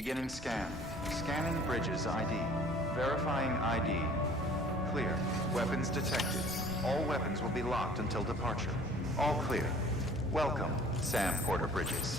Beginning scan. Scanning bridges ID. Verifying ID. Clear. Weapons detected. All weapons will be locked until departure. All clear. Welcome, Sam Porter Bridges.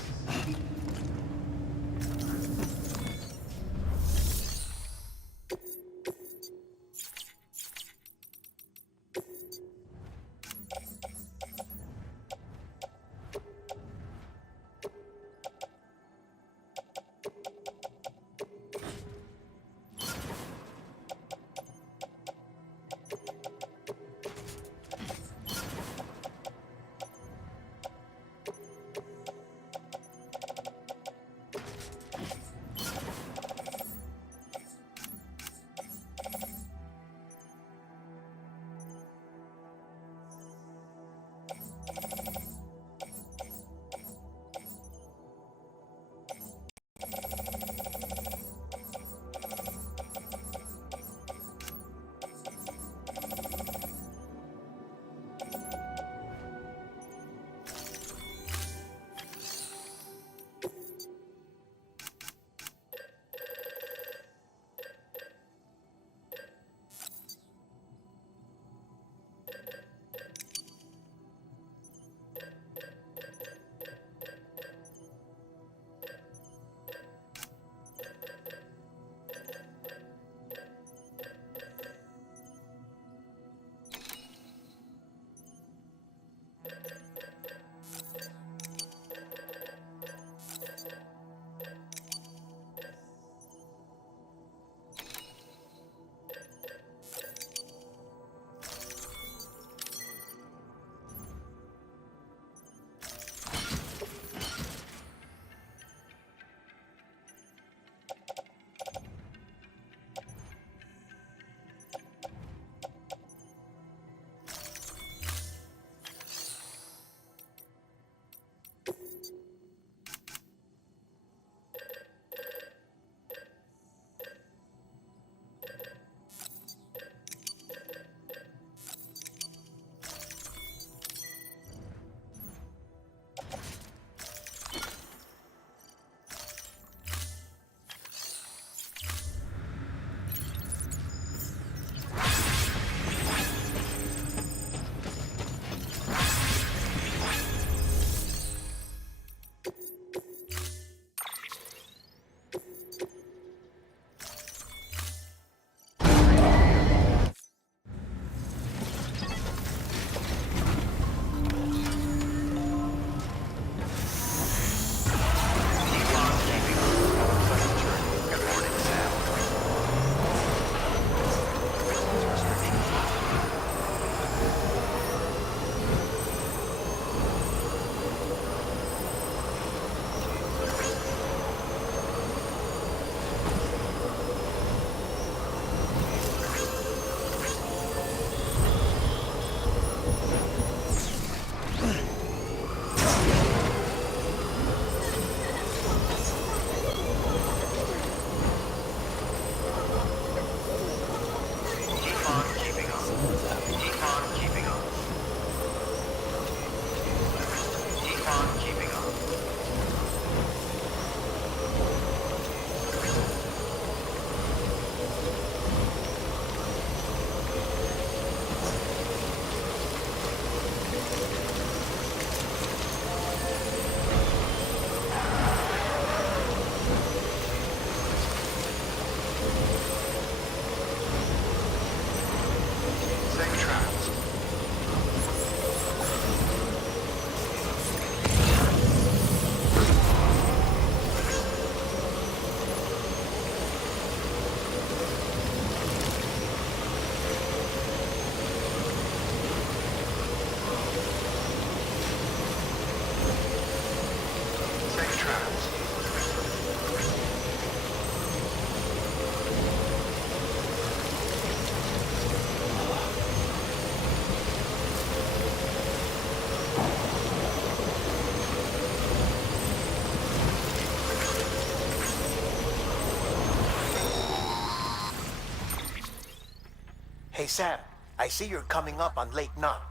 Hey, Sam, I see you're coming up on Lake Knot.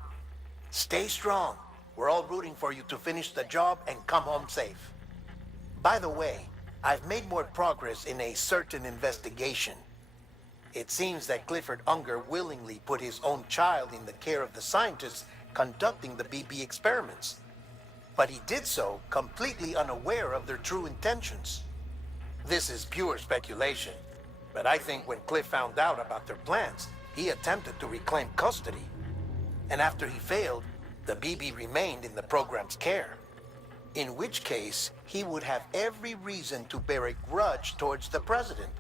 Stay strong. We're all rooting for you to finish the job and come home safe. By the way, I've made more progress in a certain investigation. It seems that Clifford Unger willingly put his own child in the care of the scientists conducting the BB experiments. But he did so completely unaware of their true intentions. This is pure speculation, but I think when Cliff found out about their plans, he attempted to reclaim custody. And after he failed, the BB remained in the program's care. In which case, he would have every reason to bear a grudge towards the president,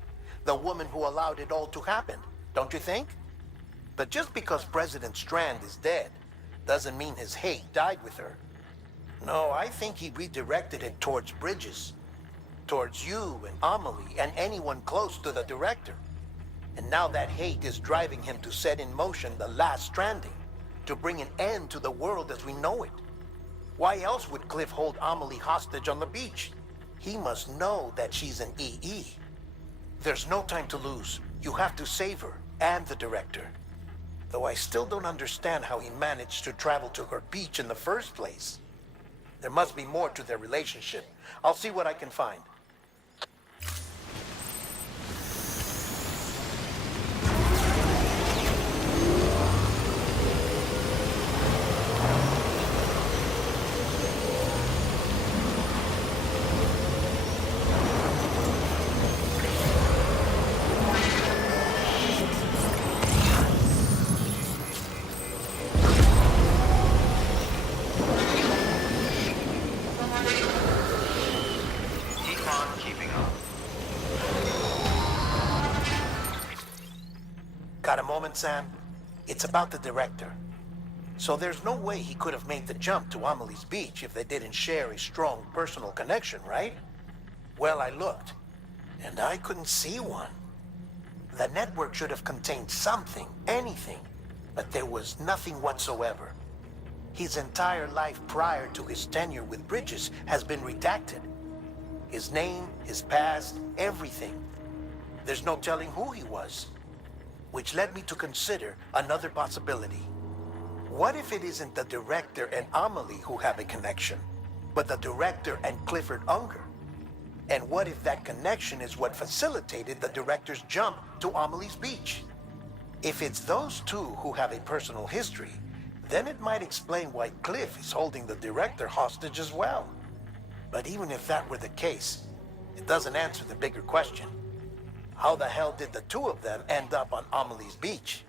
the woman who allowed it all to happen, don't you think? But just because President Strand is dead, doesn't mean his hate died with her. No, I think he redirected it towards Bridges. Towards you and Amelie and anyone close to the director. And now that hate is driving him to set in motion the last Stranding, to bring an end to the world as we know it. Why else would Cliff hold Amelie hostage on the beach? He must know that she's an EE. There's no time to lose. You have to save her and the director. Though I still don't understand how he managed to travel to her beach in the first place. There must be more to their relationship. I'll see what I can find. Got a moment, Sam? It's about the director. So there's no way he could have made the jump to Amelie's beach if they didn't share a strong personal connection, right? Well, I looked, and I couldn't see one. The network should have contained something, anything, but there was nothing whatsoever. His entire life prior to his tenure with Bridges has been redacted. His name, his past, everything. There's no telling who he was. Which led me to consider another possibility. What if it isn't the director and Amelie who have a connection, but the director and Clifford Unger? And what if that connection is what facilitated the director's jump to Amelie's beach? If it's those two who have a personal history, then it might explain why Cliff is holding the director hostage as well. But even if that were the case, it doesn't answer the bigger question. How the hell did the two of them end up on Amelie's beach?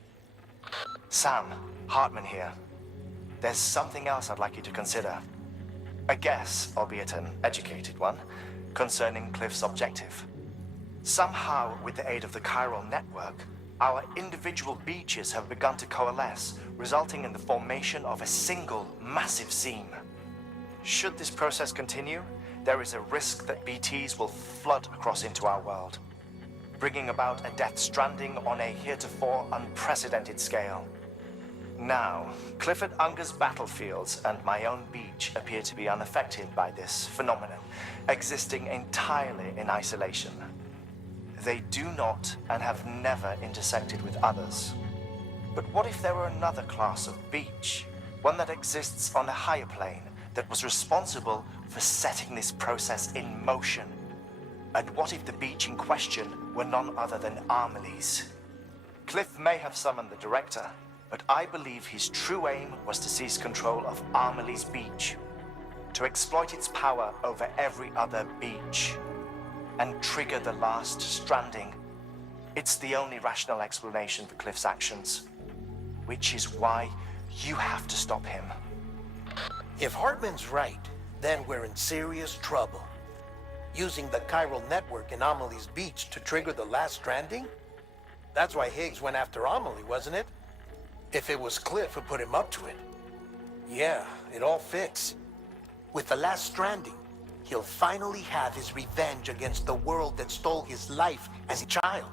Sam, Hartman here. There's something else I'd like you to consider. A guess, albeit an educated one, concerning Cliff's objective. Somehow, with the aid of the chiral network, our individual beaches have begun to coalesce, resulting in the formation of a single, massive seam. Should this process continue, there is a risk that BTs will flood across into our world, bringing about a death stranding on a heretofore unprecedented scale. Now, Clifford Unger's battlefields and my own beach appear to be unaffected by this phenomenon, existing entirely in isolation. They do not and have never intersected with others. But what if there were another class of beach, one that exists on a higher plane, that was responsible for setting this process in motion? And what if the beach in question were none other than Amelie's? Cliff may have summoned the director, but I believe his true aim was to seize control of Amelie's beach, to exploit its power over every other beach, and trigger the last Stranding. It's the only rational explanation for Cliff's actions, which is why you have to stop him. If Hartman's right, then we're in serious trouble. Using the chiral network in Amelie's beach to trigger the last Stranding? That's why Higgs went after Amelie, wasn't it? If it was Cliff who put him up to it. Yeah, it all fits. With the last Stranding, he'll finally have his revenge against the world that stole his life as a child.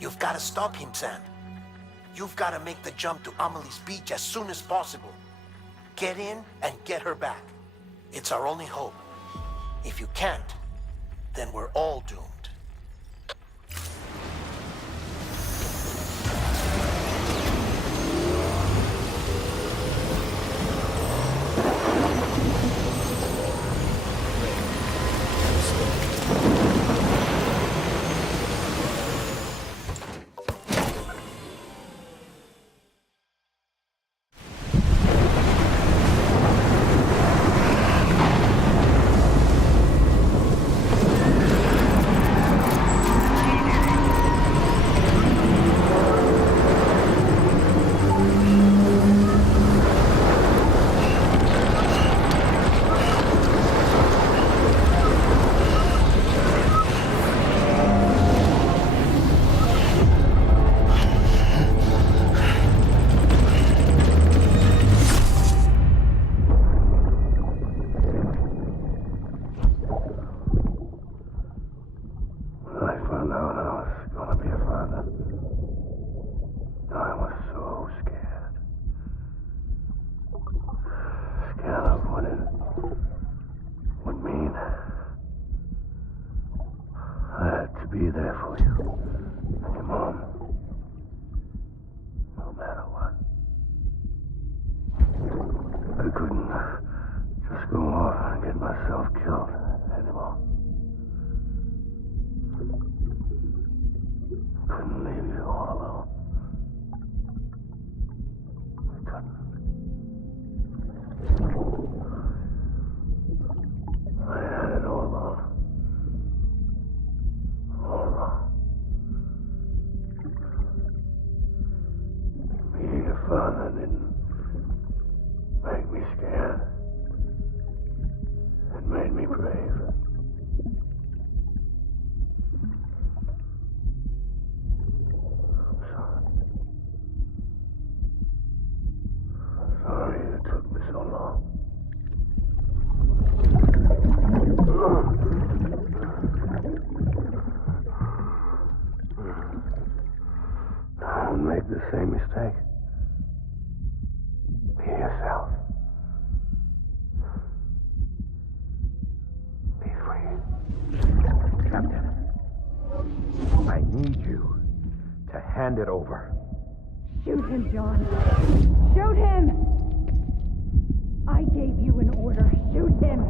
You've got to stop him, Sam. You've got to make the jump to Amelie's beach as soon as possible. Get in and get her back. It's our only hope. If you can't, then we're all doomed. couldn't just go off and get myself killed anymore. Couldn't leave you all alone. I couldn't. I had it all wrong. All wrong. Being a father didn't make me scared. It made me brave. I'm sorry. I'm sorry it took me so long. Don't make the same mistake. Be yourself. Be free. Captain, I need you to hand it over. Shoot him, John. Shoot him! I gave you an order. Shoot him!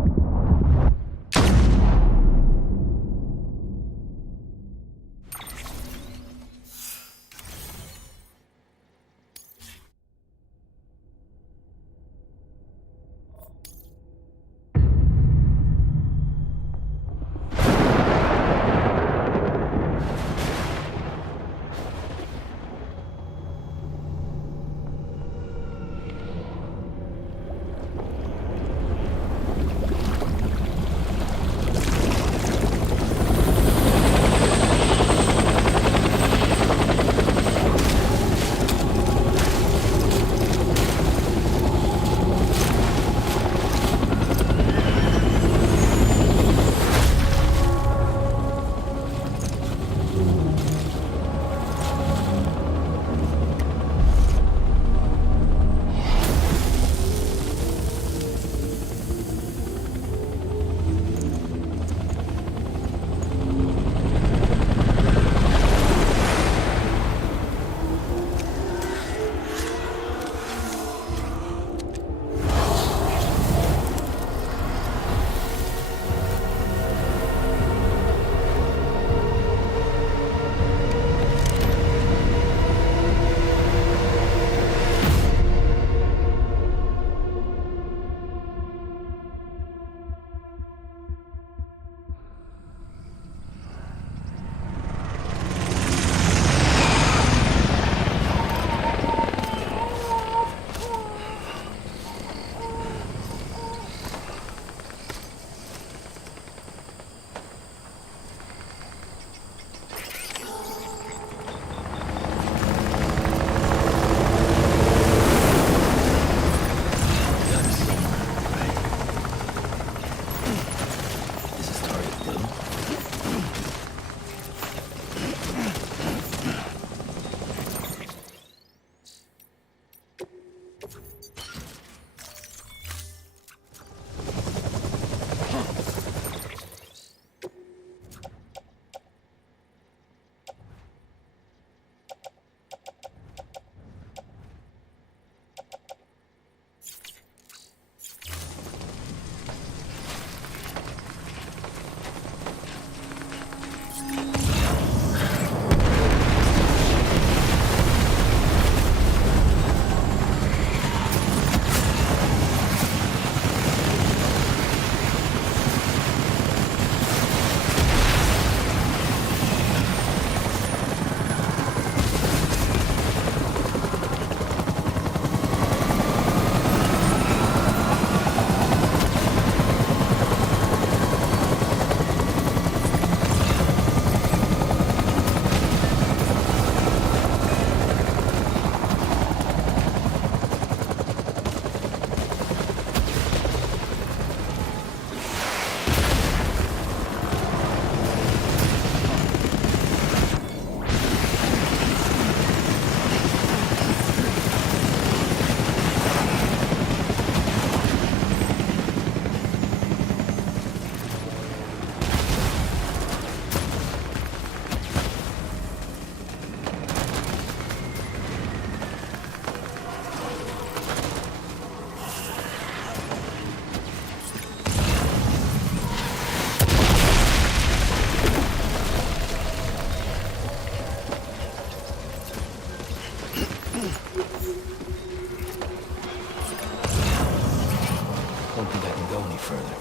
don't think I can go any further.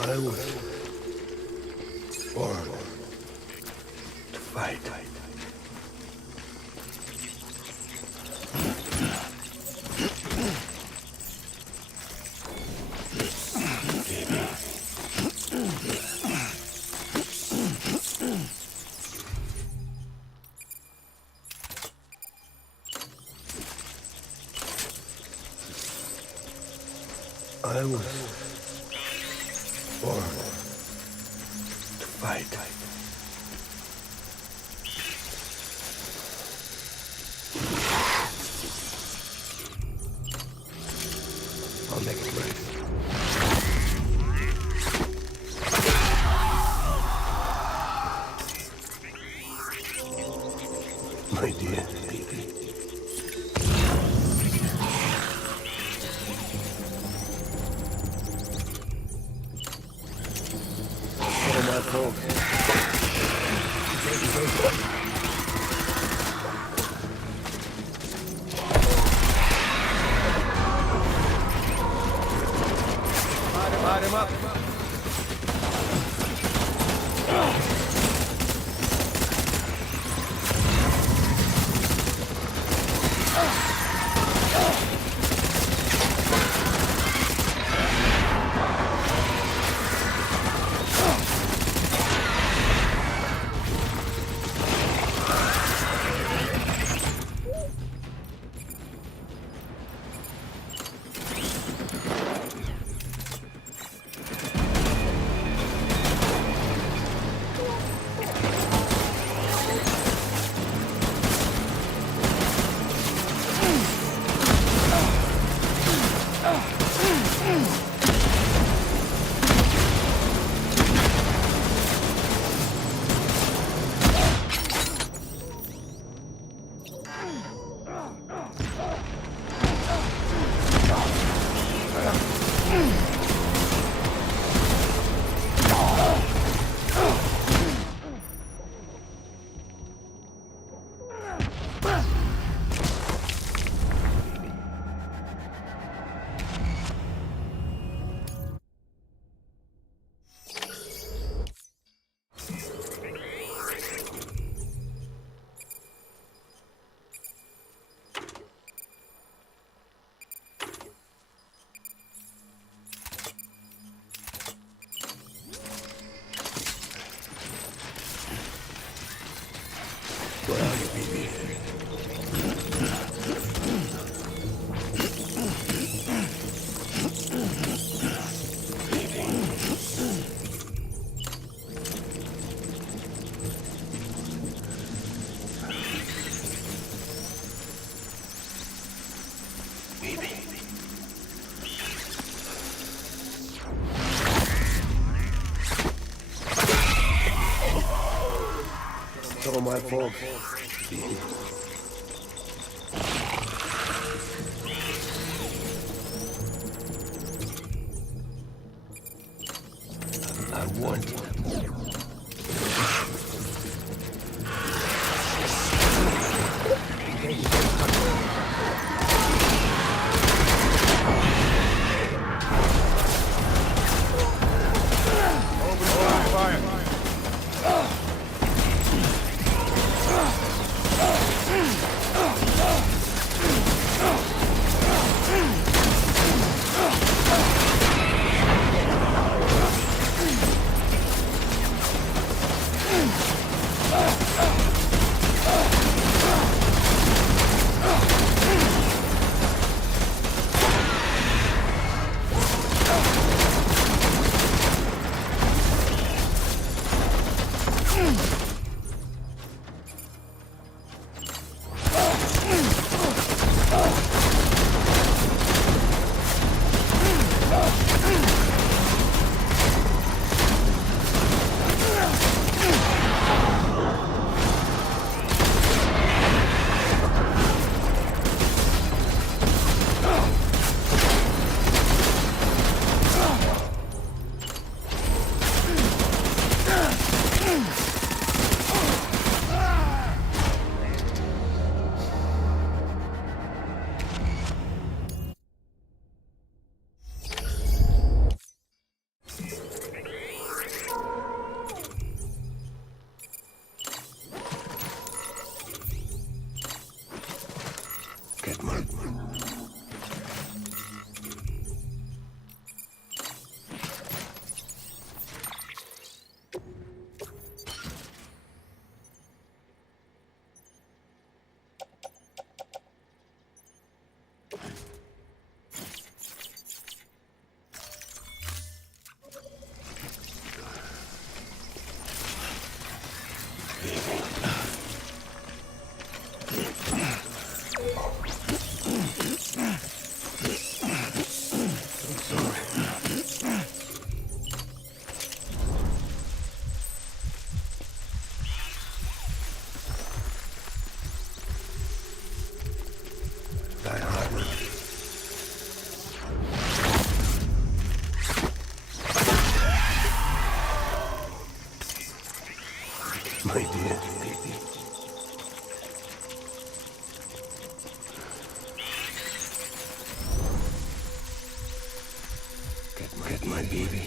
I was born to fight. I was born to fight. I'll make it right. My dear baby. Light him up. that fog. I want them. Get my... My dear baby. Get my baby.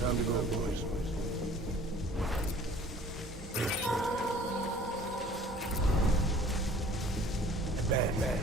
Time to go, boys. Bad man.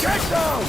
Get down!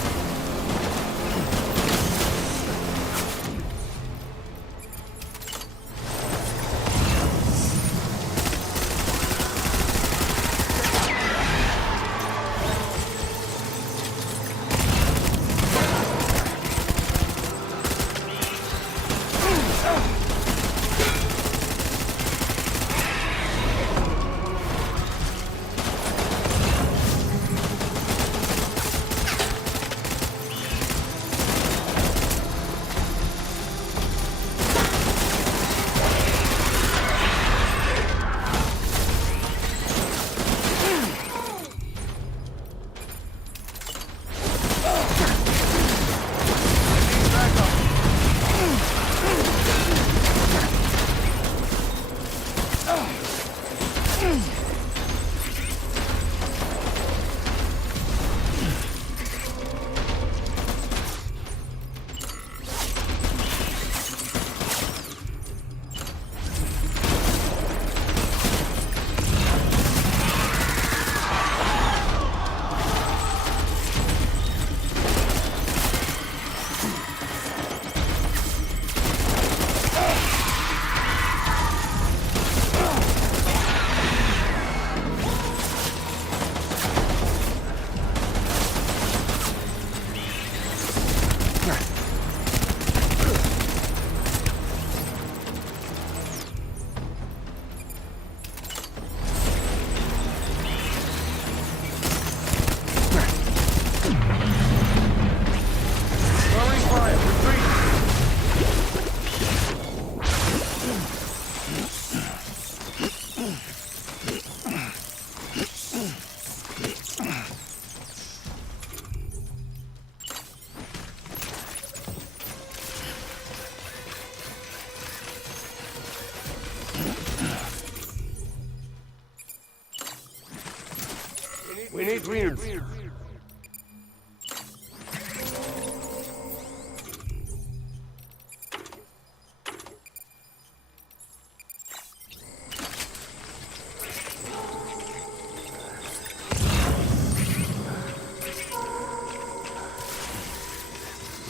We need reinforcements.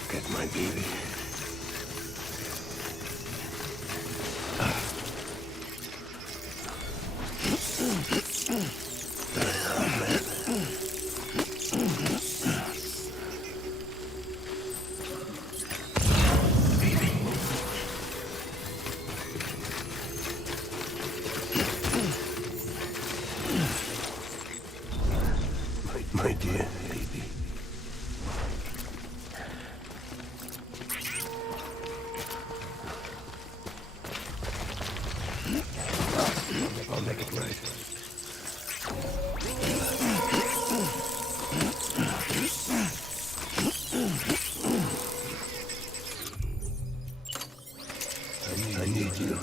Get my baby. My dear baby. I'll make it right. I need you.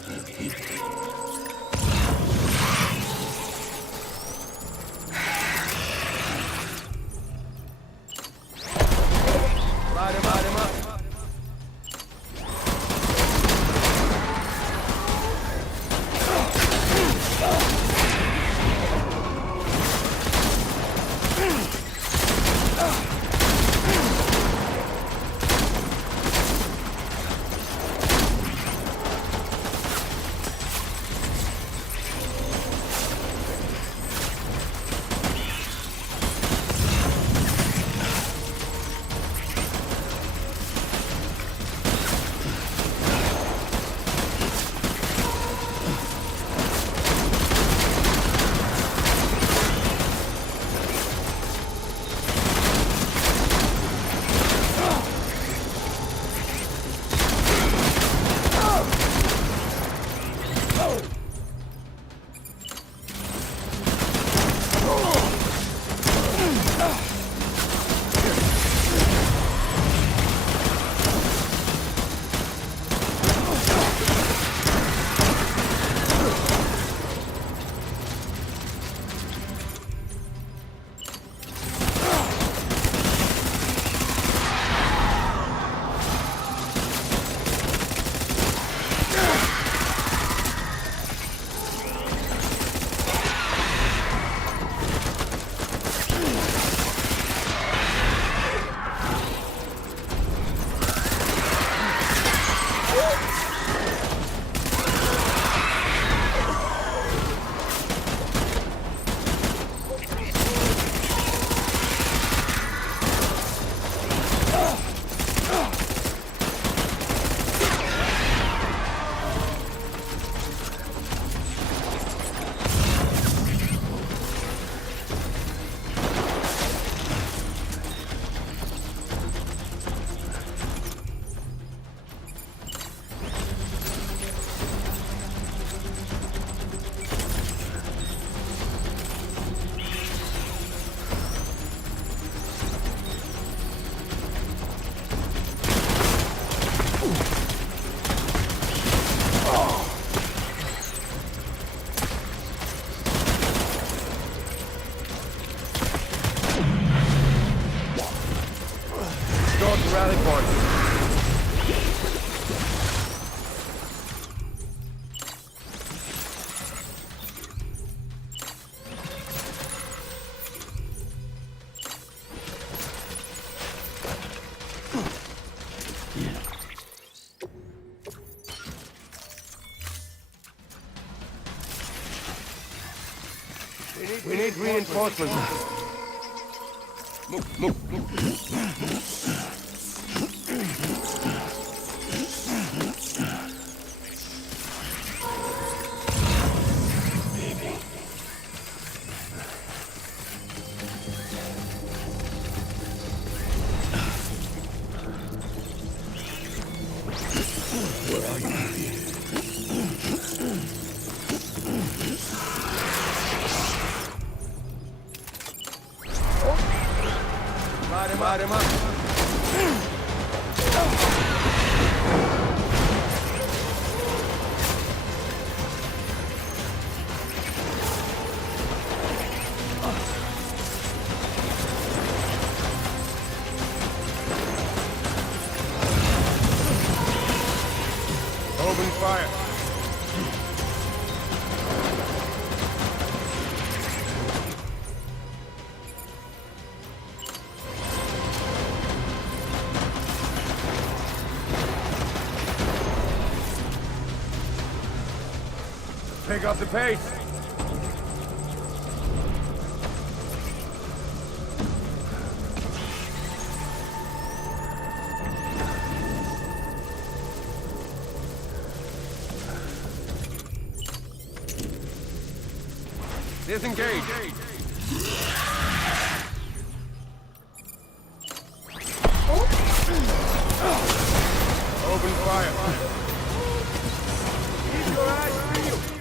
We need reinforcements. Move. Light him up. Open fire. Pick up the pace. Disengage. Open fire. Keep your eyes peeled.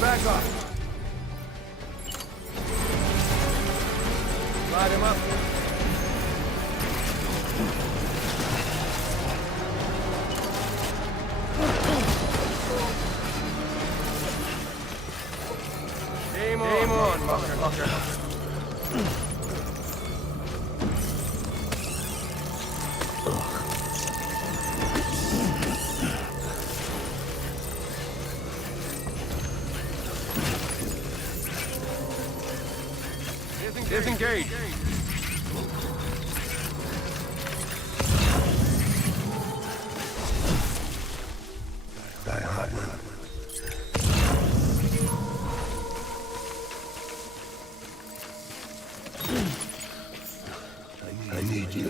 Back up. Light him up. Game on, fucker. Disengage. Die Hartman. I need you.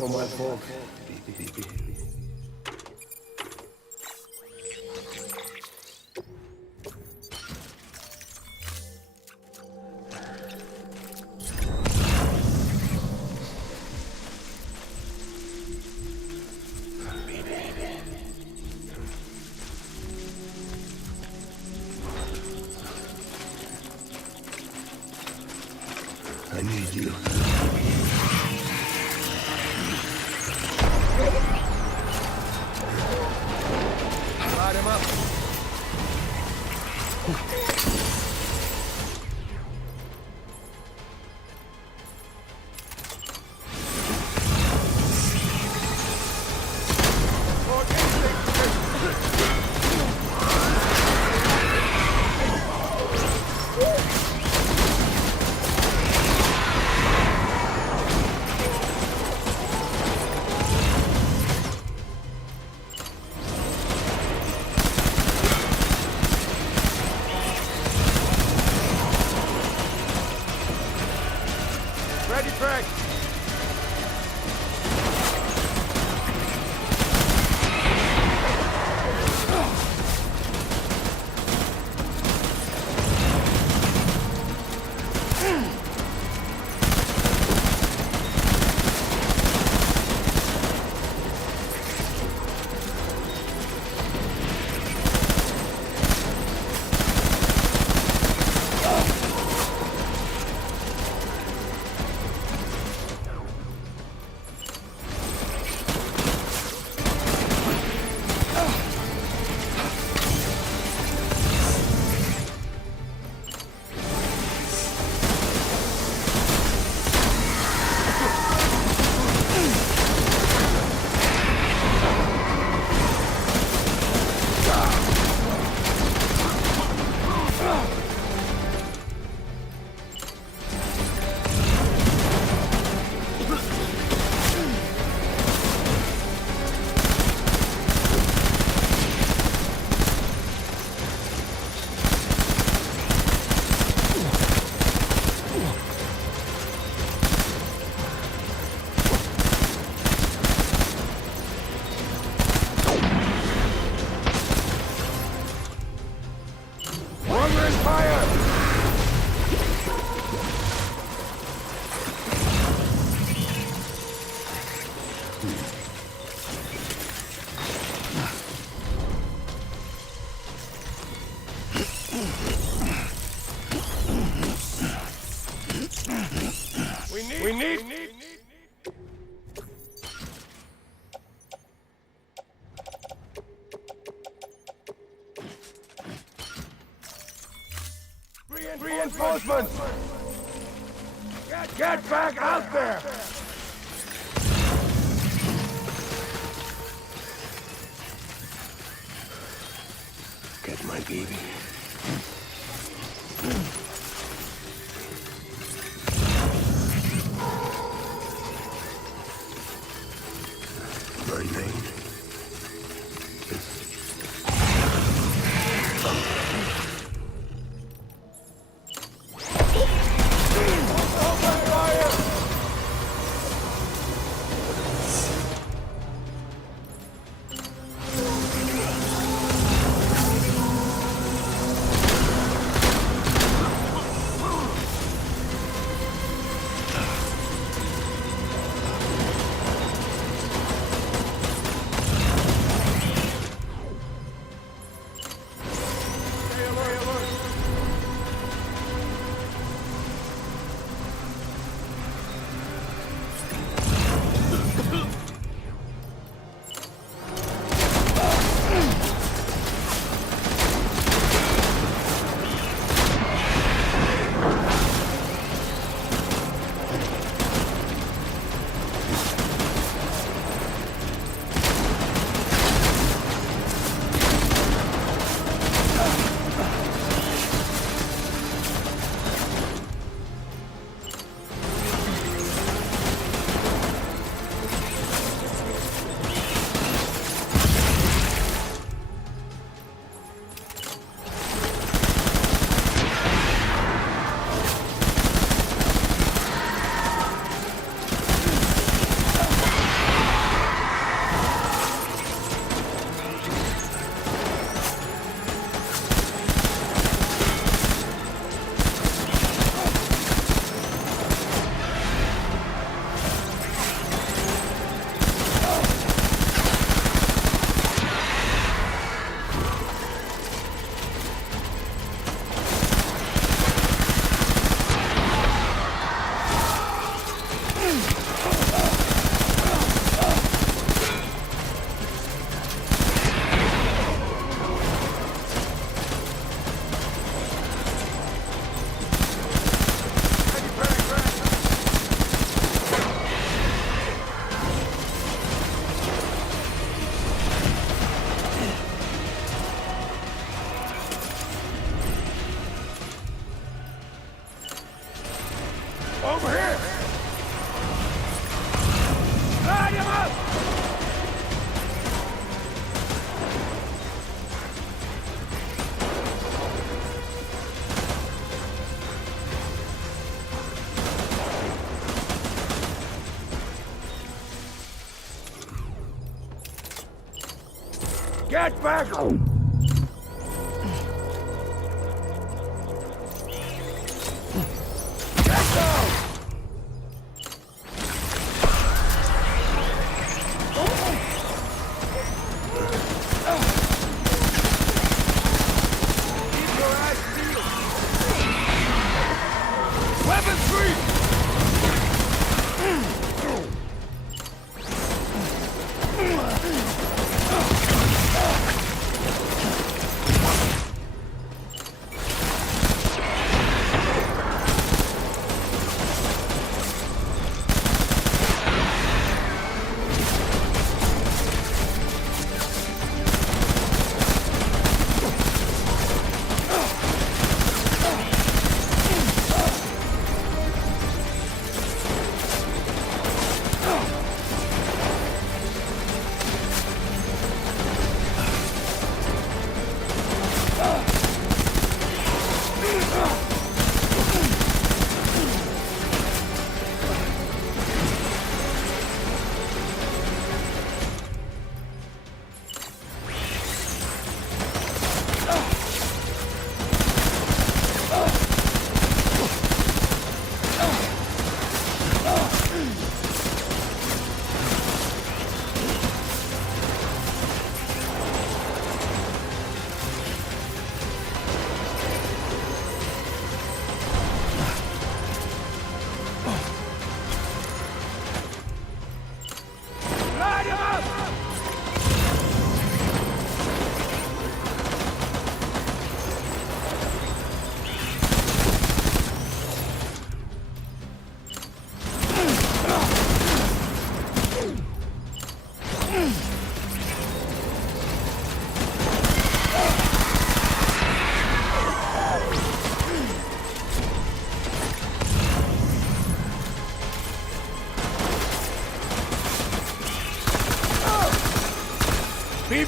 All my fault. I need you. Light him up. Reinforcements! Get back out there! Get my baby. My name over here! Line him up! Get back!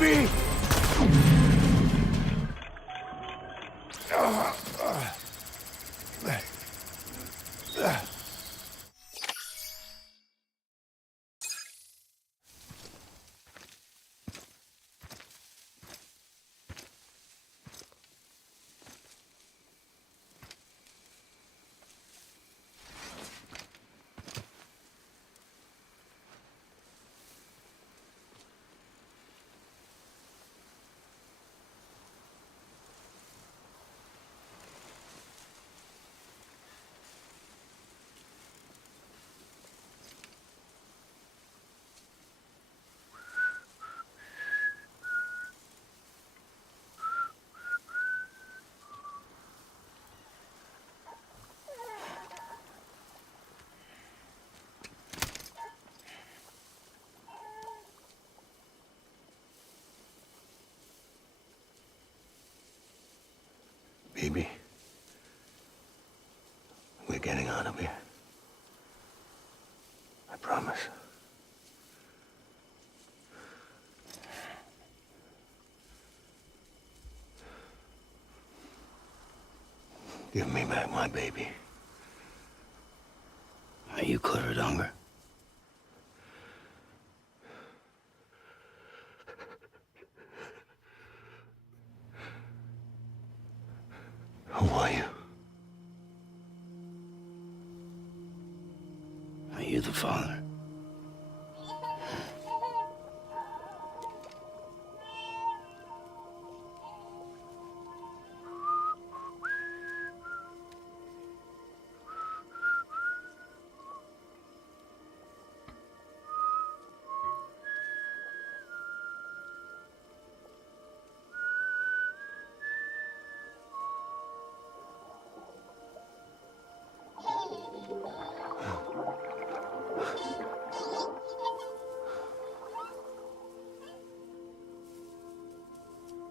baby! Baby, we're getting out of here. I promise. Give me back my baby. Are you Clifford Unger? Who are you? Are you the father?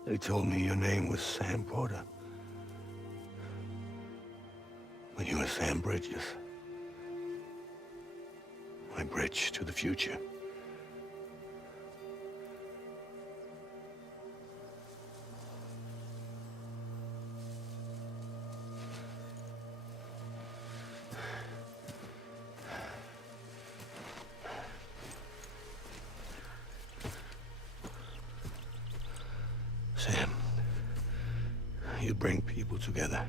They told me your name was Sam Porter. But you were Sam Bridges. My bridge to the future. Sam, you bring people together.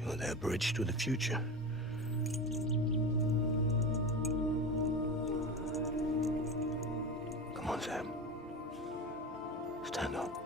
You're their bridge to the future. Come on, Sam. Stand up.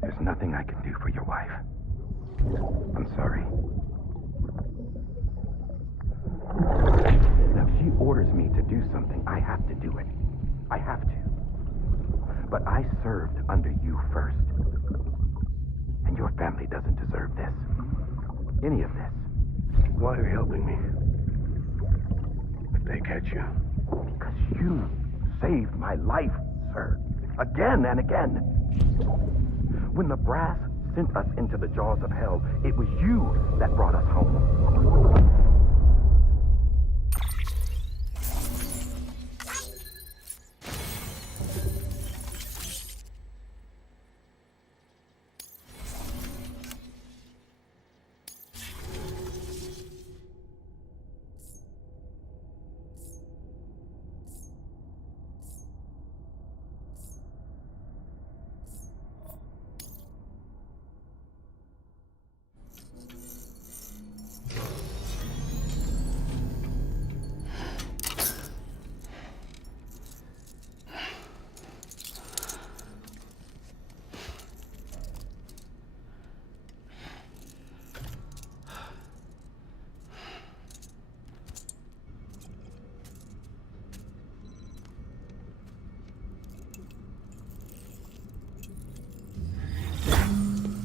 There's nothing I can do for your wife. I'm sorry. Now, if she orders me to do something, I have to do it. I have to. But I served under you first. And your family doesn't deserve this. Any of this. Why are you helping me? If they catch you. Because you saved my life, sir. Again and again. When the brass sent us into the jaws of hell. It was you that brought us home.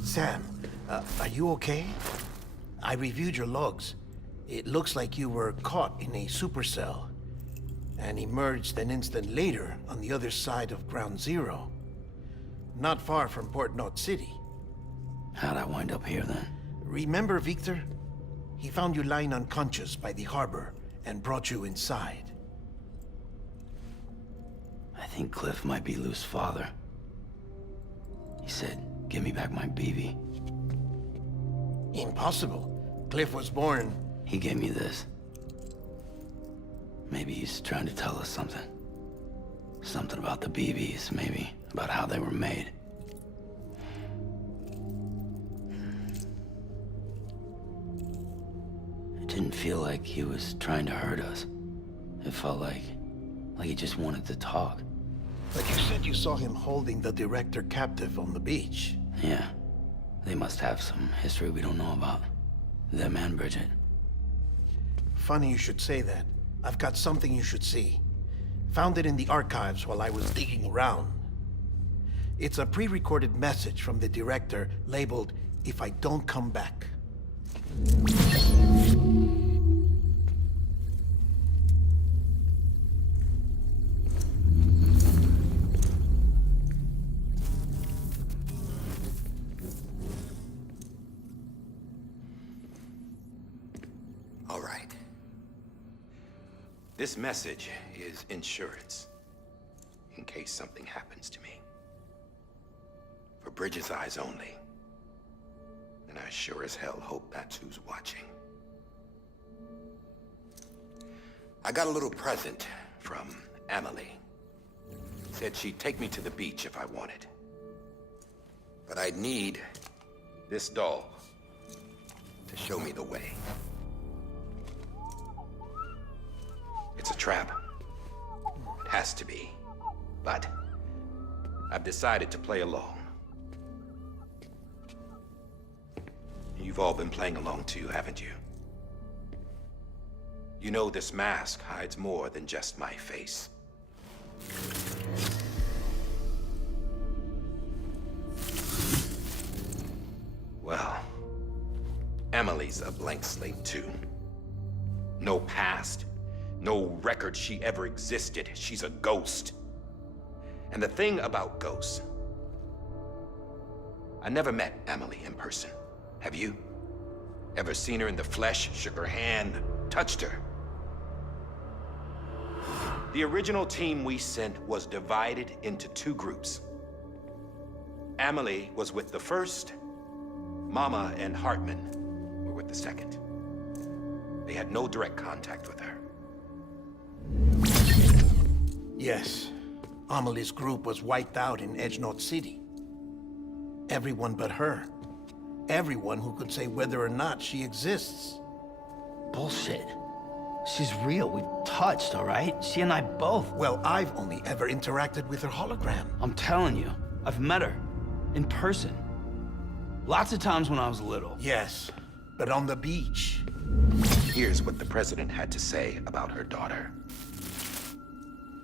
Sam, are you okay? I reviewed your logs. It looks like you were caught in a supercell and emerged an instant later on the other side of Ground Zero. Not far from Port Knot City. How'd I wind up here then? Remember Victor? He found you lying unconscious by the harbor and brought you inside. I think Cliff might be Lou's father. He said, "Give me back my BB." Impossible. Cliff was born... He gave me this. Maybe he's trying to tell us something. Something about the BBs, maybe. About how they were made. It didn't feel like he was trying to hurt us. It felt like he just wanted to talk. But you said you saw him holding the director captive on the beach. Yeah. They must have some history we don't know about. Them and Bridget. Funny you should say that. I've got something you should see. Found it in the archives while I was digging around. It's a pre-recorded message from the director labeled, "If I don't come back." All right. This message is insurance, in case something happens to me. For Bridget's eyes only. And I sure as hell hope that's who's watching. I got a little present from Emily. Said she'd take me to the beach if I wanted. But I'd need this doll to show me the way. It's a trap. It has to be. But I've decided to play along. You've all been playing along too, haven't you? You know this mask hides more than just my face. Well, Emily's a blank slate too. No past. No record she ever existed. She's a ghost. And the thing about ghosts, I never met Emily in person. Have you? Ever seen her in the flesh, shook her hand, touched her? The original team we sent was divided into two groups. Emily was with the first. Mama and Hartman were with the second. They had no direct contact with her. Yes. Amelie's group was wiped out in Edge Knot City. Everyone but her. Everyone who could say whether or not she exists. Bullshit. She's real. We've touched, all right? She and I both. Well, I've only ever interacted with her hologram. I'm telling you, I've met her. In person. Lots of times when I was little. Yes, but on the beach. Here's what the president had to say about her daughter.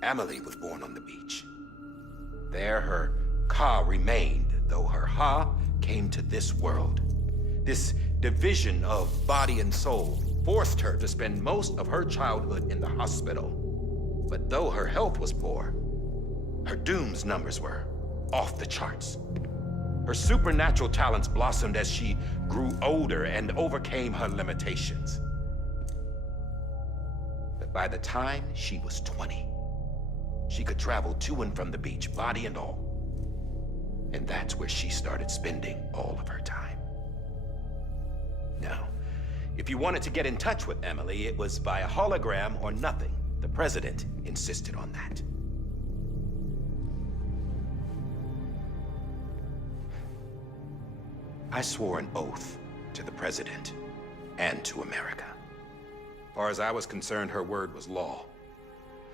Emily was born on the beach. There her Ka remained, though her Ha came to this world. This division of body and soul forced her to spend most of her childhood in the hospital. But though her health was poor, her Doom's numbers were off the charts. Her supernatural talents blossomed as she grew older and overcame her limitations. But by the time she was 20, she could travel to and from the beach, body and all. And that's where she started spending all of her time. Now, if you wanted to get in touch with Emily, it was via hologram or nothing. The president insisted on that. I swore an oath to the president and to America. As far as I was concerned, her word was law.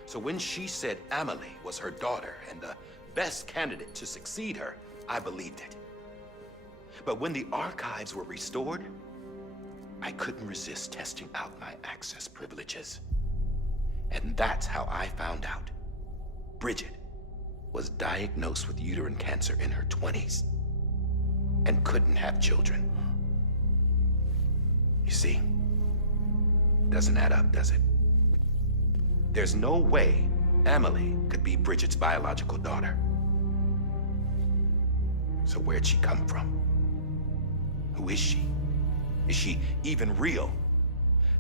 So when she said Emily was her daughter and the best candidate to succeed her, I believed it. But when the archives were restored, I couldn't resist testing out my access privileges. And that's how I found out Bridget was diagnosed with uterine cancer in her 20s and couldn't have children. You see, doesn't add up, does it? There's no way Emily could be Bridget's biological daughter. So where'd she come from? Who is she? Is she even real?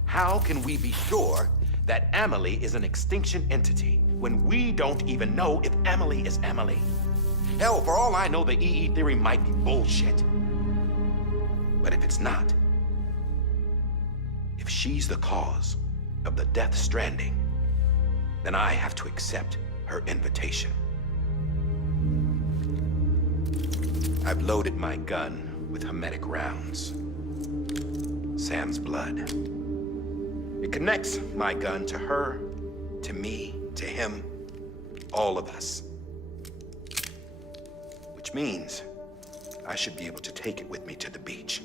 How can we be sure that Emily is an extinction entity when we don't even know if Emily is Emily? Hell, for all I know, the EE theory might be bullshit. But if it's not, if she's the cause of the death stranding, then I have to accept her invitation. I've loaded my gun with hermetic rounds. Sam's blood. It connects my gun to her, to me, to him, all of us. Which means I should be able to take it with me to the beach.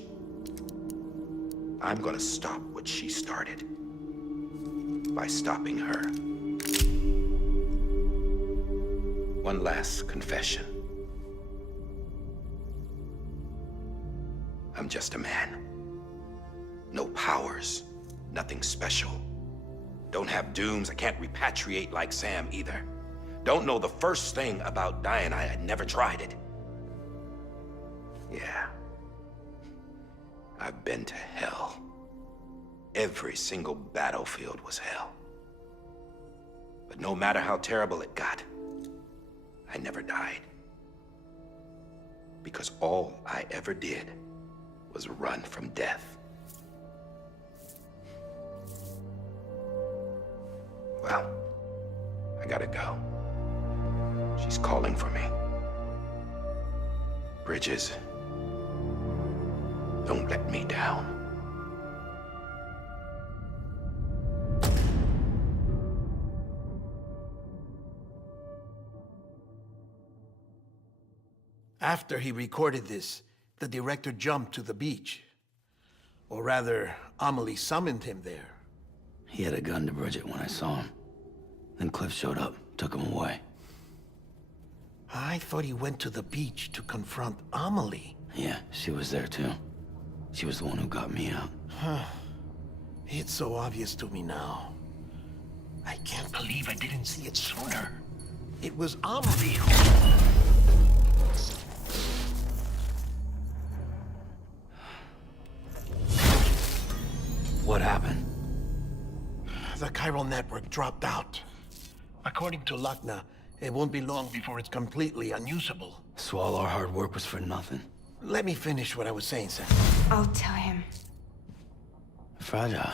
I'm gonna stop what she started by stopping her. One last confession. I'm just a man. No powers, nothing special. Don't have dooms, I can't repatriate like Sam either. Don't know the first thing about dying, I had never tried it. Yeah. I've been to hell. Every single battlefield was hell. But no matter how terrible it got, I never died. Because all I ever did was run from death. Well, I gotta go. She's calling for me. Bridges, don't let me down. After he recorded this, the director jumped to the beach. Or rather, Amelie summoned him there. He had a gun to Bridget when I saw him. Then Cliff showed up, took him away. I thought he went to the beach to confront Amelie. Yeah, she was there too. She was the one who got me out. It's so obvious to me now. I can't believe I didn't see it sooner. It was Amelie who... What happened? The chiral network dropped out. According to Luckna, it won't be long before it's completely unusable. So all our hard work was for nothing. Let me finish what I was saying, Sam. I'll tell him. Fragile.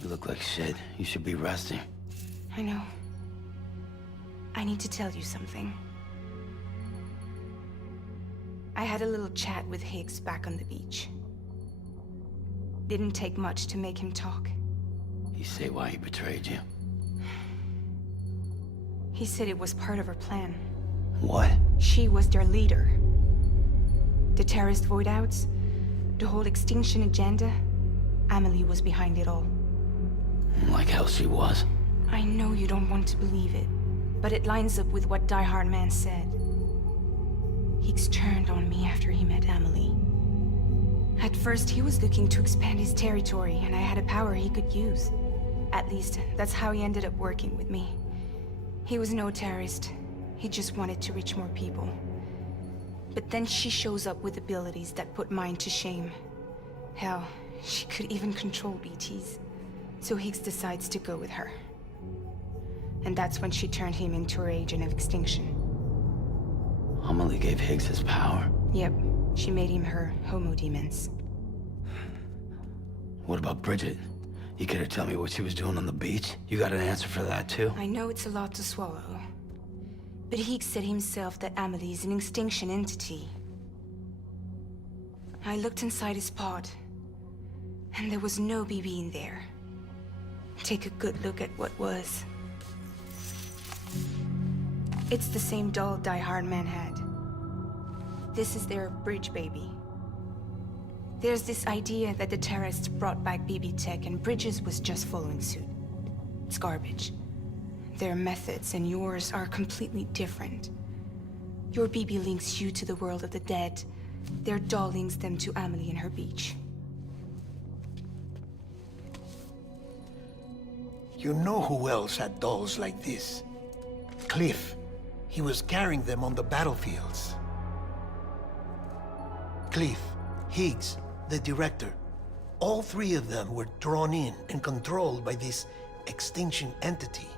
You look like shit. You should be resting. I know. I need to tell you something. I had a little chat with Higgs back on the beach. Didn't take much to make him talk. You say why he betrayed you? He said it was part of her plan. What? She was their leader. The terrorist void-outs, the whole extinction agenda, Amelie was behind it all. Like hell she was. I know you don't want to believe it, but it lines up with what Die Hard Man said. Higgs turned on me after he met Amelie. At first, he was looking to expand his territory, and I had a power he could use. At least, that's how he ended up working with me. He was no terrorist. He just wanted to reach more people. But then she shows up with abilities that put mine to shame. Hell, she could even control BTs. So Higgs decides to go with her. And that's when she turned him into her agent of extinction. Amelie gave Higgs his power. Yep, she made him her homo demons. What about Bridget? You care to tell me what she was doing on the beach? You got an answer for that too? I know it's a lot to swallow. But Higgs said himself that Amelie is an extinction entity. I looked inside his pod, and there was no BB in there. Take a good look at what was. It's the same doll Die Hard Man had. This is their bridge baby. There's this idea that the terrorists brought back BB tech and Bridges was just following suit. It's garbage. Their methods and yours are completely different. Your BB links you to the world of the dead. Their doll links them to Amelie and her beach. You know who else had dolls like this? Cliff. He was carrying them on the battlefields. Cliff, Higgs, the director. All three of them were drawn in and controlled by this extinction entity.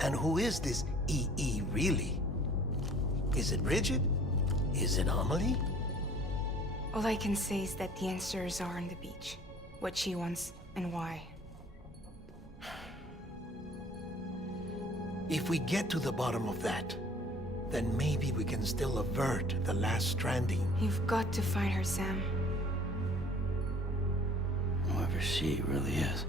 And who is this EE really? Is it Bridget? Is it Amelie? All I can say is that the answers are on the beach. What she wants and why. If we get to the bottom of that, then maybe we can still avert the last stranding. You've got to find her, Sam. Whoever she really is.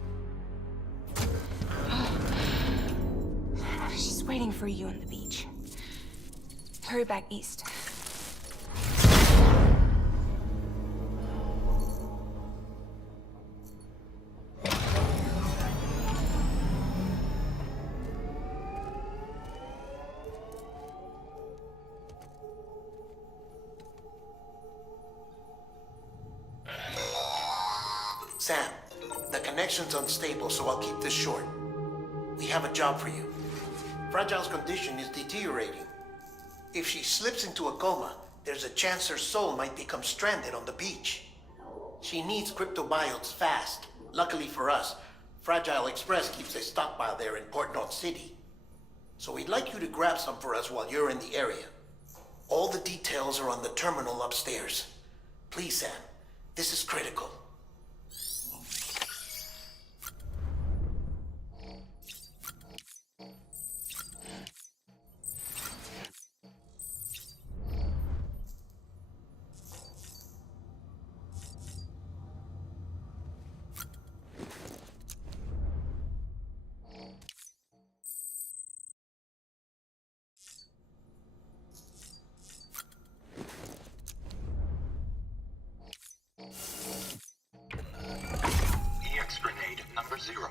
She's waiting for you on the beach. Hurry back east. Sam, the connection's unstable, so I'll keep this short. We have a job for you. Fragile's condition is deteriorating. If she slips into a coma, there's a chance her soul might become stranded on the beach. She needs cryptobiotes fast. Luckily for us, Fragile Express keeps a stockpile there in Port North City. So we'd like you to grab some for us while you're in the area. All the details are on the terminal upstairs. Please, Sam, this is critical. EX grenade number 0.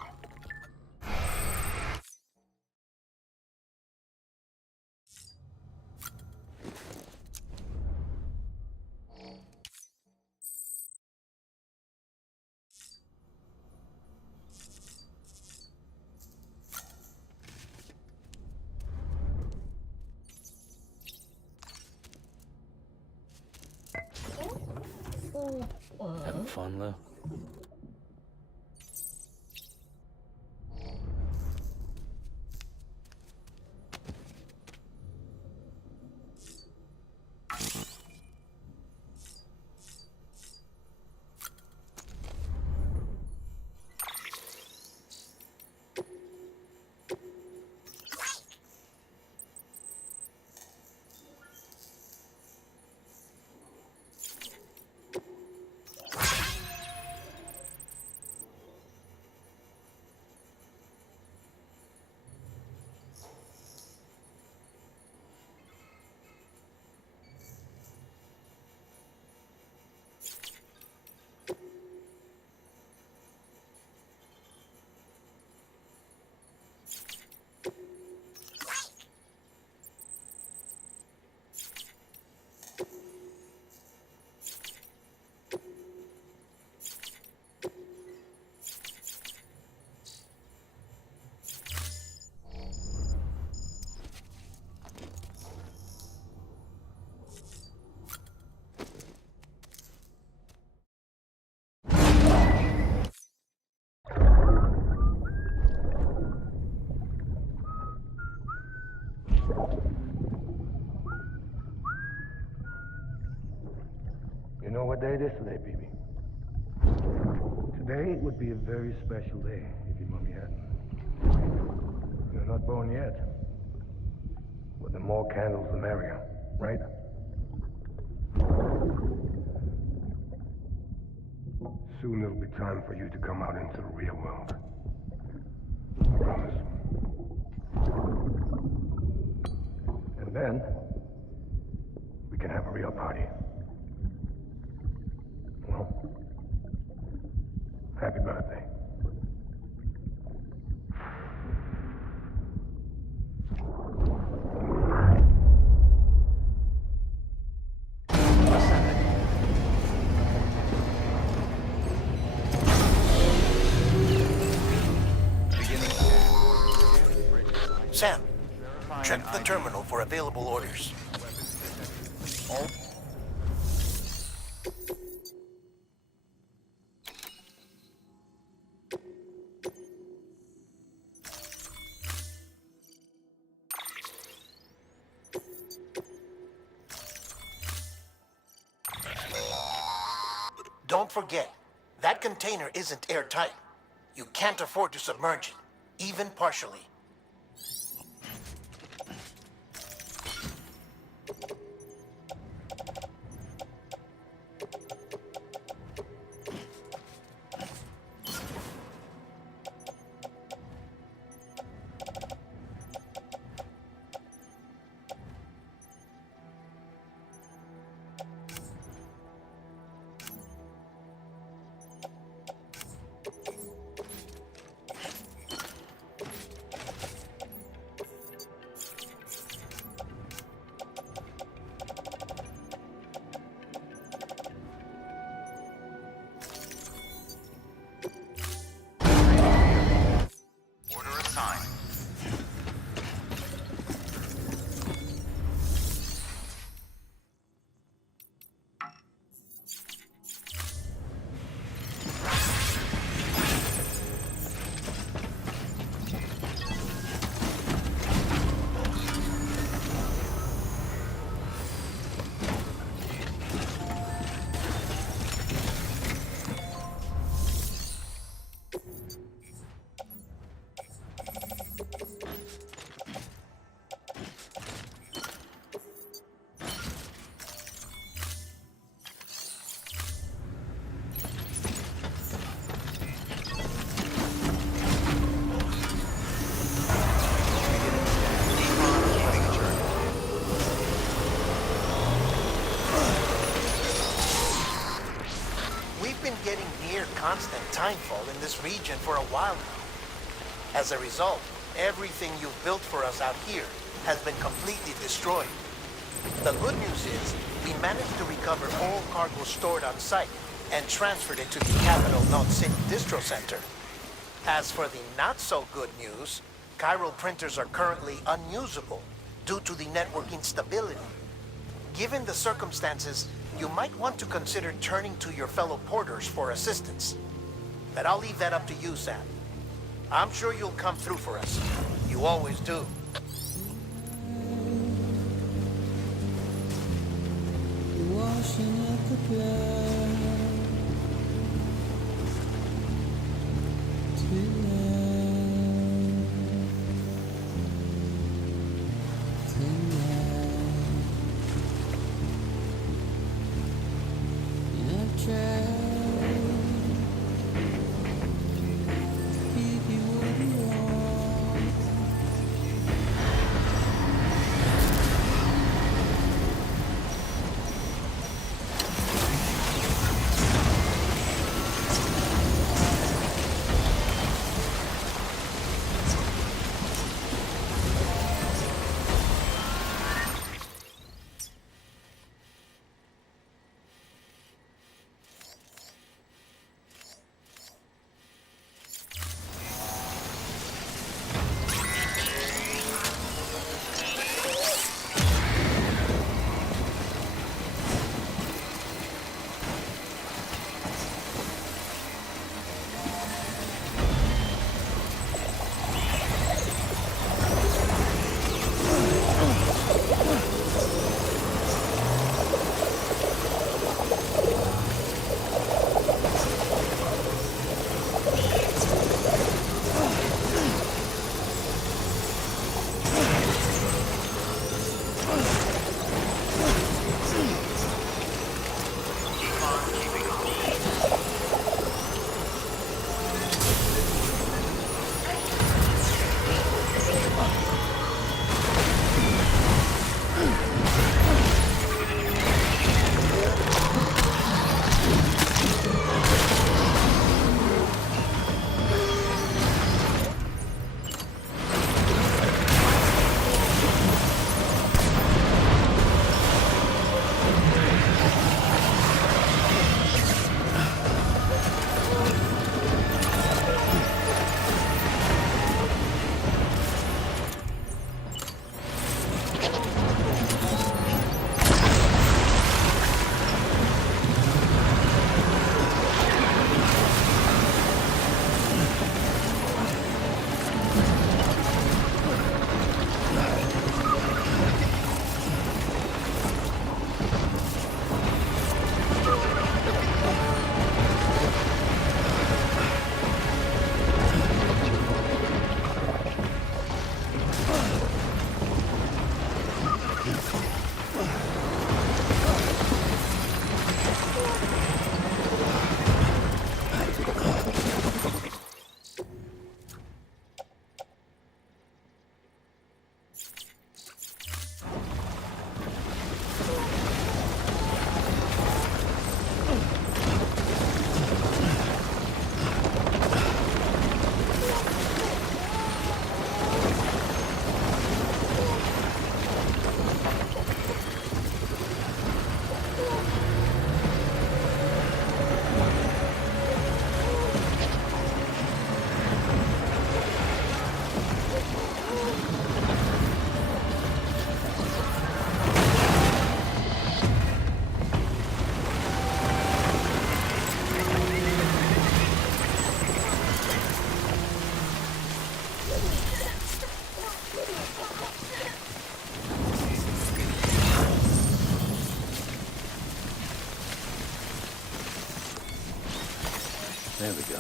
Having fun, Lou? What day it is today, BB? Today would be a very special day if your mommy hadn't. You're not born yet. But the more candles, the merrier, right? Soon it'll be time for you to come out into the real world. I promise. And then, we can have a real party. Well, happy birthday. Sam, check the terminal for available orders. Don't forget, that container isn't airtight. You can't afford to submerge it, even partially. Order assigned. We've been getting near constant timefall in this region for a while now. As a result, everything you've built for us out here has been completely destroyed. The good news is, we managed to recover all cargo stored on site and transferred it to the Capital Knot City Distro Center. As for the not-so-good news, chiral printers are currently unusable due to the network instability. Given the circumstances, you might want to consider turning to your fellow porters for assistance. But I'll leave that up to you, Sam. I'm sure you'll come through for us. You always do. Washing up the blood There we go.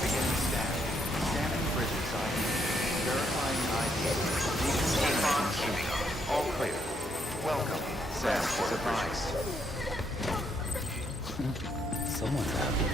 Begin scanning. Scanning bridges ID. Verifying ID. Decontamination. All clear. Welcome. SAS is advised. Someone's happy.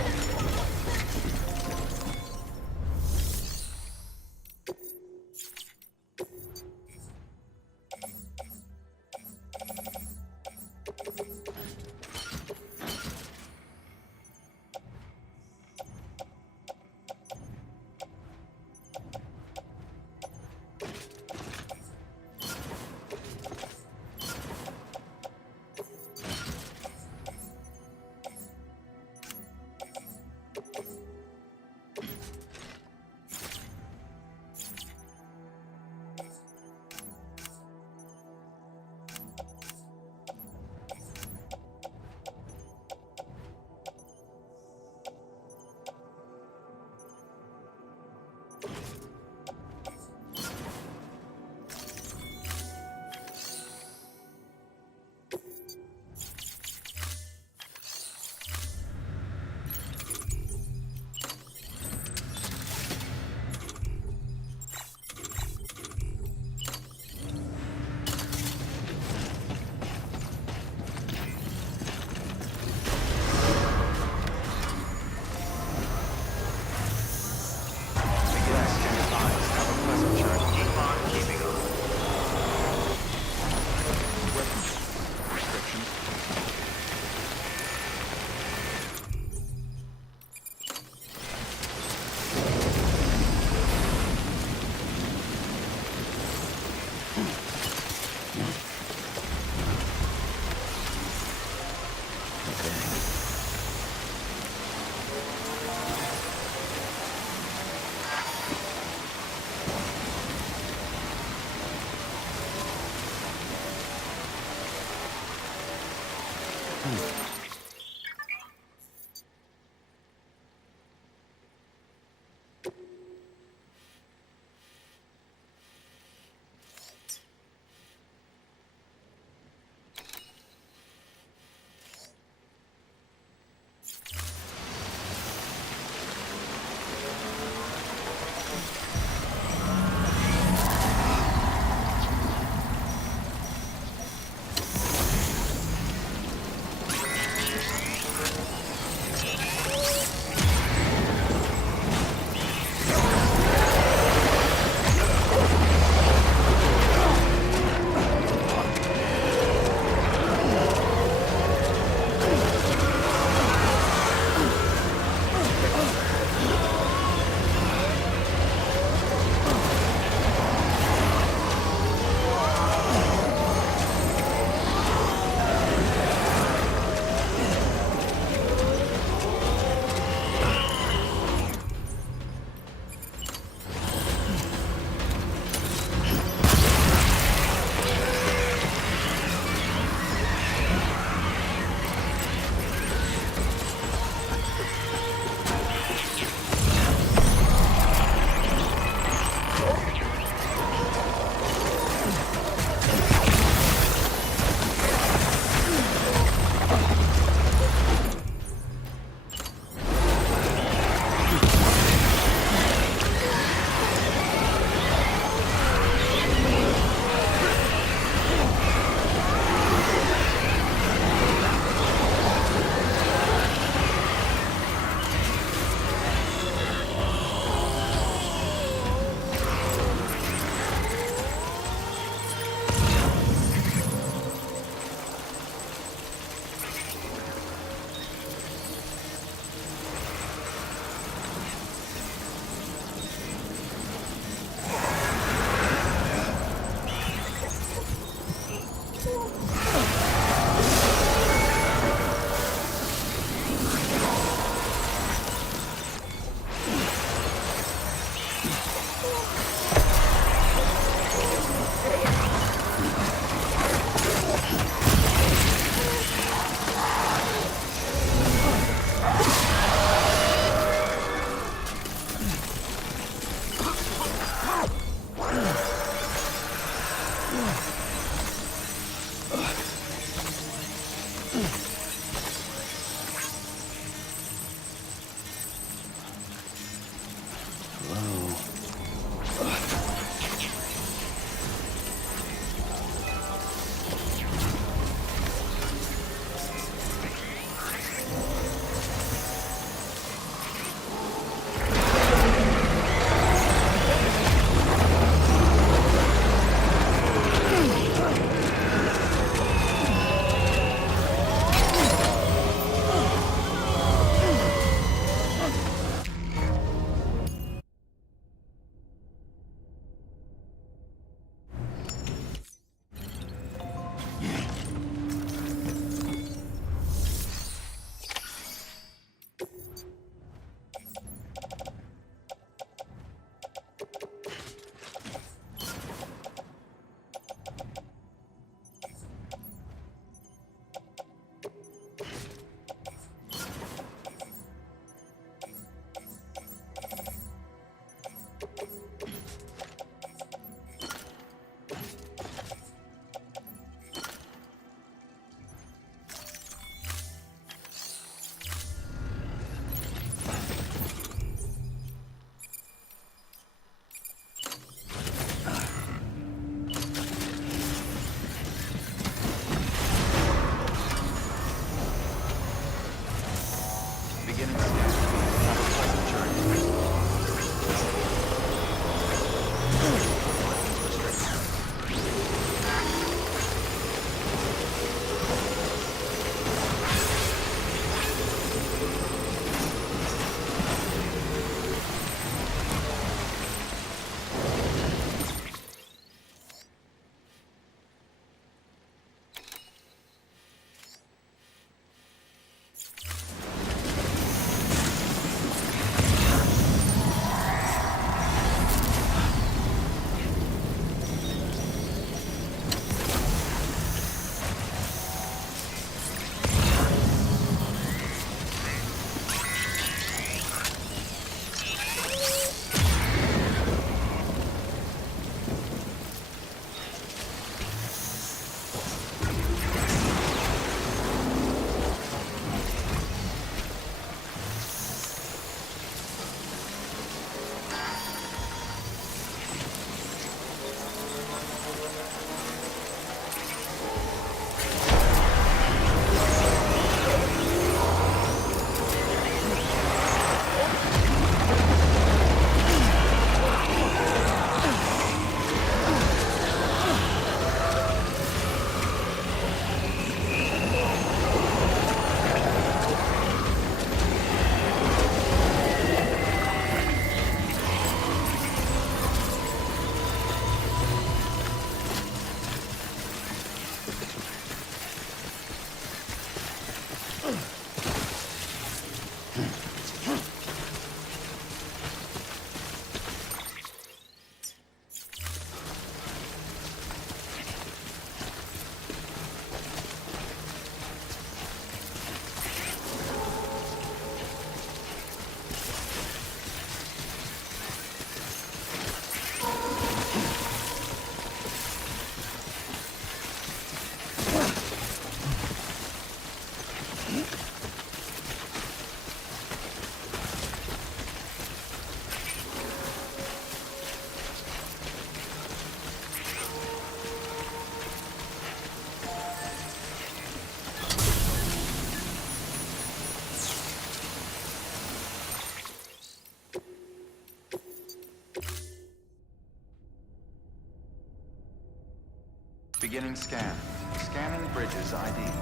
Beginning scan. Scanning bridges ID.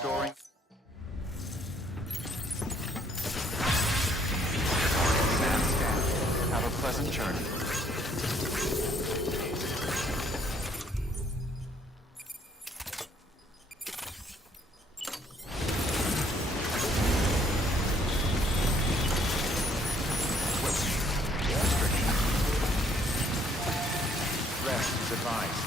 Storing. Scan, scan. Have a pleasant journey. Rest is advised.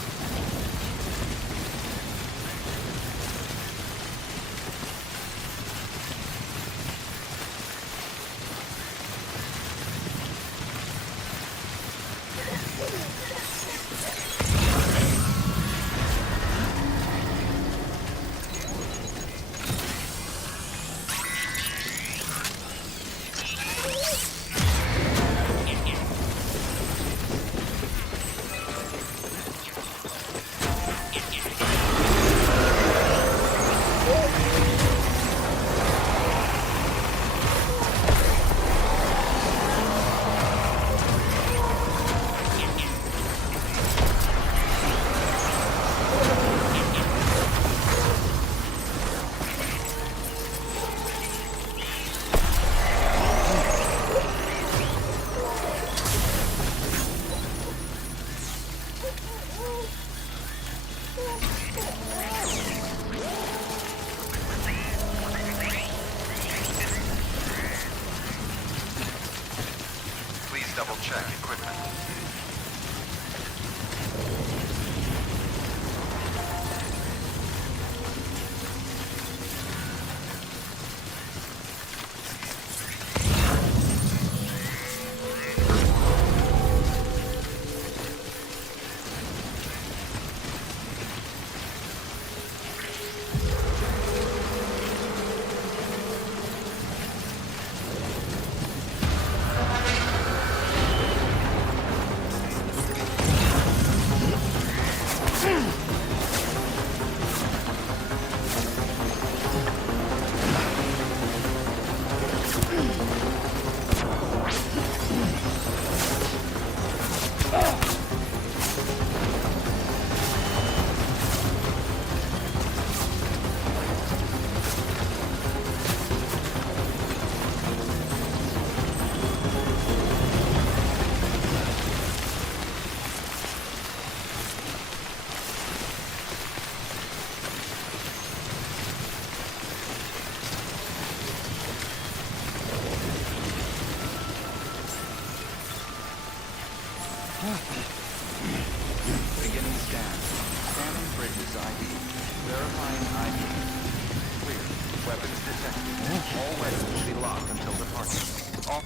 Please double check equipment. Beginning scan. Scanning bridges ID. Verifying ID. Clear. Weapons detected. All weapons will be locked until departure. All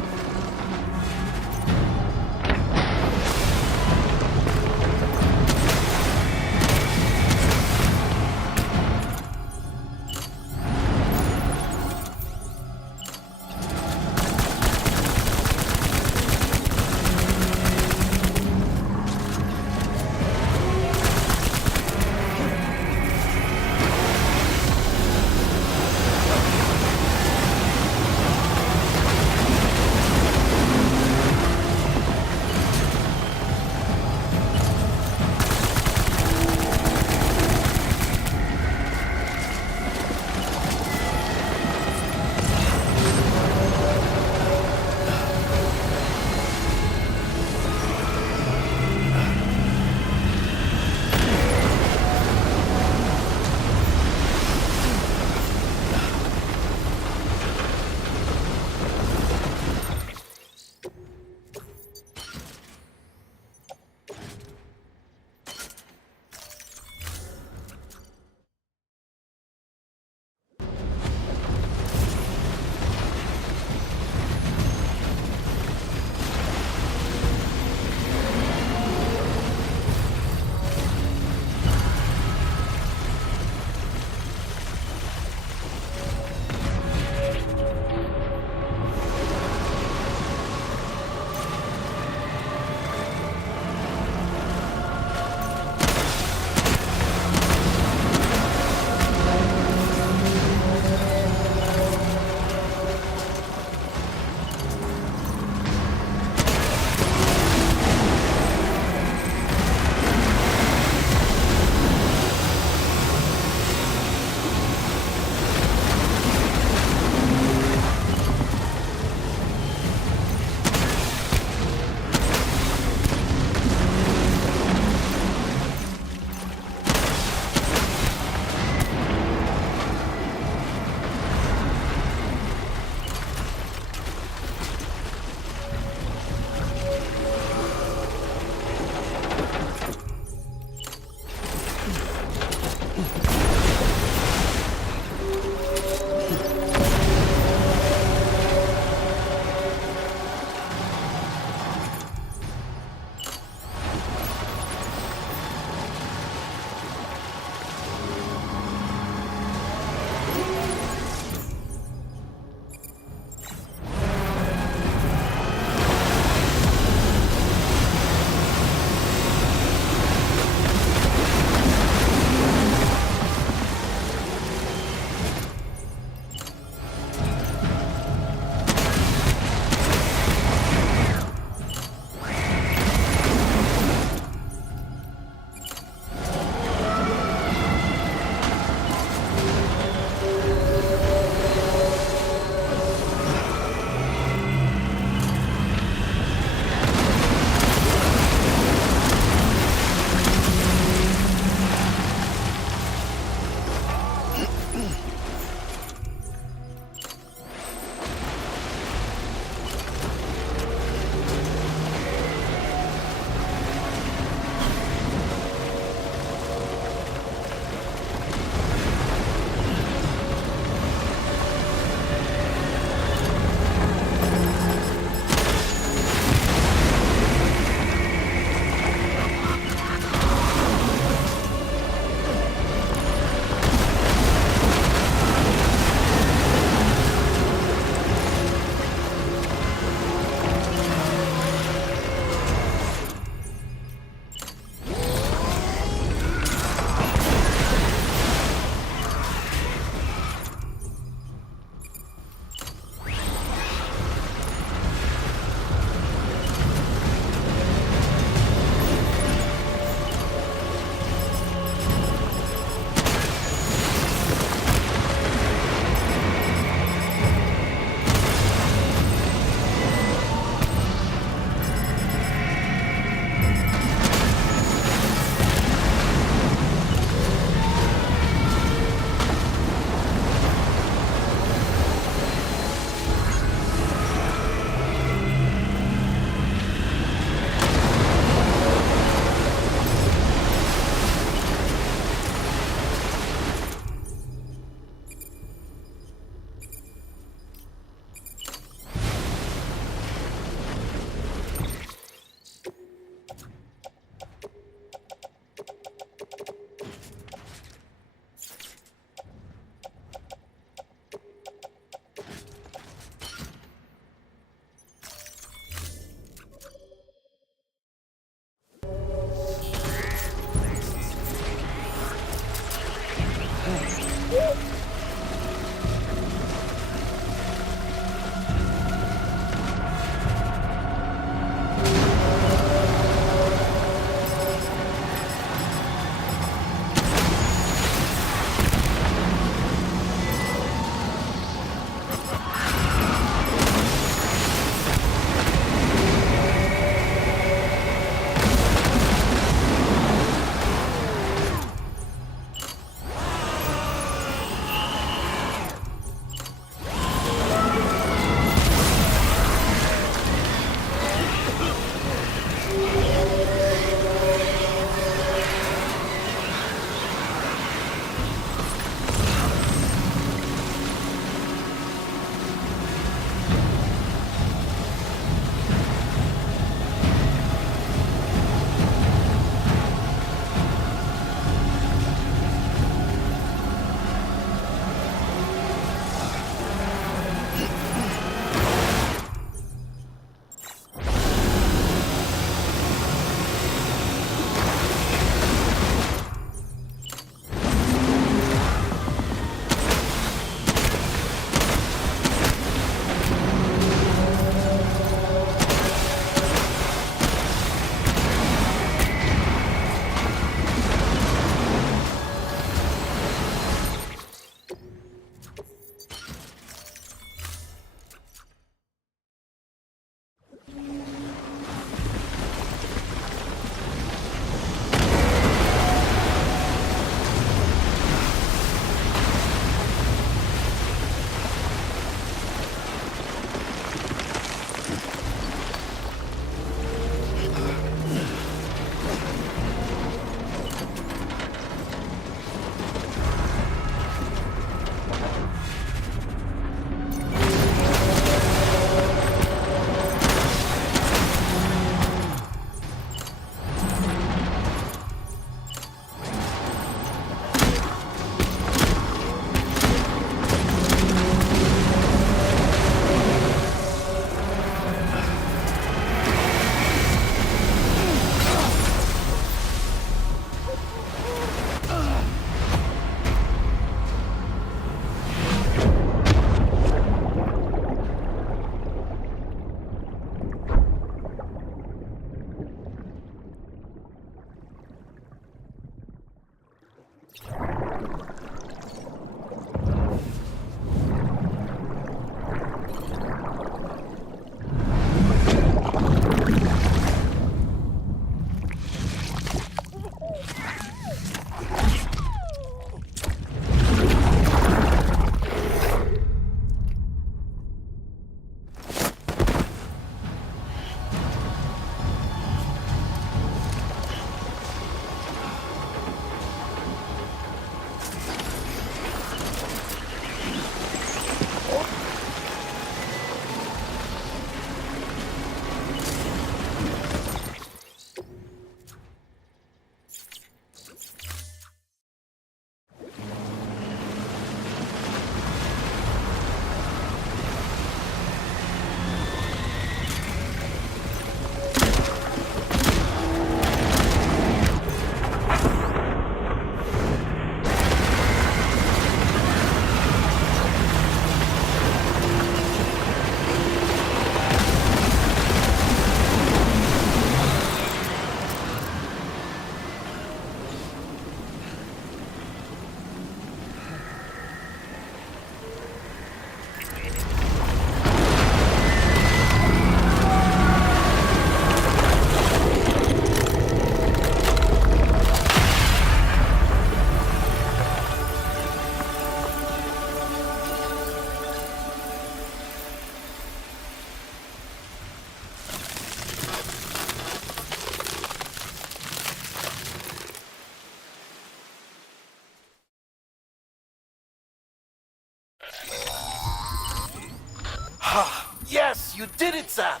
You did it, Sam!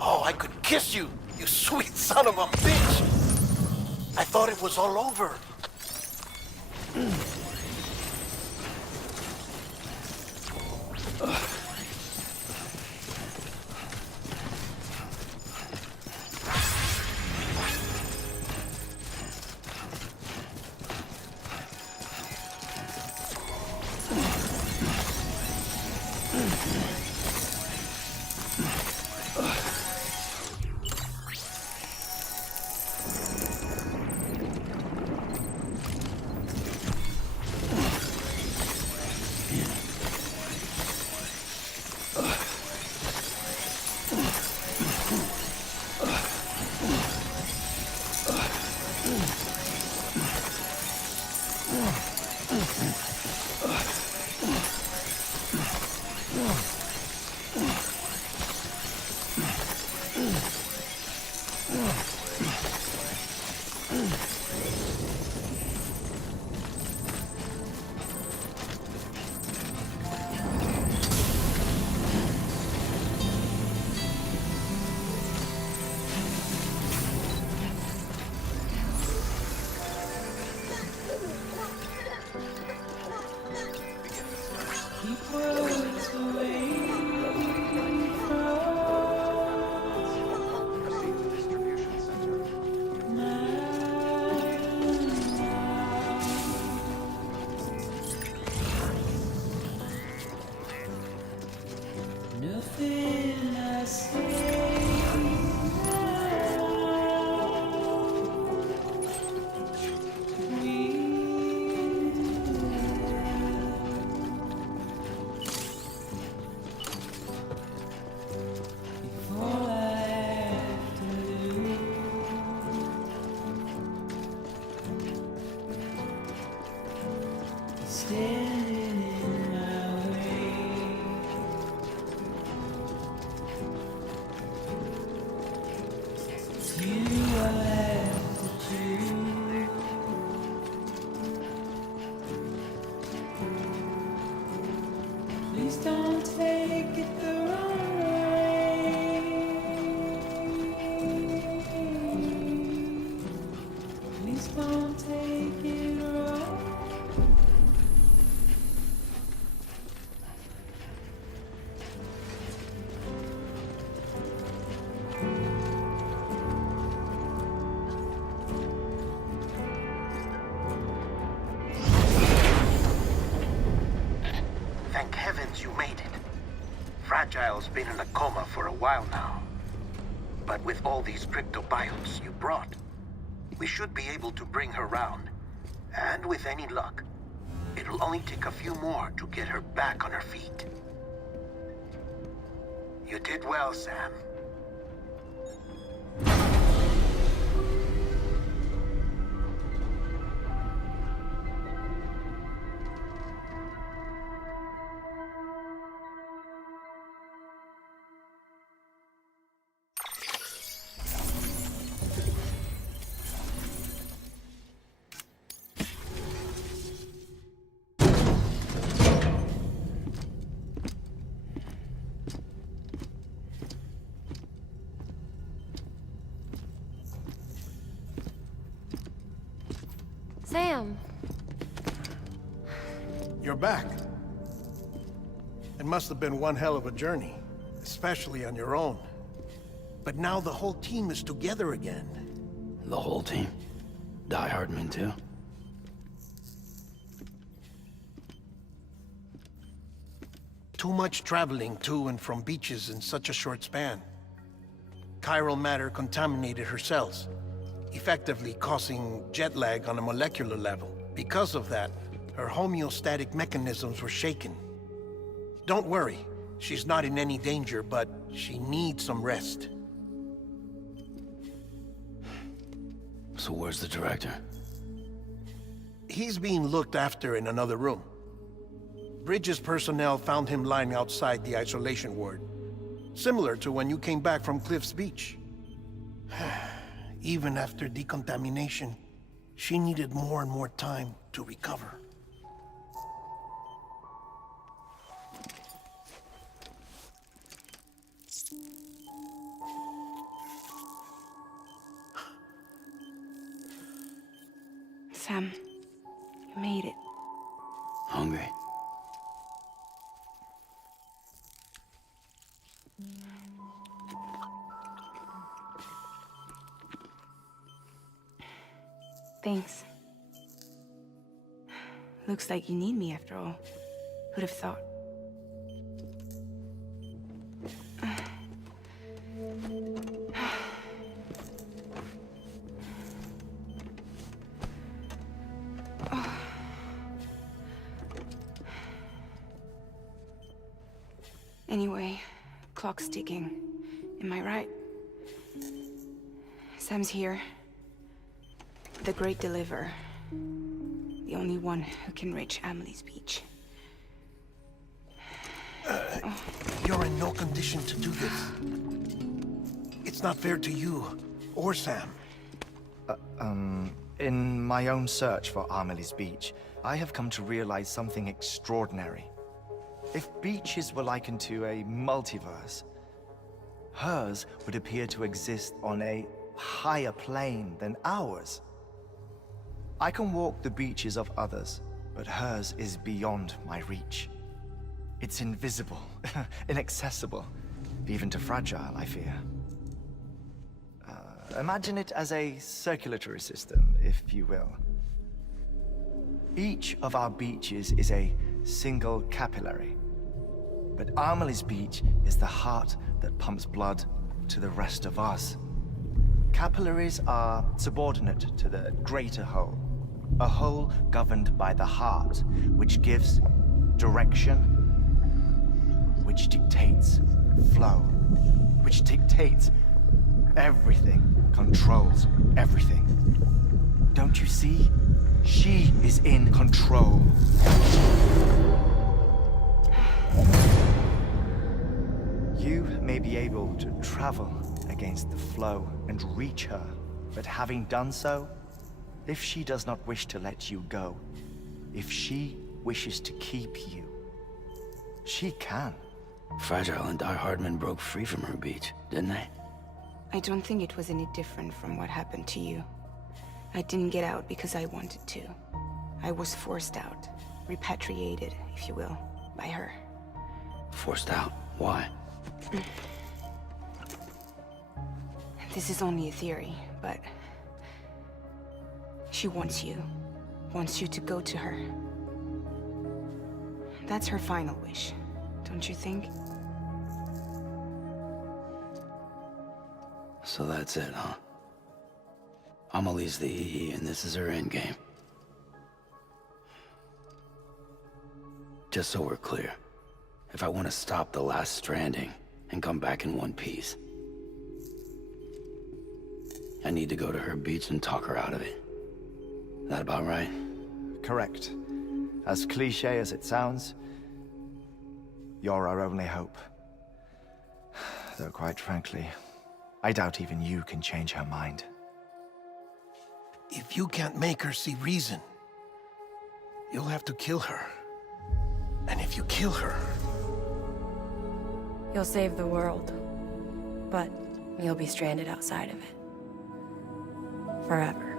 Oh, I could kiss you, you sweet son of a bitch! I thought it was all over. Proceed to distribution center. Nothing I say. Standing in my way. You have to choose. Please don't take it the wrong way. Please don't take it wrong. Thank heavens you made it. Fragile's been in a coma for a while now. But with all these cryptobiotes you brought, we should be able to bring her round. And with any luck, it'll only take a few more to get her back on her feet. You did well, Sam. Sam. You're back. It must have been one hell of a journey, especially on your own. But now the whole team is together again. The whole team? Die Hardman too? Too much traveling to and from beaches in such a short span. Chiral matter contaminated her cells, effectively causing jet lag on a molecular level. Because of that, her homeostatic mechanisms were shaken. Don't worry, she's not in any danger, but she needs some rest. So where's the director? He's being looked after in another room. Bridges personnel found him lying outside the isolation ward. Similar to when you came back from Cliff's Beach. Even after decontamination, she needed more and more time to recover. Sam, you made it. Hungry? Thanks. Looks like you need me after all. Who'd have thought? Anyway, clock's ticking. Am I right? Sam's here. The Great Deliverer. The only one who can reach Amelie's beach. You're in no condition to do this. It's not fair to you or Sam. In my own search for Amelie's beach, I have come to realize something extraordinary. If beaches were likened to a multiverse, hers would appear to exist on a higher plane than ours. I can walk the beaches of others, but hers is beyond my reach. It's invisible, inaccessible, even to fragile, I fear. Imagine it as a circulatory system, if you will. Each of our beaches is a single capillary, but Amelie's beach is the heart that pumps blood to the rest of us. Capillaries are subordinate to the greater whole, a whole governed by the heart, which gives direction, which dictates flow, which dictates everything, controls everything. Don't you see? She is in control. You may be able to travel against the flow and reach her, but having done so, if she does not wish to let you go, if she wishes to keep you, she can. Fragile and Die Hardman broke free from her beach, didn't they? I don't think it was any different from what happened to you. I didn't get out because I wanted to. I was forced out, repatriated, if you will, by her. Forced out? Why? This is only a theory, but she wants you to go to her. That's her final wish, don't you think? So that's it, huh? Amelie's the EE, and this is her endgame. Just so we're clear, if I want to stop the last Stranding and come back in one piece, I need to go to her beach and talk her out of it. That about right? Correct. As cliché as it sounds, you're our only hope. Though quite frankly, I doubt even you can change her mind. If you can't make her see reason, you'll have to kill her. And if you kill her... You'll save the world, but you'll be stranded outside of it. Forever.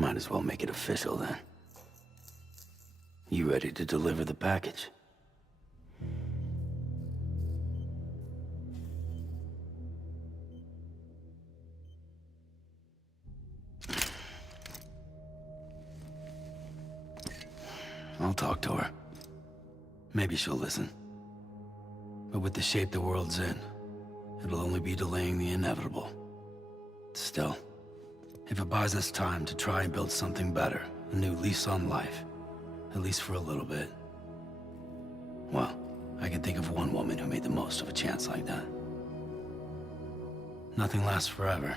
Might as well make it official then. You ready to deliver the package? I'll talk to her. Maybe she'll listen. But with the shape the world's in, it'll only be delaying the inevitable. Still, if it buys us time to try and build something better, a new lease on life, at least for a little bit, well, I can think of one woman who made the most of a chance like that. Nothing lasts forever,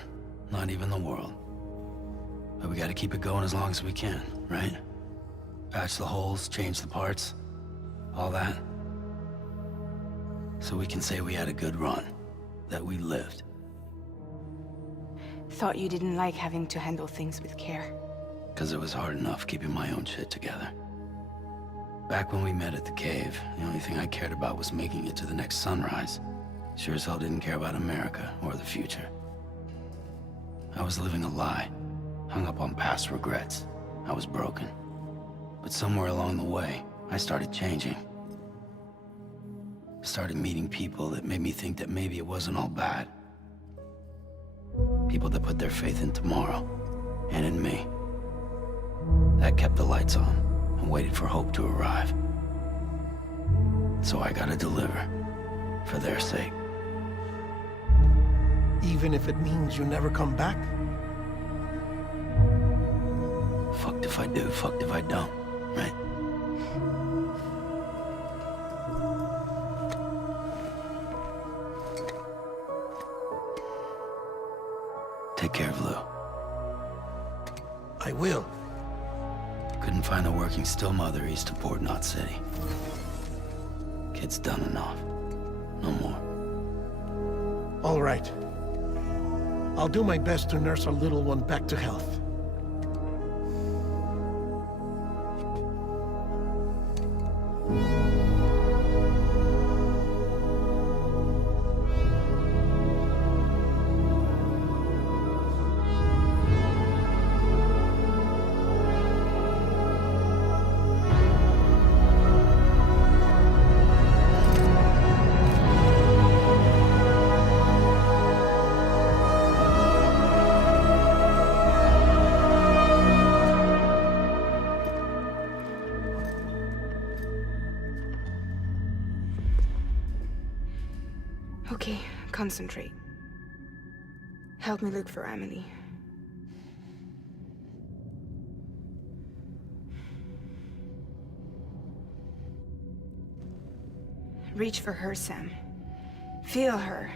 not even the world. But we gotta keep it going as long as we can, right? Patch the holes, change the parts, all that. So we can say we had a good run, that we lived. Thought you didn't like having to handle things with care. 'Cause it was hard enough keeping my own shit together. Back when we met at the cave, the only thing I cared about was making it to the next sunrise. Sure as hell didn't care about America or the future. I was living a lie, hung up on past regrets. I was broken. But somewhere along the way, I started changing. Started meeting people that made me think that maybe it wasn't all bad. People that put their faith in tomorrow, and in me. That kept the lights on, and waited for hope to arrive. So I gotta deliver, for their sake. Even if it means you never come back? Fucked if I do, fucked if I don't, right? Take care of Lou. I will. Couldn't find a working still mother east of Port Knot City. Kid's done enough. No more. All right. I'll do my best to nurse our little one back to health. Okay, concentrate. Help me look for Emily. Reach for her, Sam. Feel her.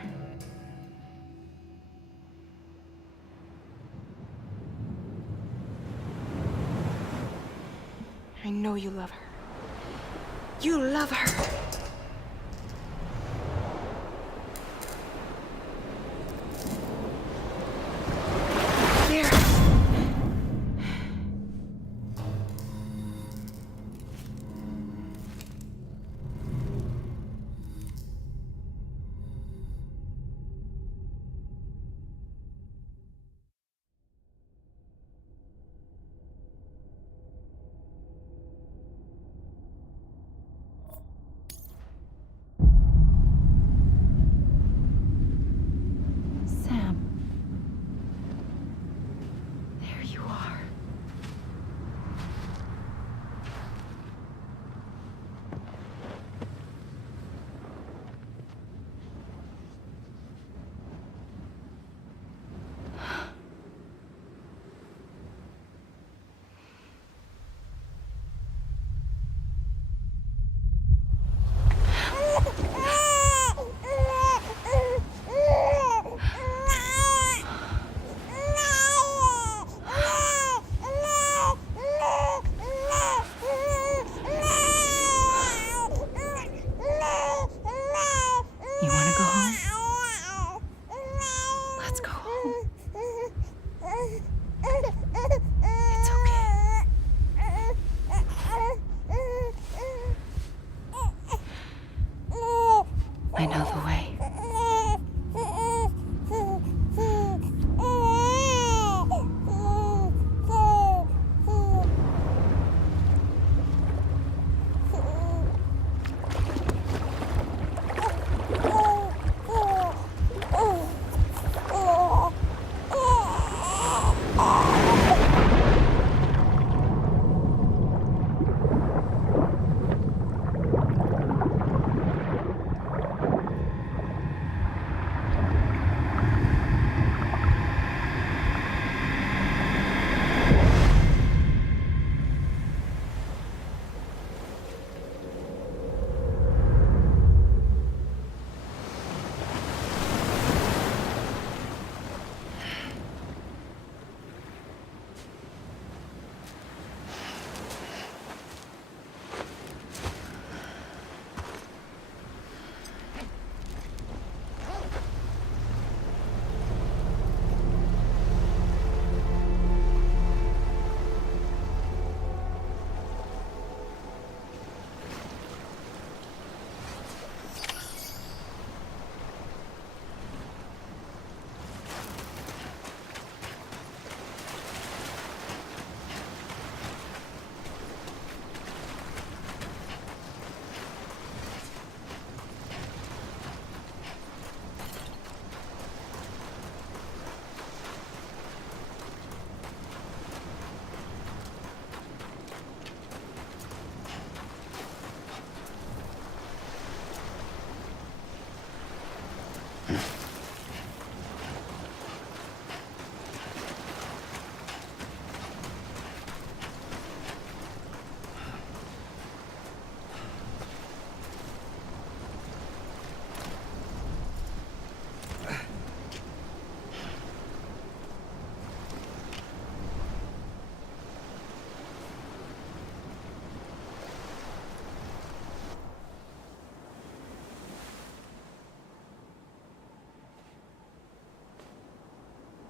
I know you love her. You love her! There!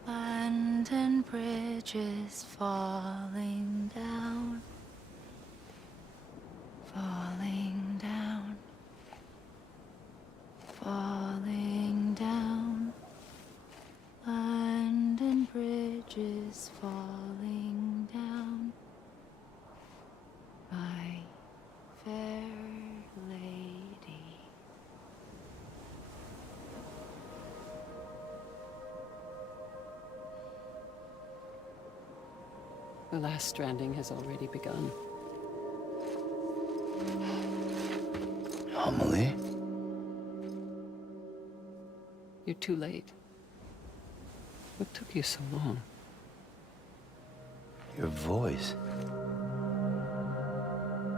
London Bridge is falling down, falling down, falling down. London Bridge is falling down, my fair lady. The last stranding has already begun. Amelie? You're too late. What took you so long? Your voice.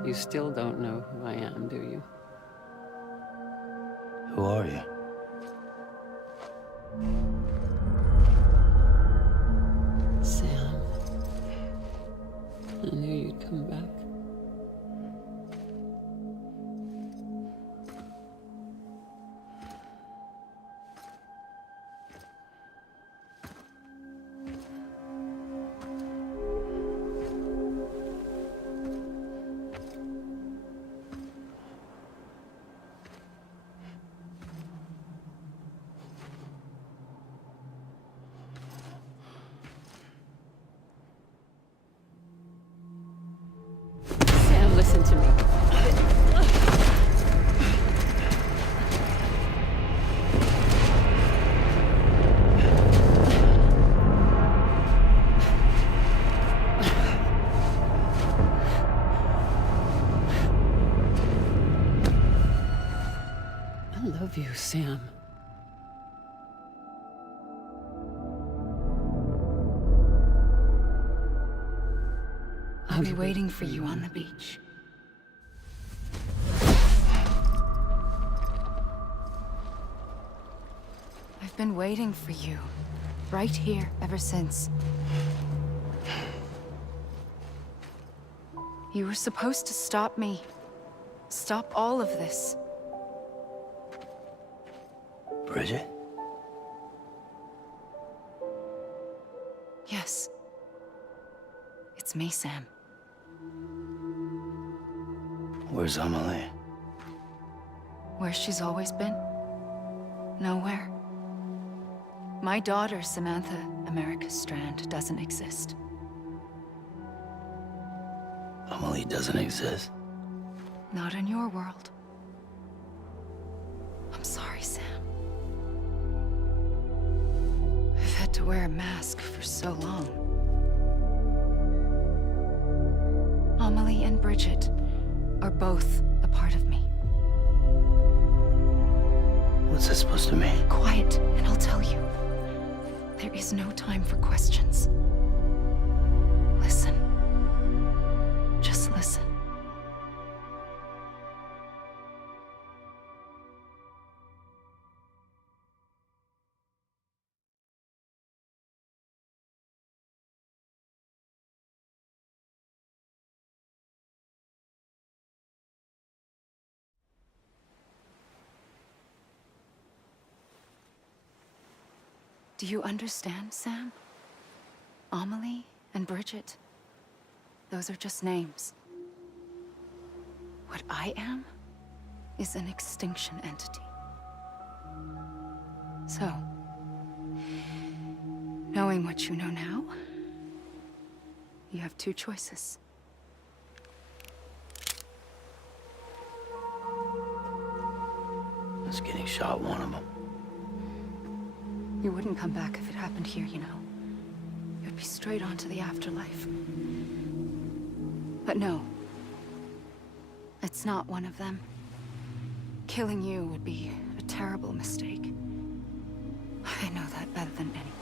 You still don't know who I am, do you? Who are you? Sam. I knew you'd come back. Sam, listen to me. I love you, Sam. I'll be waiting for you on the beach. I've been waiting for you, right here, ever since. You were supposed to stop me. Stop all of this. Bridget? Yes. It's me, Sam. Where's Amelie? Where she's always been. Nowhere. My daughter, Samantha America Strand, doesn't exist. Amelie doesn't exist? Not in your world. I'm sorry, Sam. I've had to wear a mask for so long. Amelie and Bridget are both a part of me. What's that supposed to mean? Quiet, and I'll tell you. There is no time for questions. Listen. Just listen. Do you understand, Sam? Amelie and Bridget, those are just names. What I am is an extinction entity. So, knowing what you know now, you have two choices. Is getting shot one of them? You wouldn't come back if it happened here, you know. You'd be straight on to the afterlife. But no. It's not one of them. Killing you would be a terrible mistake. I know that better than anyone.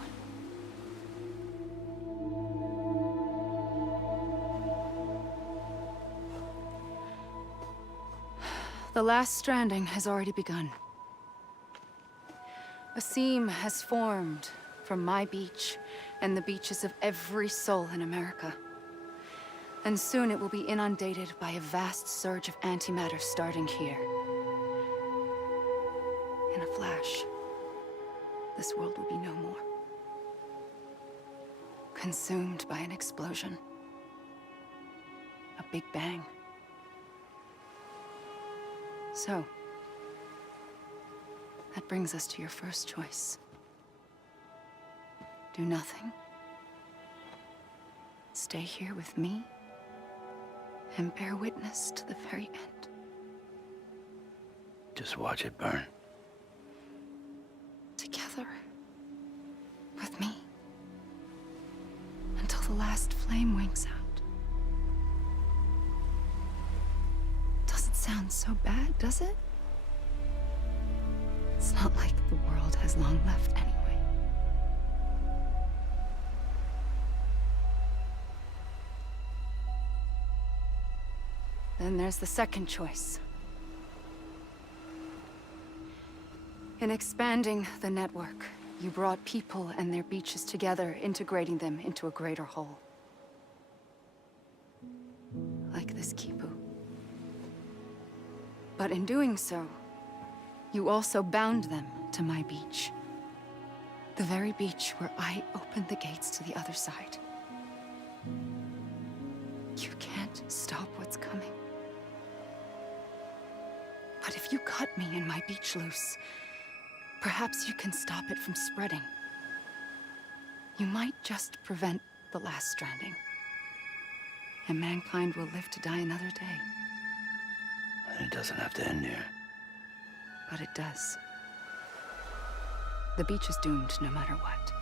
The last stranding has already begun. A seam has formed from my beach and the beaches of every soul in America. And soon it will be inundated by a vast surge of antimatter starting here. In a flash, this world will be no more. Consumed by an explosion. A big bang. So, that brings us to your first choice. Do nothing. Stay here with me. And bear witness to the very end. Just watch it burn. Together. With me. Until the last flame winks out. Doesn't sound so bad, does it? It's not like the world has long left anyway. Then there's the second choice. In expanding the network, you brought people and their beaches together, integrating them into a greater whole. Like this Kipu. But in doing so, you also bound them to my beach. The very beach where I opened the gates to the other side. You can't stop what's coming. But if you cut me and my beach loose, perhaps you can stop it from spreading. You might just prevent the last stranding. And mankind will live to die another day. And it doesn't have to end here. But it does. The beach is doomed no matter what.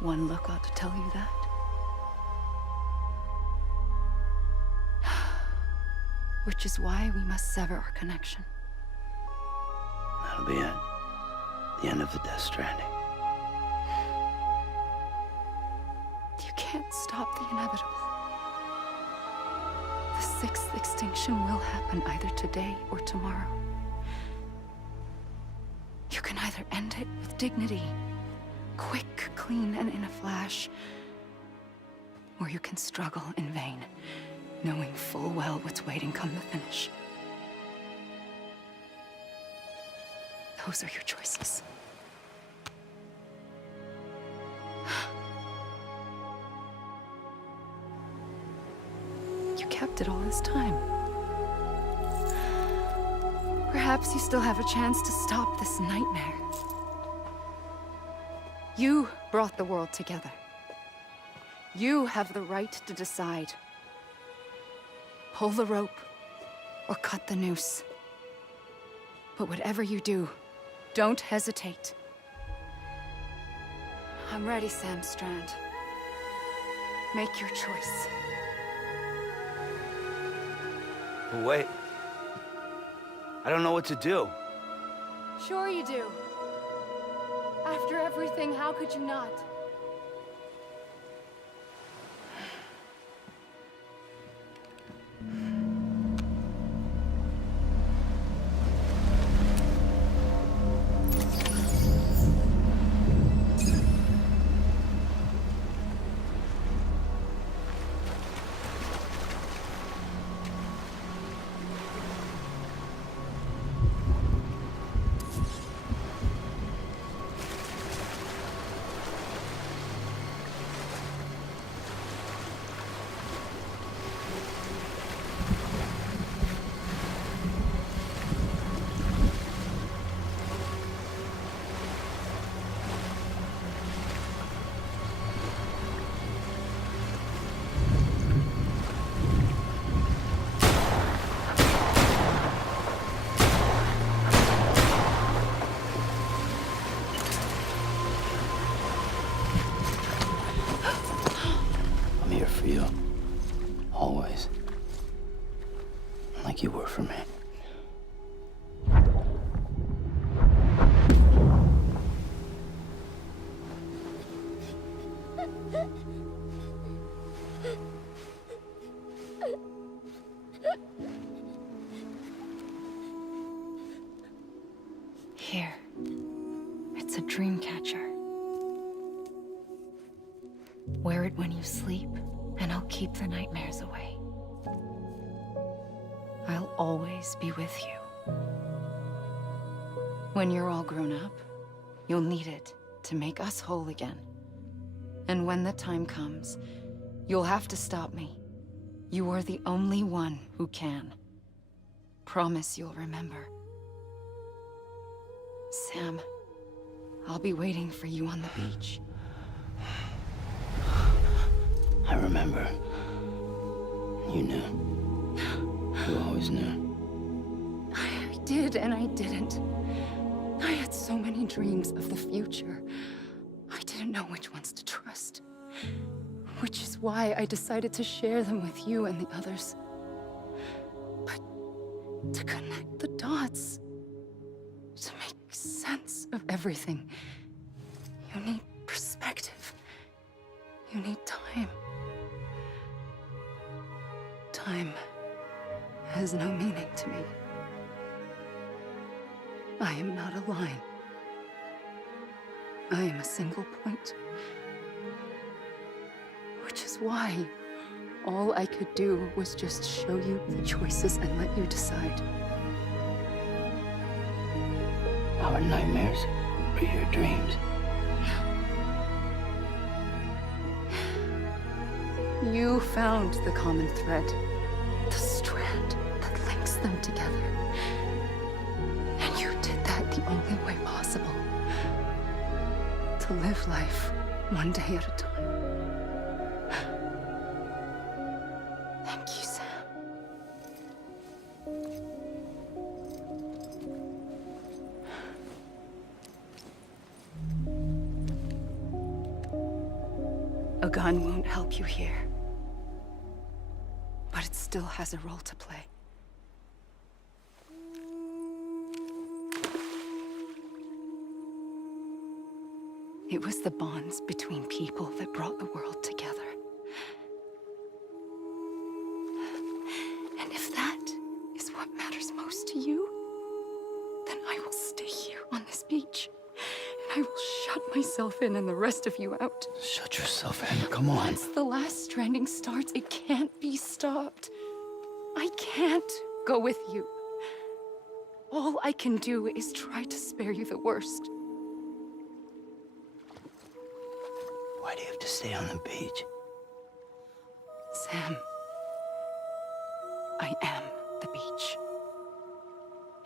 One look ought to tell you that. Which is why we must sever our connection. That'll be it. The end of the Death Stranding. You can't stop the inevitable. The sixth extinction will happen either today or tomorrow. You can either end it with dignity, quick, clean, and in a flash, or you can struggle in vain, knowing full well what's waiting come the finish. Those are your choices. You kept it all this time. Perhaps you still have a chance to stop this nightmare. You brought the world together. You have the right to decide. Pull the rope or cut the noose. But whatever you do, don't hesitate. I'm ready, Sam Strand. Make your choice. But wait. I don't know what to do. Sure you do. After everything, how could you not? I'm here for you. Always. Like you were for me. Here. It's a dream catcher. Wear it when you sleep, and I'll keep the nightmares away. I'll always be with you. When you're all grown up, you'll need it to make us whole again. And when the time comes, you'll have to stop me. You are the only one who can. Promise you'll remember. Sam, I'll be waiting for you on the beach. I remember. You knew. You always knew. I did and I didn't. I had so many dreams of the future. I didn't know which ones to trust. Which is why I decided to share them with you and the others. But to connect the dots, to make sense of everything, you need perspective. You need time. Time has no meaning to me. I am not a line. I am a single point. Which is why all I could do was just show you the choices and let you decide. Our nightmares are your dreams. You found the common thread, the strand that links them together. And you did that the only way possible. To live life one day at a time. Thank you, Sam. A gun won't help you here. But it still has a role to play. It was the bonds between people that brought the world together. And if that is what matters most to you, then I will stay here on this beach. And I will shut myself in and the rest of you out. Shut yourself in, come on. Once the last stranding starts, it can't be stopped. I can't go with you. All I can do is try to spare you the worst. Why do you have to stay on the beach? Sam, I am the beach.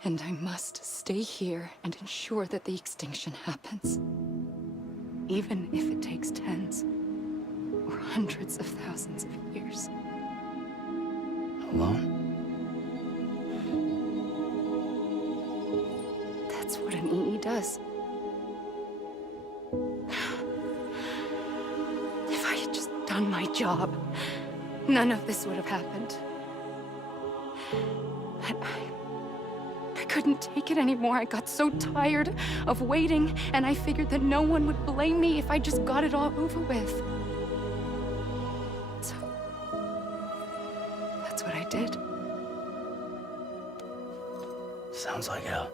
And I must stay here and ensure that the extinction happens. Even if it takes tens or hundreds of thousands of years. Alone? That's what an EE does. If I had just done my job, none of this would have happened. But I couldn't take it anymore. I got so tired of waiting, and I figured that no one would blame me if I just got it all over with. So, that's what I did. Sounds like hell.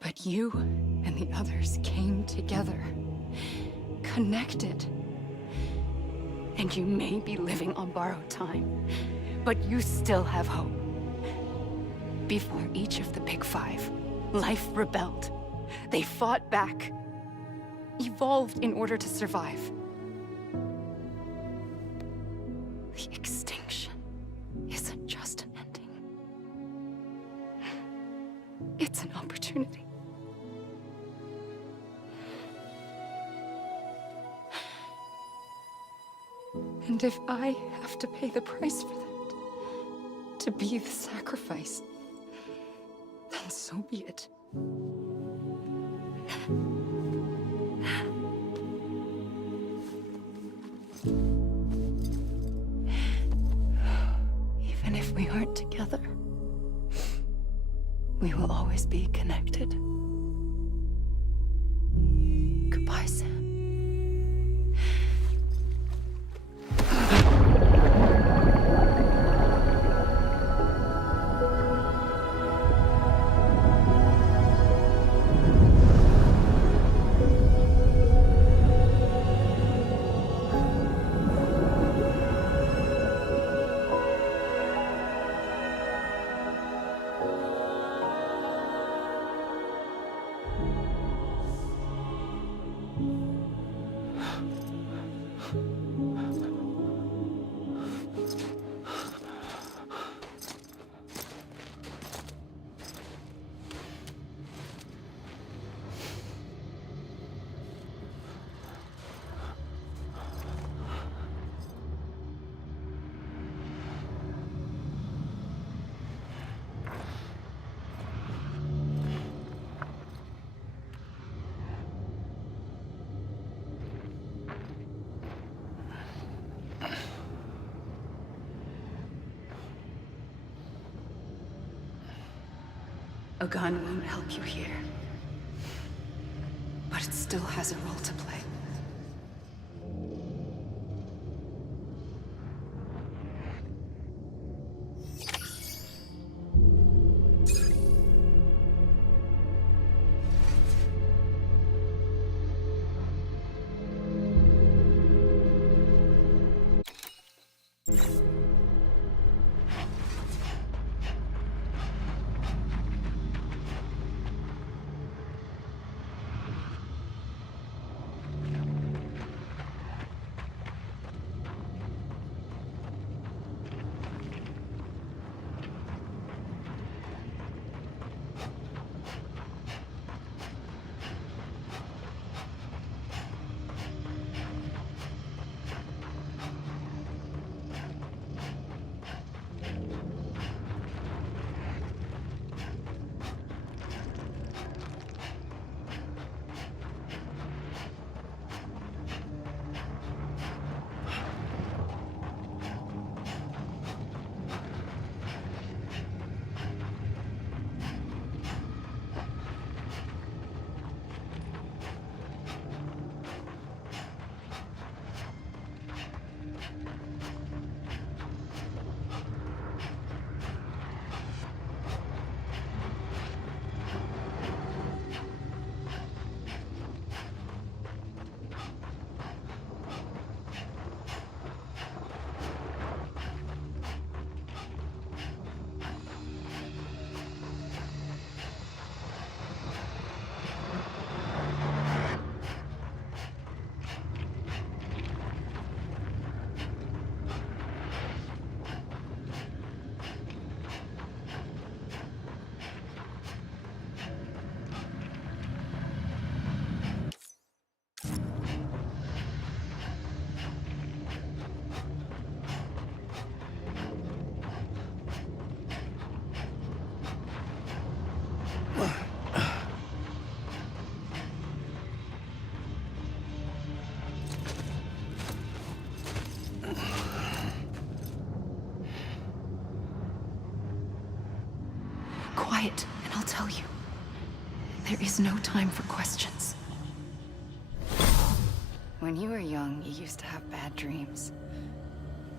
But you and the others came together, connected. And you may be living on borrowed time, but you still have hope. Before each of the Big Five, life rebelled. They fought back, evolved in order to survive. The extinction isn't just an ending. It's an opportunity. And if I have to pay the price for that, to be the sacrifice, then so be it. Even if we aren't together, we will always be connected. Goodbye, Sam. A gun won't help you here. But it still has a role to play. Quiet, and I'll tell you. There is no time for questions. When you were young, you used to have bad dreams.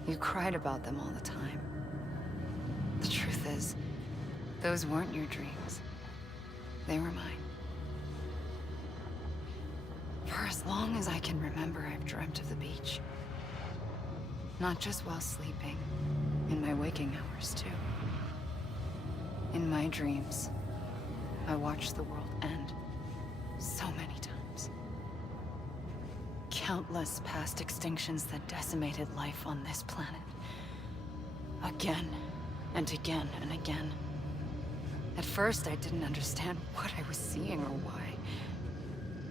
You cried about them all the time. The truth is, those weren't your dreams. They were mine. For as long as I can remember, I've dreamt of the beach. Not just while sleeping, in my waking hours too. In my dreams, I watched the world end so many times. Countless past extinctions that decimated life on this planet. Again, and again, and again. At first, I didn't understand what I was seeing or why.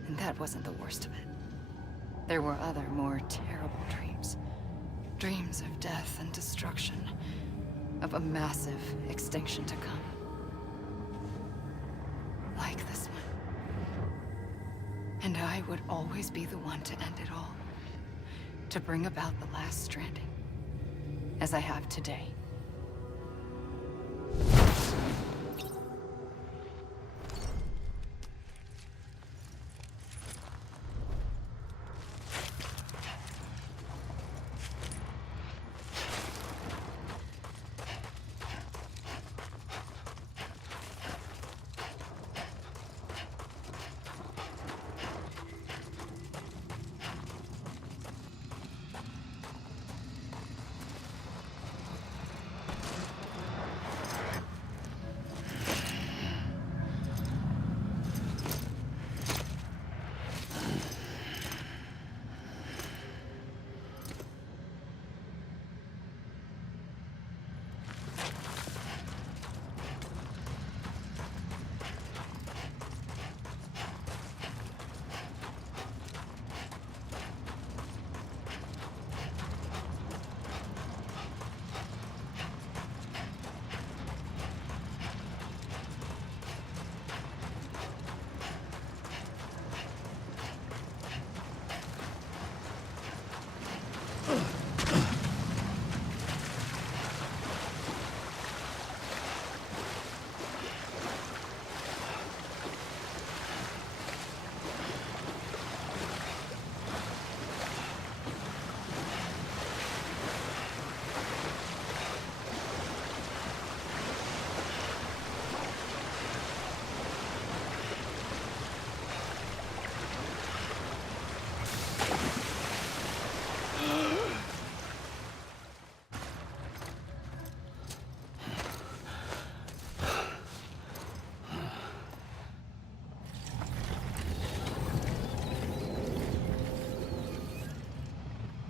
And that wasn't the worst of it. There were other, more terrible dreams. Dreams of death and destruction. Of a massive extinction to come. Like this one. And I would always be the one to end it all. To bring about the last stranding. As I have today.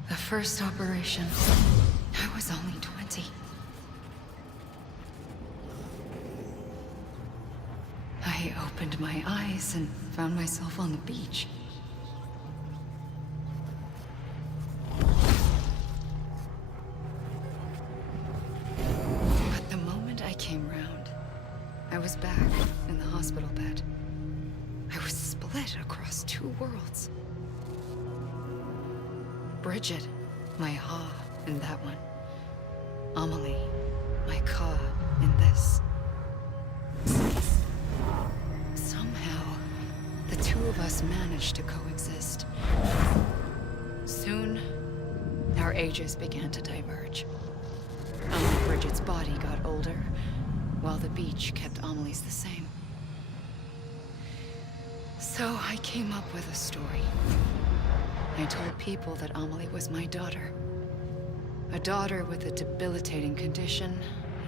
The first operation, I was only 20. I opened my eyes and found myself on the beach. But the moment I came round, I was back in the hospital bed. I was split across two worlds. Bridget, my Ha in that one. Amelie, my Ka in this. Somehow, the two of us managed to coexist. Soon, our ages began to diverge. Bridget's body got older, while the beach kept Amelie's the same. So I came up with a story. I told people that Amelie was my daughter. A daughter with a debilitating condition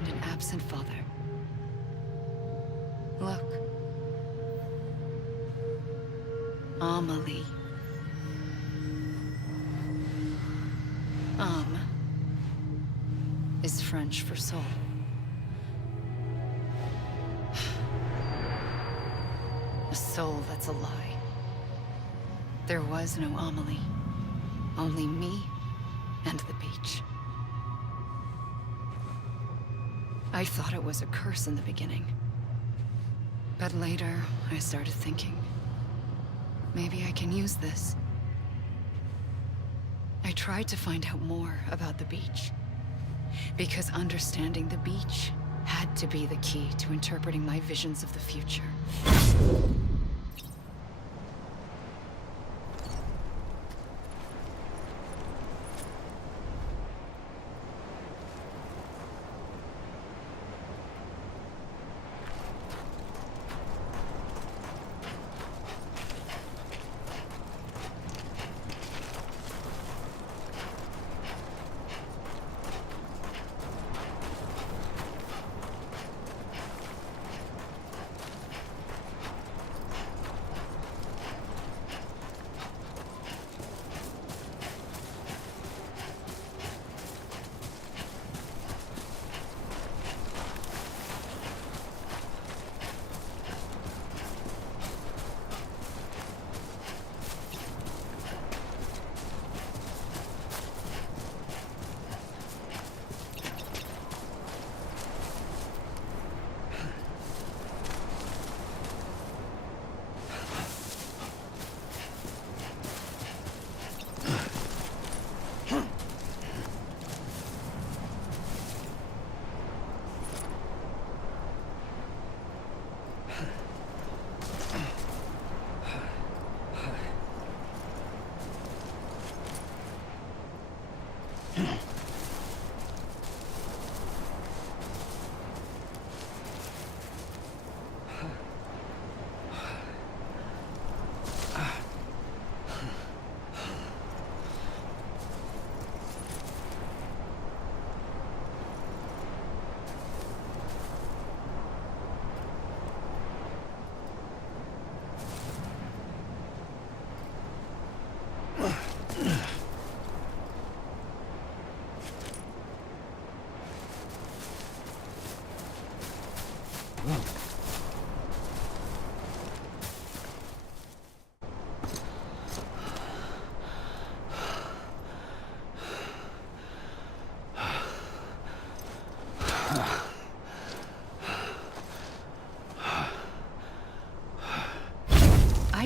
and an absent father. Look. Amelie. Is French for soul. A soul that's a lie. There was no Amelie. Only me and the beach. I thought it was a curse in the beginning. But later, I started thinking, maybe I can use this. I tried to find out more about the beach. Because understanding the beach had to be the key to interpreting my visions of the future.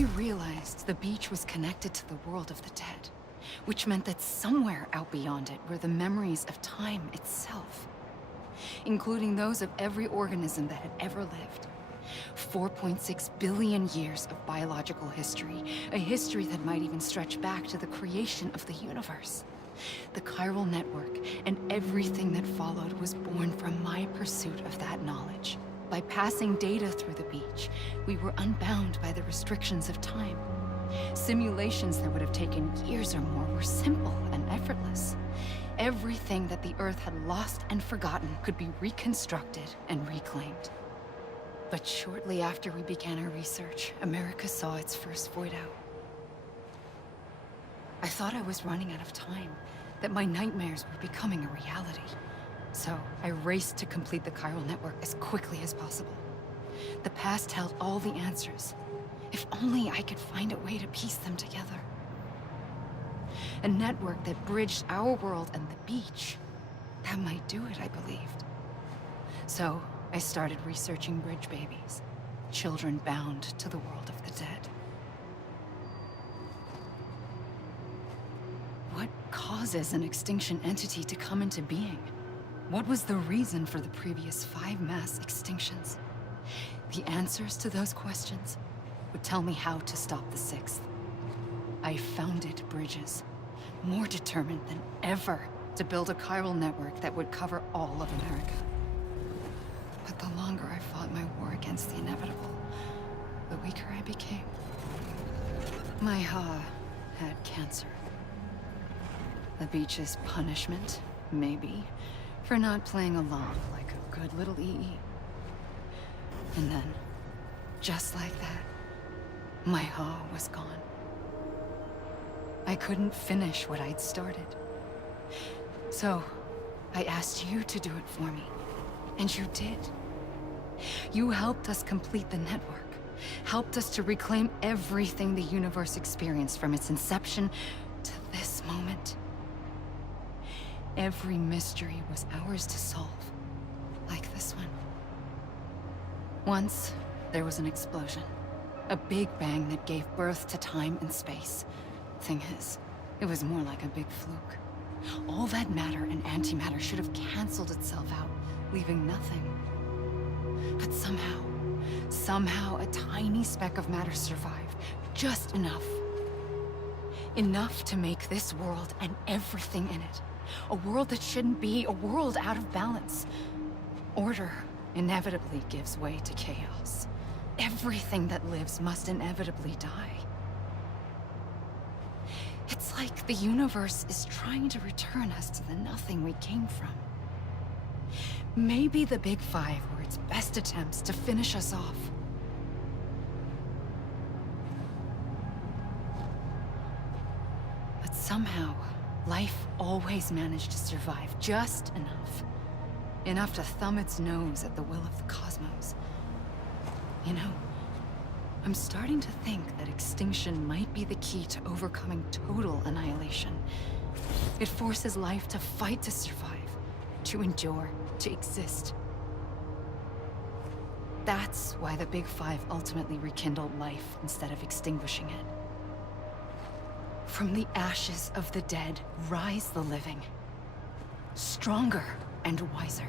I realized the beach was connected to the world of the dead, which meant that somewhere out beyond it were the memories of time itself, including those of every organism that had ever lived. 4.6 billion years of biological history, a history that might even stretch back to the creation of the universe. The chiral network and everything that followed was born from my pursuit of that knowledge. By passing data through the beach, we were unbound by the restrictions of time. Simulations that would have taken years or more were simple and effortless. Everything that the Earth had lost and forgotten could be reconstructed and reclaimed. But shortly after we began our research, America saw its first void out. I thought I was running out of time, that my nightmares were becoming a reality. So I raced to complete the chiral network as quickly as possible. The past held all the answers. If only I could find a way to piece them together. A network that bridged our world and the beach. That might do it, I believed. So I started researching bridge babies, children bound to the world of the dead. What causes an extinction entity to come into being? What was the reason for the previous 5 mass extinctions? The answers to those questions would tell me how to stop the 6th. I founded bridges, more determined than ever to build a chiral network that would cover all of America. But the longer I fought my war against the inevitable, the weaker I became. My Ha had cancer. The beach's punishment, maybe, for not playing along like a good little EE. And then, just like that, my Ha was gone. I couldn't finish what I'd started. So, I asked you to do it for me. And you did. You helped us complete the network. Helped us to reclaim everything the universe experienced from its inception to this moment. Every mystery was ours to solve. Like this one. Once, there was an explosion. A big bang that gave birth to time and space. Thing is, it was more like a big fluke. All that matter and antimatter should have canceled itself out, leaving nothing. But somehow a tiny speck of matter survived. Just enough. Enough to make this world and everything in it. A world that shouldn't be, a world out of balance. Order inevitably gives way to chaos. Everything that lives must inevitably die. It's like the universe is trying to return us to the nothing we came from. Maybe the Big Five were its best attempts to finish us off. But somehow, life always managed to survive just enough. Enough to thumb its nose at the will of the cosmos. You know, I'm starting to think that extinction might be the key to overcoming total annihilation. It forces life to fight to survive, to endure, to exist. That's why the Big Five ultimately rekindled life instead of extinguishing it. From the ashes of the dead rise the living. Stronger and wiser.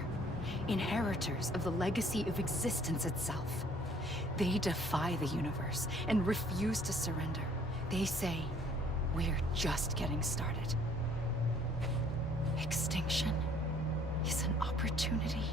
Inheritors of the legacy of existence itself. They defy the universe and refuse to surrender. They say, we're just getting started. Extinction is an opportunity.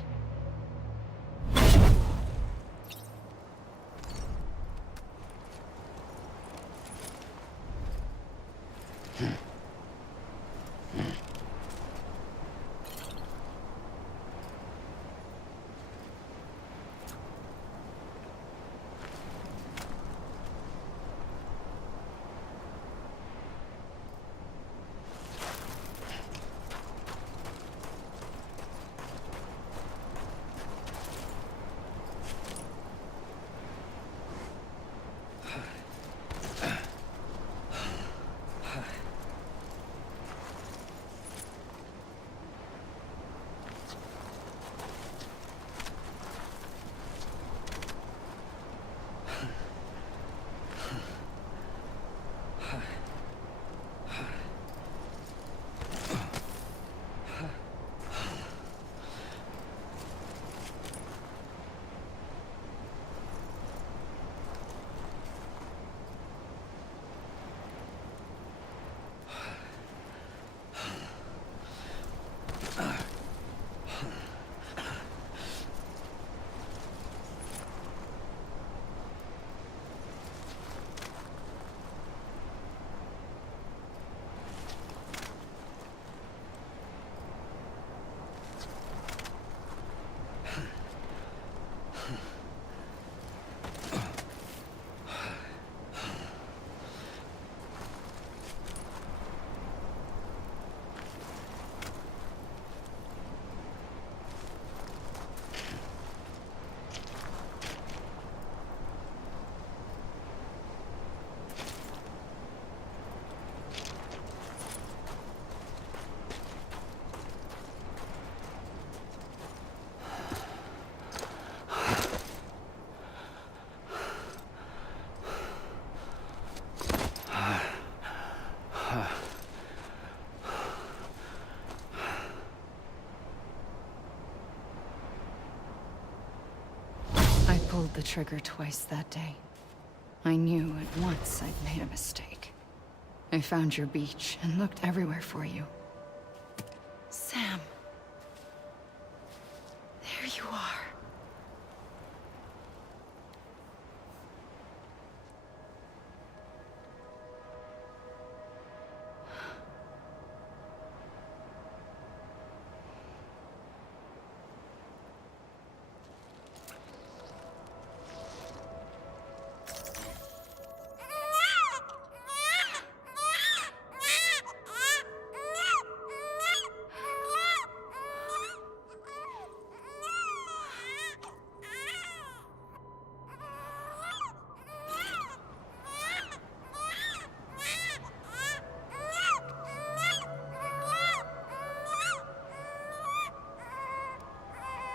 the trigger twice that day. I knew at once I'd made a mistake. I found your beach and looked everywhere for you. Sam. There you are.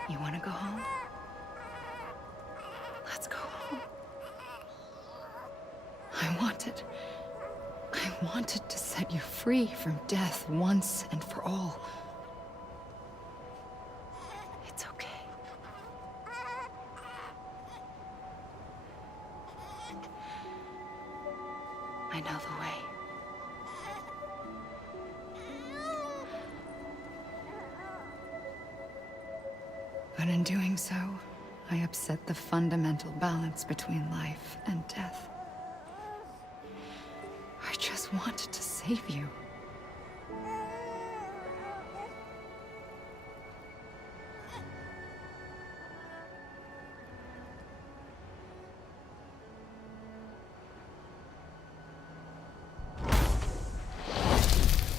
You want to go home? Let's go home. I wanted to set you free from death once and for all. It's okay. I know the way. But in doing so, I upset the fundamental balance between life and death. I just wanted to save you.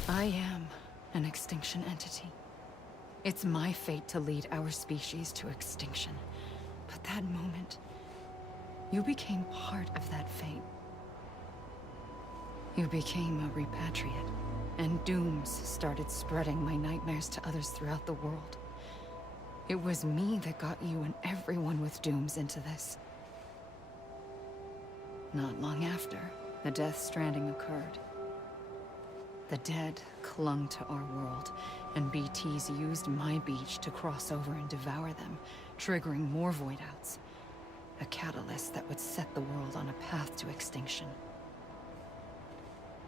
I am an extinction entity. It's my fate to lead our species to extinction. But that moment, you became part of that fate. You became a repatriate, and dooms started spreading my nightmares to others throughout the world. It was me that got you and everyone with dooms into this. Not long after, the Death Stranding occurred. The dead clung to our world, and BTs used my beach to cross over and devour them, triggering more void outs. A catalyst that would set the world on a path to extinction.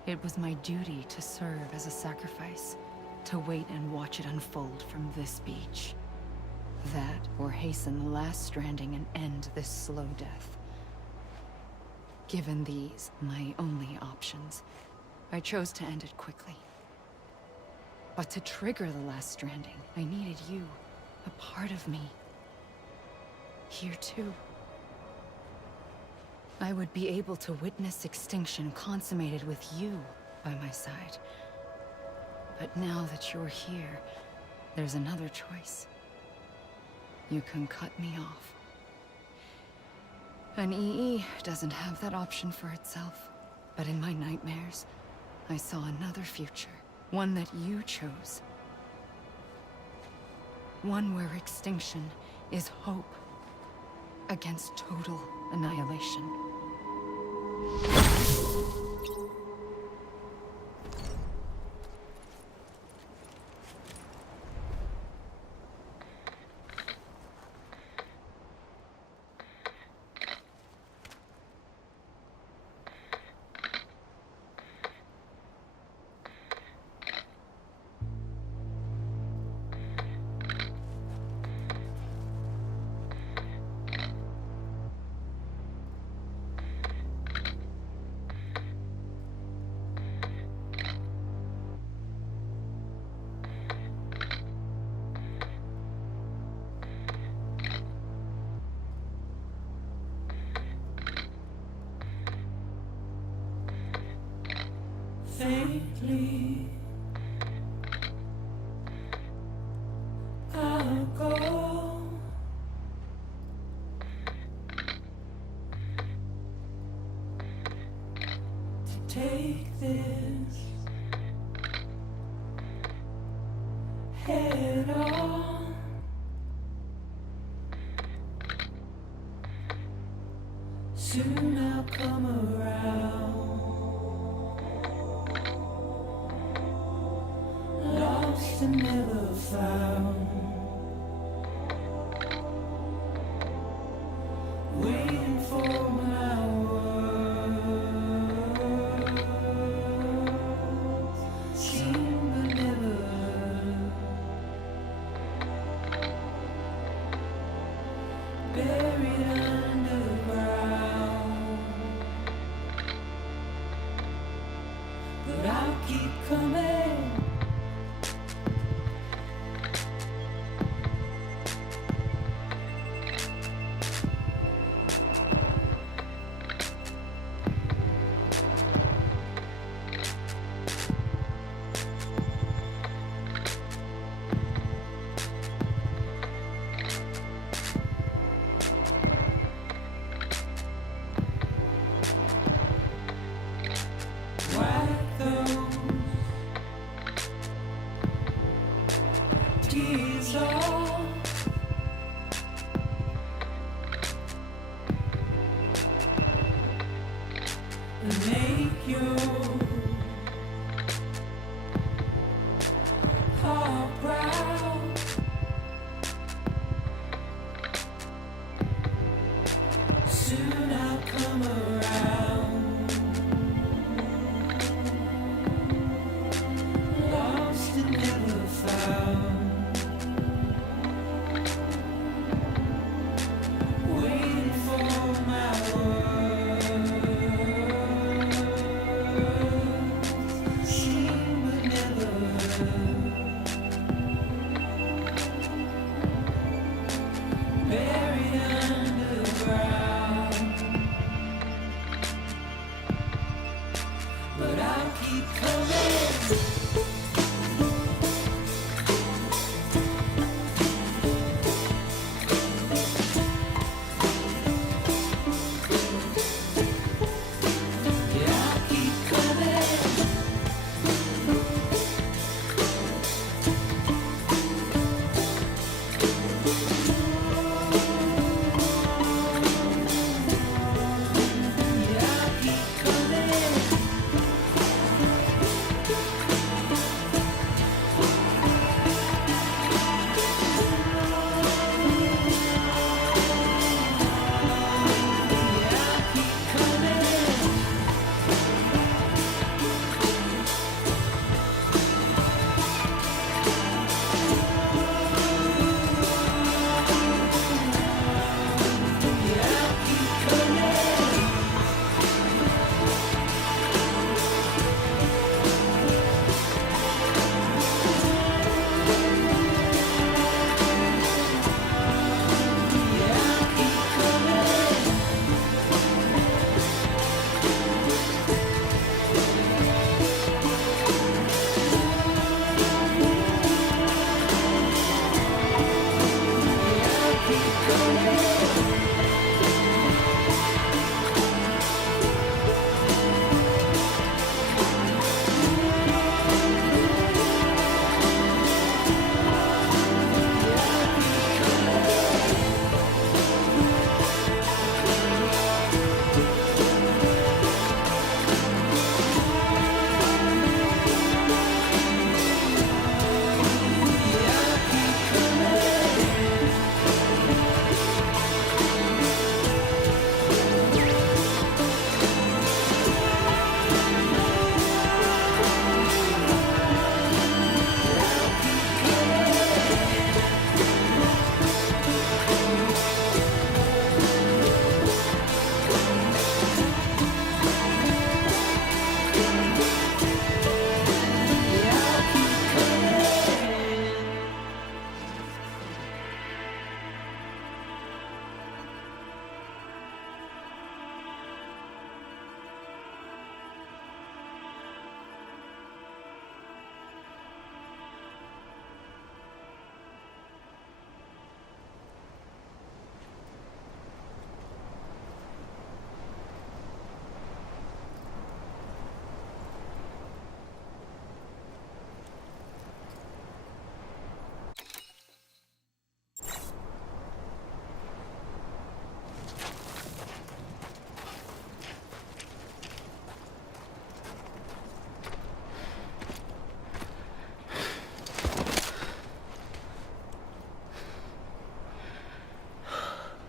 It was my duty to serve as a sacrifice, to wait and watch it unfold from this beach. That, or hasten the last stranding and end this slow death. Given these, my only options, I chose to end it quickly. But to trigger the last stranding, I needed you, a part of me. Here too. I would be able to witness extinction consummated with you by my side. But now that you're here, there's another choice. You can cut me off. An EE doesn't have that option for itself. But in my nightmares, I saw another future. One that you chose. One where extinction is hope against total annihilation. Faintly, I'll go. To take this head on. Soon I'll come around. Lost and never found.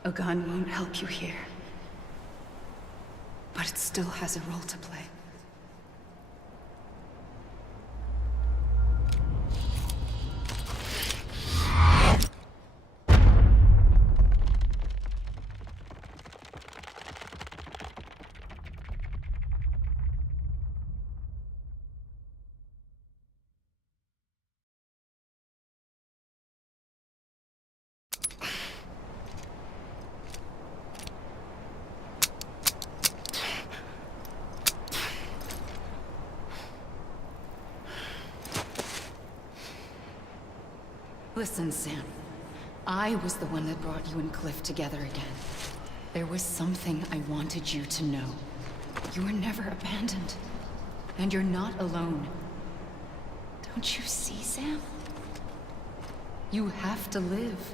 A gun won't help you here. But it still has a role to play. Listen, Sam. I was the one that brought you and Cliff together again. There was something I wanted you to know. You were never abandoned. And you're not alone. Don't you see, Sam? You have to live.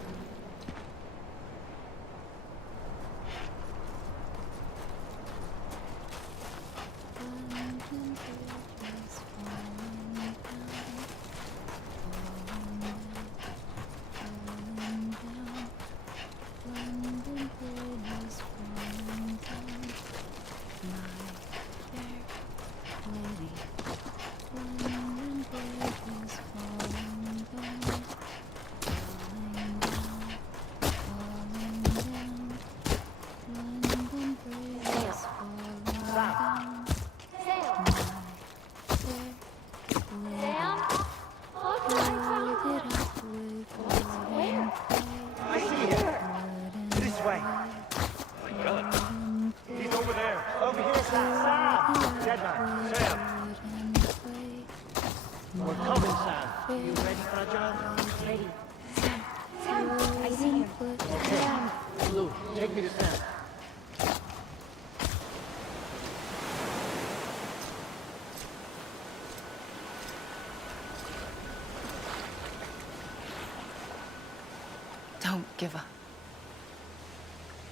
Don't give up.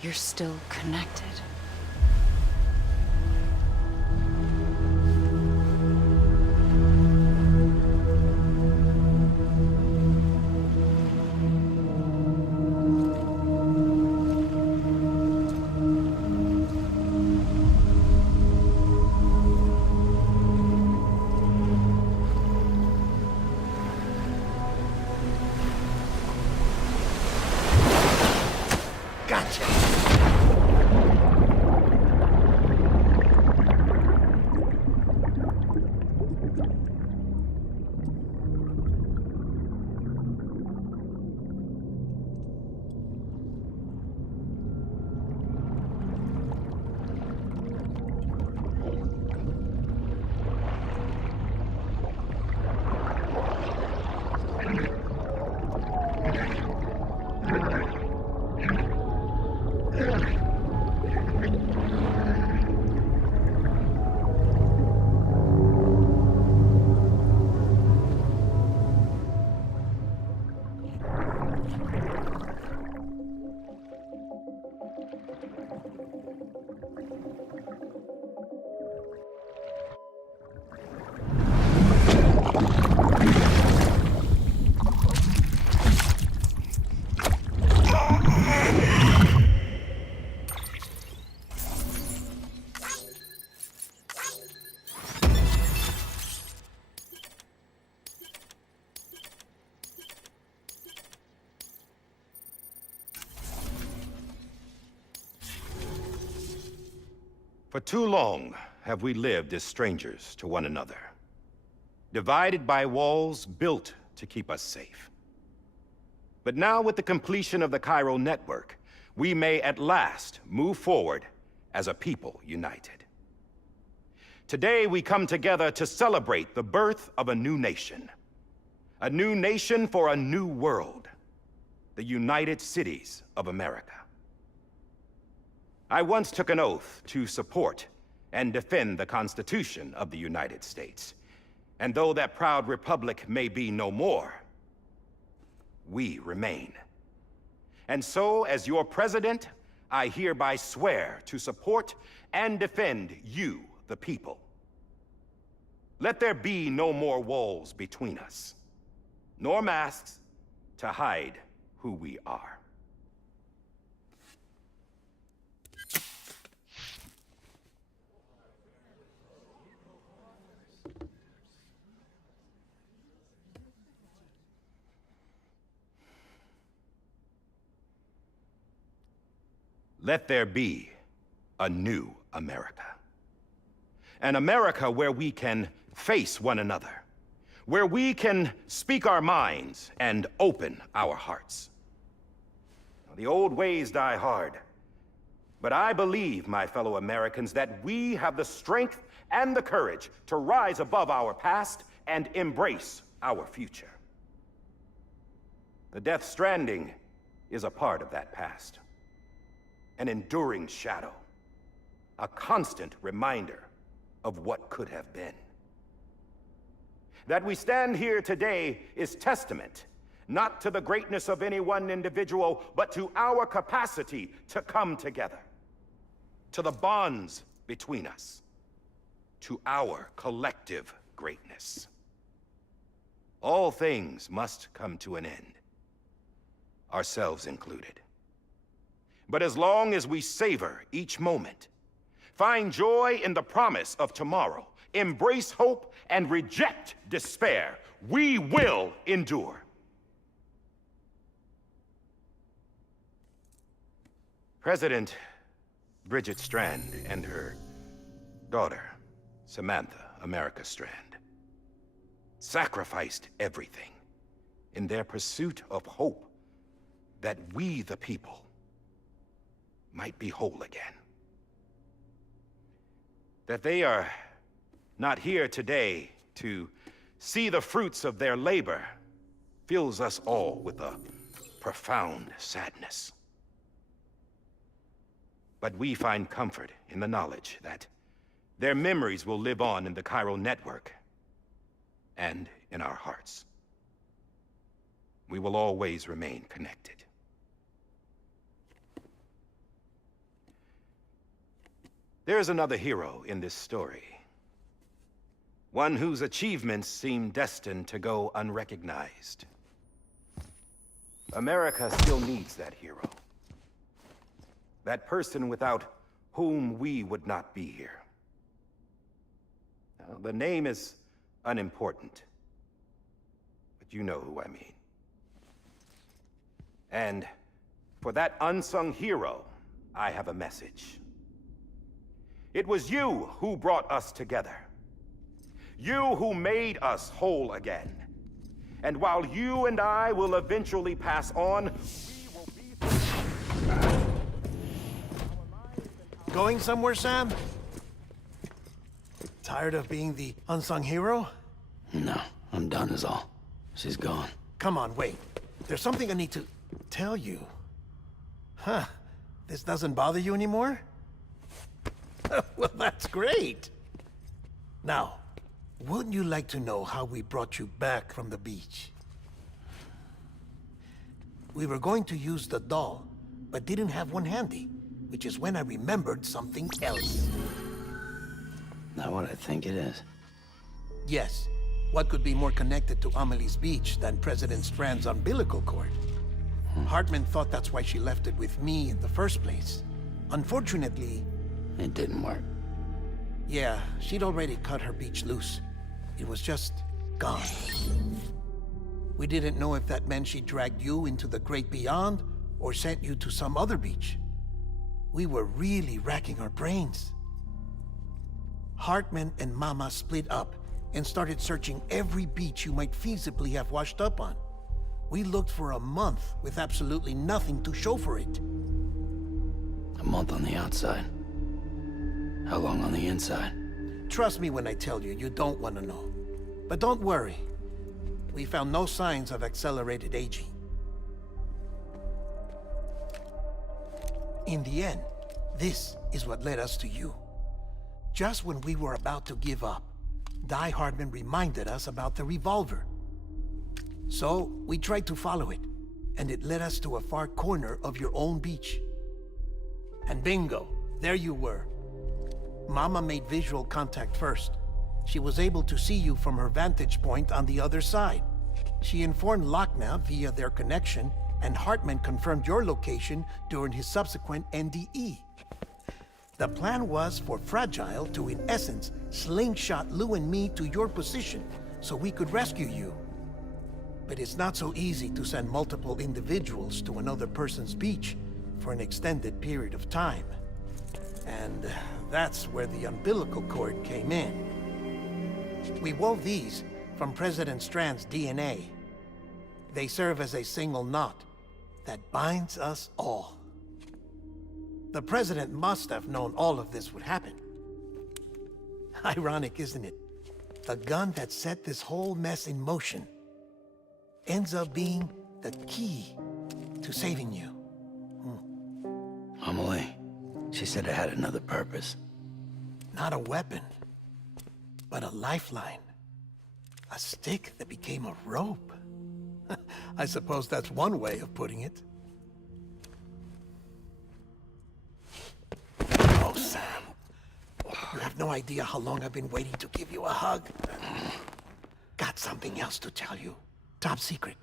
You're still connected. For too long have we lived as strangers to one another, divided by walls built to keep us safe. But now, with the completion of the Cairo network, we may at last move forward as a people united. Today, we come together to celebrate the birth of a new nation for a new world, the United Cities of America. I once took an oath to support and defend the Constitution of the United States. And though that proud republic may be no more, we remain. And so, as your president, I hereby swear to support and defend you, the people. Let there be no more walls between us, nor masks to hide who we are. Let there be a new America. An America where we can face one another, where we can speak our minds and open our hearts. The old ways die hard, but I believe, my fellow Americans, that we have the strength and the courage to rise above our past and embrace our future. The Death Stranding is a part of that past. An enduring shadow. A constant reminder of what could have been. That we stand here today is testament, not to the greatness of any one individual, but to our capacity to come together. To the bonds between us. To our collective greatness. All things must come to an end. Ourselves included. But as long as we savor each moment, find joy in the promise of tomorrow, embrace hope, and reject despair, we will endure. President Bridget Strand and her daughter, Samantha America Strand, sacrificed everything in their pursuit of hope that we, the people, might be whole again. That they are not here today to see the fruits of their labor fills us all with a profound sadness. But we find comfort in the knowledge that their memories will live on in the chiral network and in our hearts. We will always remain connected. There is another hero in this story. One whose achievements seem destined to go unrecognized. America still needs that hero. That person without whom we would not be here. Now, the name is unimportant, but you know who I mean. And for that unsung hero, I have a message. It was you who brought us together. You who made us whole again. And while you and I will eventually pass on, we will be... Going somewhere, Sam? Tired of being the unsung hero? No, I'm done is all. She's gone. Come on, wait. There's something I need to tell you. Huh. This doesn't bother you anymore? Well, that's great. Now, wouldn't you like to know how we brought you back from the beach? We were going to use the doll, but didn't have one handy, which is when I remembered something else. Not what I think it is. Yes. What could be more connected to Amelie's beach than President Strand's umbilical cord? Hartman thought that's why she left it with me in the first place. Unfortunately... It didn't work. Yeah, she'd already cut her beach loose. It was just gone. We didn't know if that meant she dragged you into the great beyond or sent you to some other beach. We were really racking our brains. Hartman and Mama split up and started searching every beach you might feasibly have washed up on. We looked for a month with absolutely nothing to show for it. A month on the outside. How long on the inside? Trust me when I tell you, you don't want to know. But don't worry. We found no signs of accelerated aging. In the end, this is what led us to you. Just when we were about to give up, Die Hardman reminded us about the revolver. So, we tried to follow it, and it led us to a far corner of your own beach. And bingo, there you were. Mama made visual contact first. She was able to see you from her vantage point on the other side. She informed Lochna via their connection, and Hartman confirmed your location during his subsequent NDE. The plan was for Fragile to, in essence, slingshot Lou and me to your position so we could rescue you. But it's not so easy to send multiple individuals to another person's beach, for an extended period of time. And that's where the umbilical cord came in. We wove these from President Strand's DNA. They serve as a single knot that binds us all. The President must have known all of this would happen. Ironic, isn't it? The gun that set this whole mess in motion ends up being the key to saving you. Amelie, she said it had another purpose. Not a weapon, but a lifeline. A stick that became a rope. I suppose that's one way of putting it. Oh, Sam. You have no idea how long I've been waiting to give you a hug. Got something else to tell you. Top secret.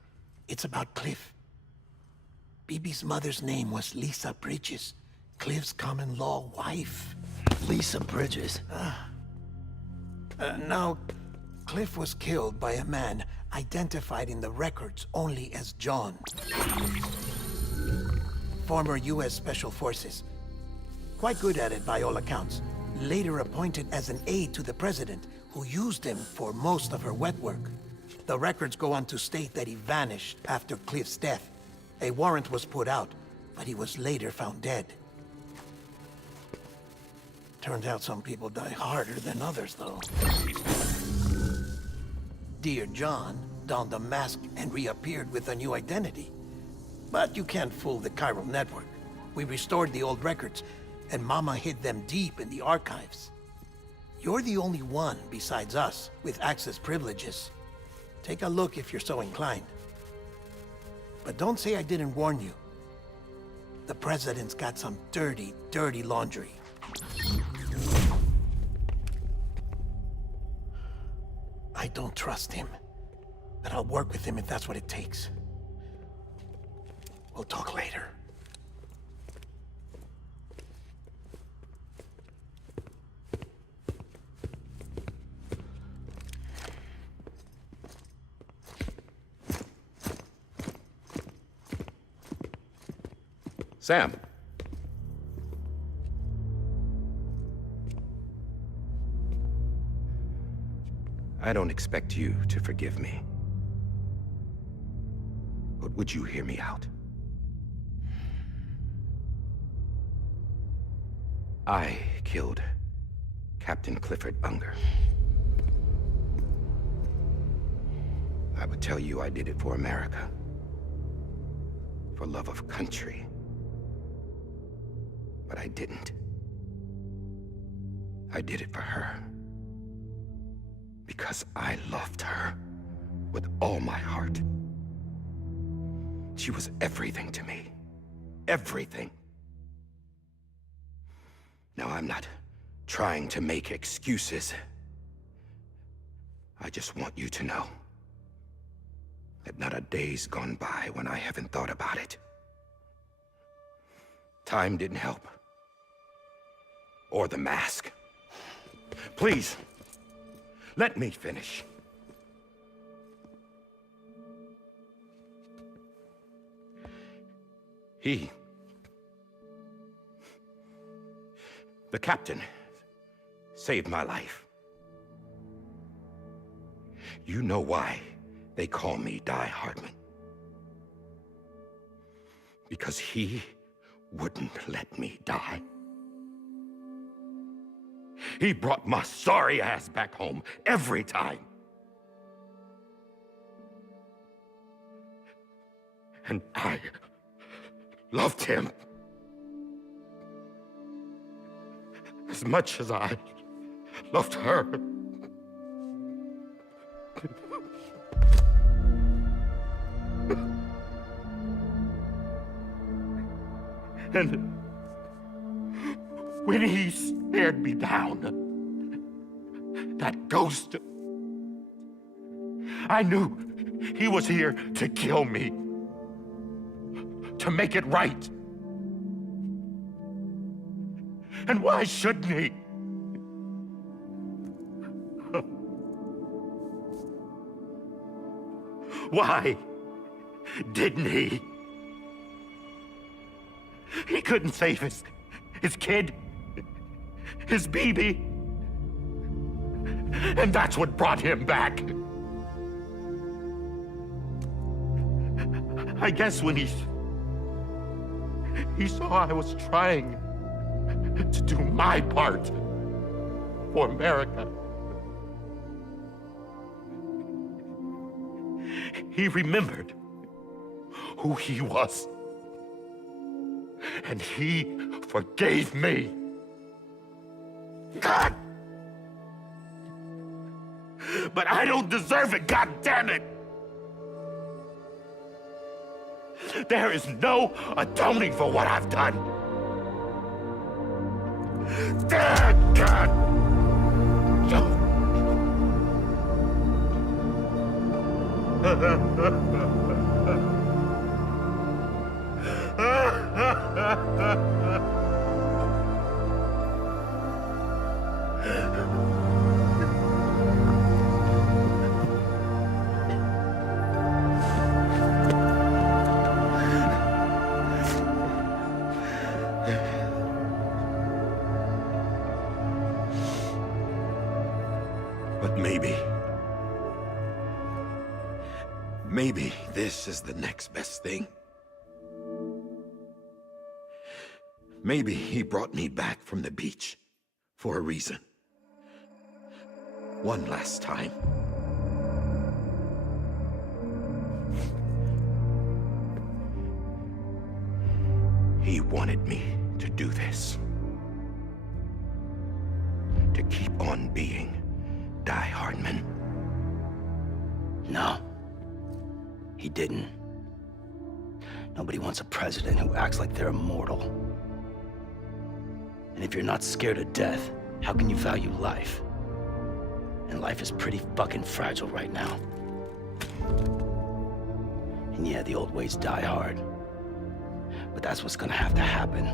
It's about Cliff. BB's mother's name was Lisa Bridges, Cliff's common-law wife. Lisa Bridges? Now, Cliff was killed by a man identified in the records only as John. Former U.S. Special Forces. Quite good at it by all accounts. Later appointed as an aide to the president, who used him for most of her wet work. The records go on to state that he vanished after Cliff's death. A warrant was put out, but he was later found dead. Turns out some people die harder than others, though. Dear John donned a mask and reappeared with a new identity. But you can't fool the chiral network. We restored the old records, and Mama hid them deep in the archives. You're the only one besides us with access privileges. Take a look if you're so inclined. But don't say I didn't warn you. The president's got some dirty, dirty laundry. I don't trust him, but I'll work with him if that's what it takes. We'll talk later. Sam. I don't expect you to forgive me. But would you hear me out? I killed Captain Clifford Unger. I would tell you I did it for America. For love of country. But I didn't. I did it for her. Because I loved her with all my heart. She was everything to me. Everything. Now, I'm not trying to make excuses. I just want you to know that not a day's gone by when I haven't thought about it. Time didn't help. Or the mask. Please, let me finish. The captain, saved my life. You know why they call me Die Hardman. Because he wouldn't let me die. He brought my sorry ass back home every time. And I loved him as much as I loved her. And when he stared me down, that ghost, I knew he was here to kill me, to make it right. And why shouldn't he? Why didn't he? He couldn't save his kid, his baby. And that's what brought him back. I guess when he saw I was trying to do my part for America, he remembered who he was. And he forgave me. God! But I don't deserve it, God damn it! There is no atoning for what I've done. God! But maybe this is the next best thing. Maybe he brought me back from the beach for a reason. One last time. He wanted me to do this. To keep on being Die Hardman. No. He didn't. Nobody wants a president who acts like they're immortal. And if you're not scared of death, how can you value life? And life is pretty fucking fragile right now. And yeah, the old ways die hard. But that's what's gonna have to happen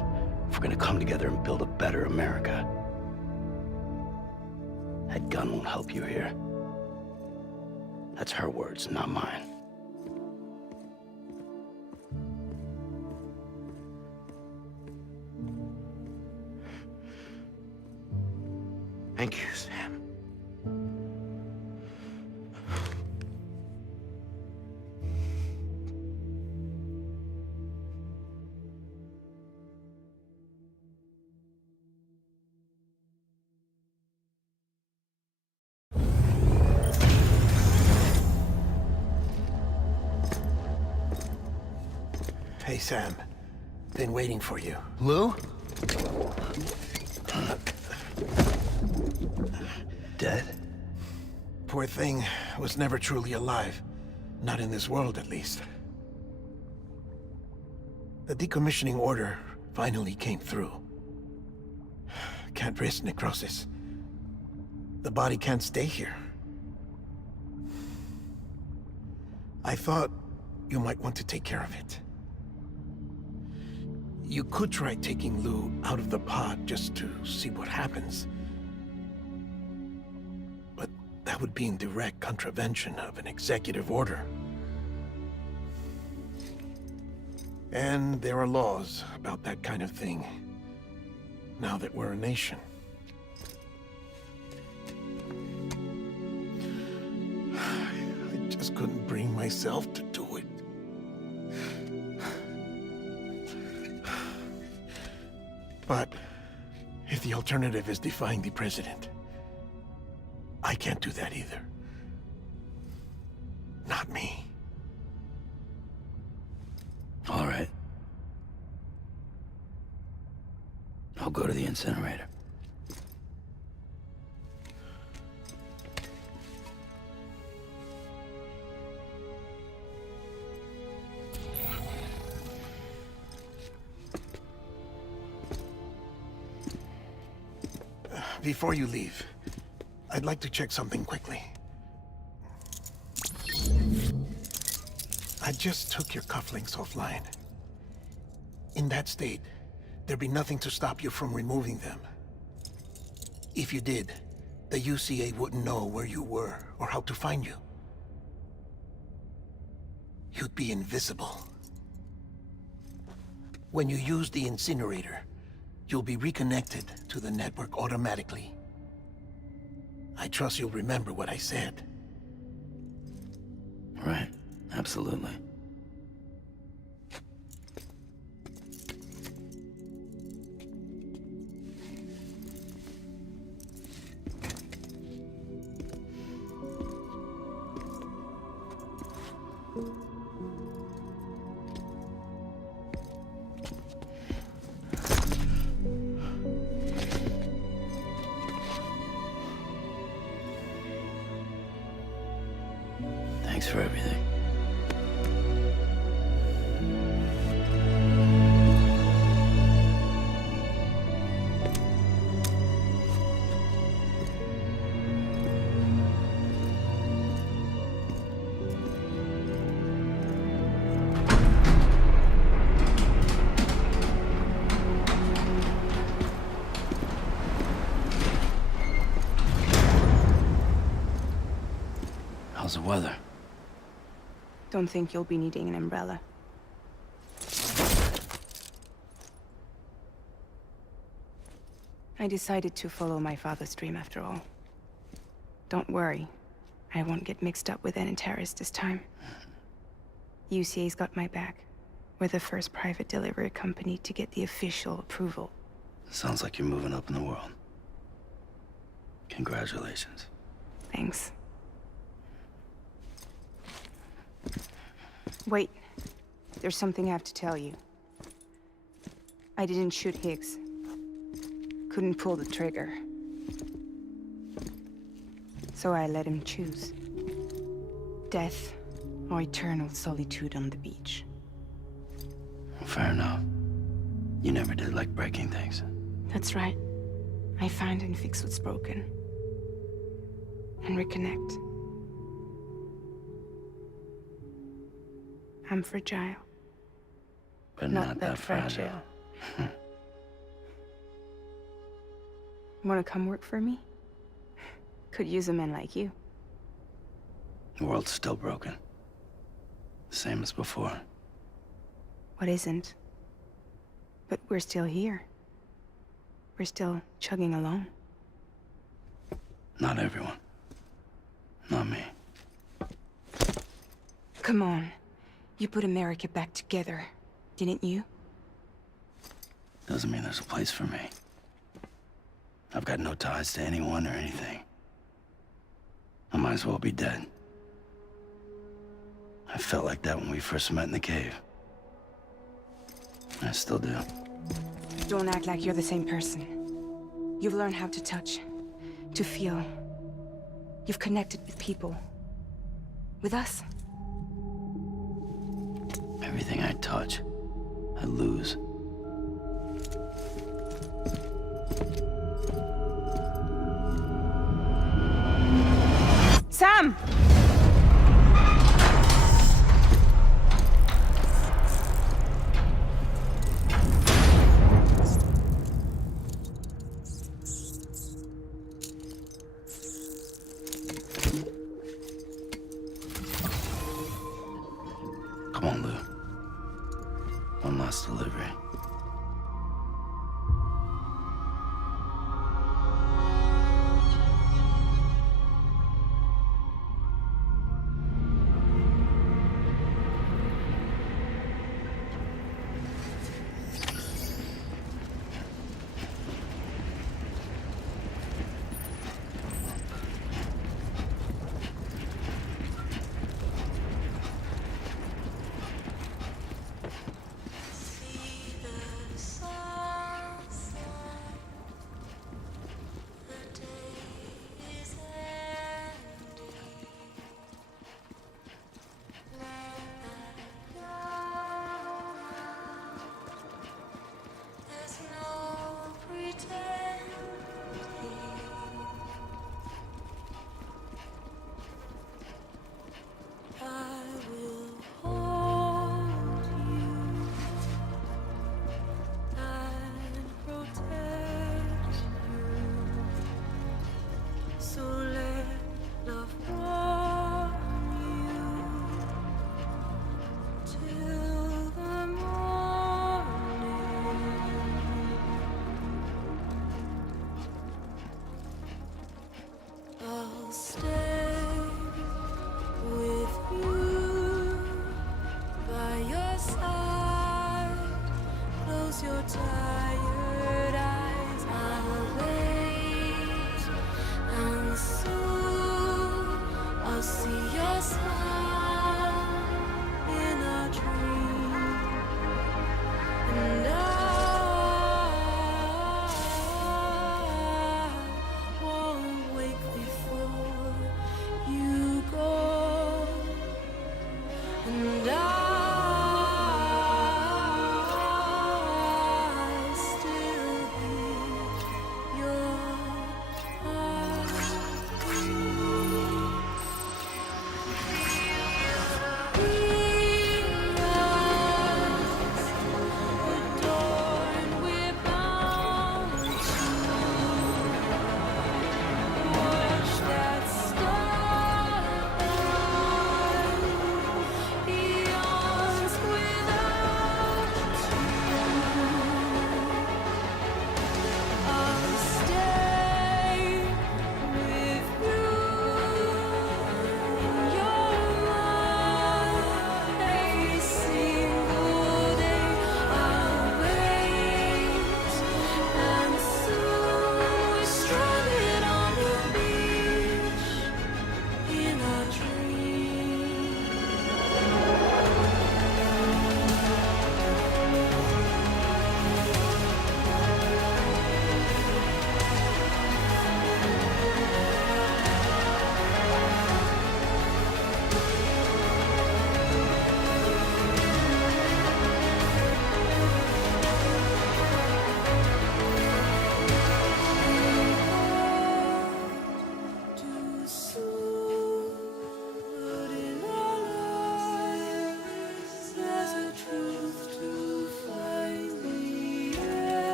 if we're gonna come together and build a better America. That gun won't help you here. That's her words, not mine. Thank you, Sam. Hey, Sam. Been waiting for you. Lou? Dead? Poor thing was never truly alive. Not in this world, at least. The decommissioning order finally came through. Can't risk necrosis. The body can't stay here. I thought you might want to take care of it. You could try taking Lou out of the pod just to see what happens. But that would be in direct contravention of an executive order. And there are laws about that kind of thing, now that we're a nation. I just couldn't bring myself to do it. But if the alternative is defying the president, I can't do that either. Not me. All right. I'll go to the incinerator. Before you leave, I'd like to check something quickly. I just took your cufflinks offline. In that state, there'd be nothing to stop you from removing them. If you did, the UCA wouldn't know where you were or how to find you. You'd be invisible. When you use the incinerator, you'll be reconnected to the network automatically. I trust you'll remember what I said. Right. Absolutely. Thanks for everything. How's the weather? Don't think you'll be needing an umbrella. I decided to follow my father's dream after all. Don't worry. I won't get mixed up with any terrorists this time. UCA's got my back. We're the first private delivery company to get the official approval. Sounds like you're moving up in the world. Congratulations. Thanks. Wait. There's something I have to tell you. I didn't shoot Higgs. Couldn't pull the trigger. So I let him choose. Death or eternal solitude on the beach. Fair enough. You never did like breaking things. That's right. I find and fix what's broken. And reconnect. I'm fragile. But not that fragile. Wanna come work for me? Could use a man like you. The world's still broken. Same as before. What isn't? But we're still here. We're still chugging along. Not everyone. Not me. Come on. You put America back together, didn't you? Doesn't mean there's a place for me. I've got no ties to anyone or anything. I might as well be dead. I felt like that when we first met in the cave. I still do. Don't act like you're the same person. You've learned how to touch, to feel. You've connected with people. With us. Everything I touch, I lose. Sam! Come on, Lou. One last delivery. and I still hear your heart. We rise, adored, we're bound to watch that starlight beyond.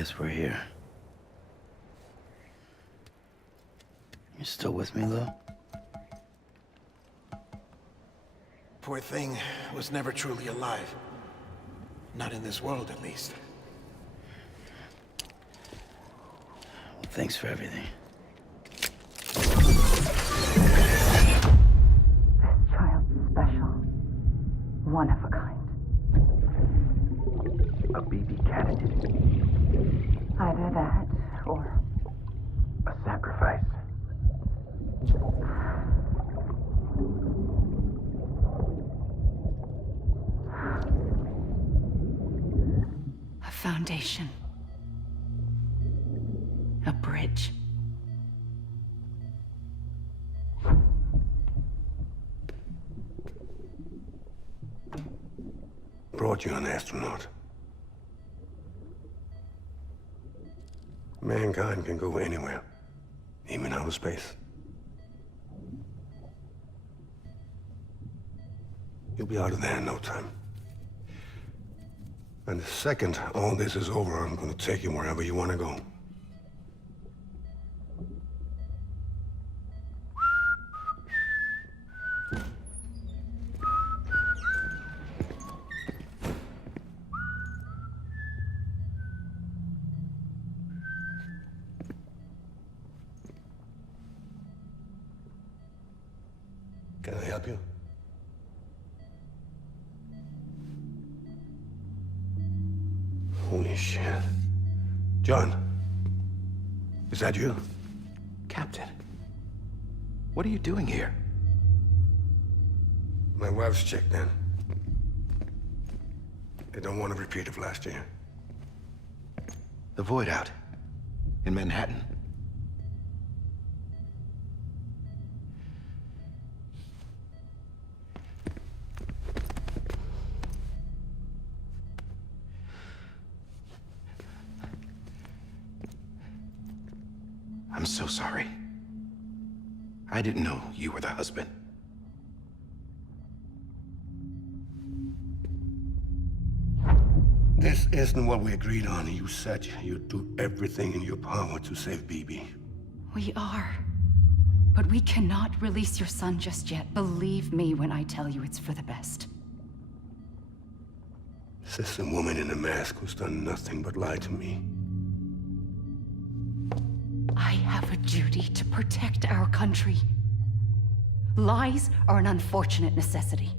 guess we're here. You still with me, though? Poor thing was never truly alive. Not in this world, at least. Well, thanks for everything. This child's special. One of a kind. A BB candidate. Either that, or A sacrifice. a foundation. A bridge. Brought you an astronaut. Mankind can go anywhere, even outer space. You'll be out of there in no time. And the second all this is over, I'm gonna take you wherever you wanna go. Can I help you? Holy shit. John, is that you? Captain, what are you doing here? My wife's checked in. They don't want a repeat of last year. The Void out in Manhattan. I'm so sorry. I didn't know you were the husband. This isn't what we agreed on. You said you'd do everything in your power to save BB. We are. But we cannot release your son just yet. Believe me when I tell you it's for the best. This is a woman in a mask who's done nothing but lie to me. I have a duty to protect our country. Lies are an unfortunate necessity.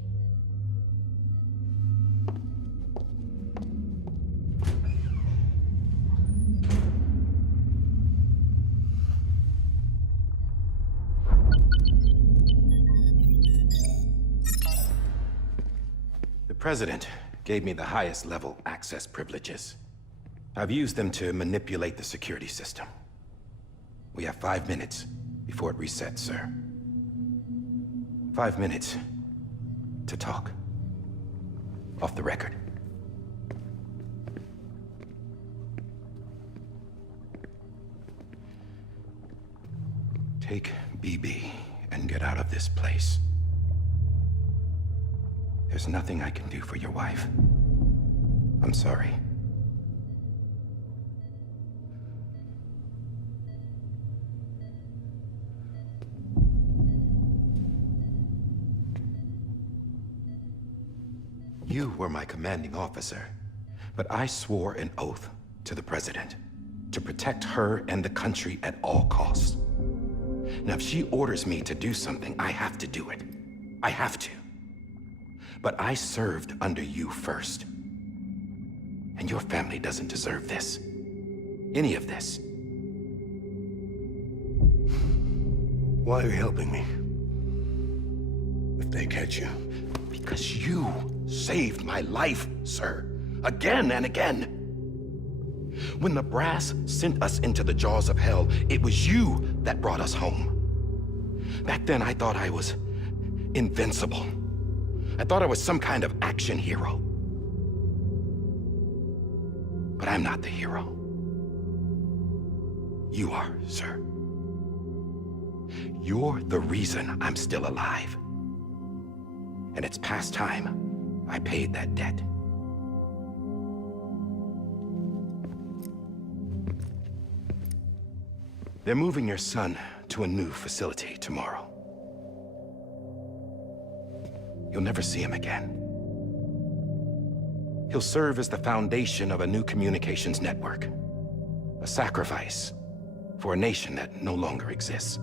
The President gave me the highest level access privileges. I've used them to manipulate the security system. We have 5 minutes before it resets, sir. 5 minutes to talk. Off the record. Take BB and get out of this place. There's nothing I can do for your wife. I'm sorry. You were my commanding officer, but I swore an oath to the President to protect her and the country at all costs. Now, if she orders me to do something, I have to do it. I have to. But I served under you first. And your family doesn't deserve this. Any of this. Why are you helping me? If they catch you. Because you saved my life, sir. Again and again. When the brass sent us into the jaws of hell, it was you that brought us home. Back then, I thought I was invincible. I thought I was some kind of action hero. But I'm not the hero. You are, sir. You're the reason I'm still alive. And it's past time I paid that debt. They're moving your son to a new facility tomorrow. You'll never see him again. He'll serve as the foundation of a new communications network. A sacrifice for a nation that no longer exists.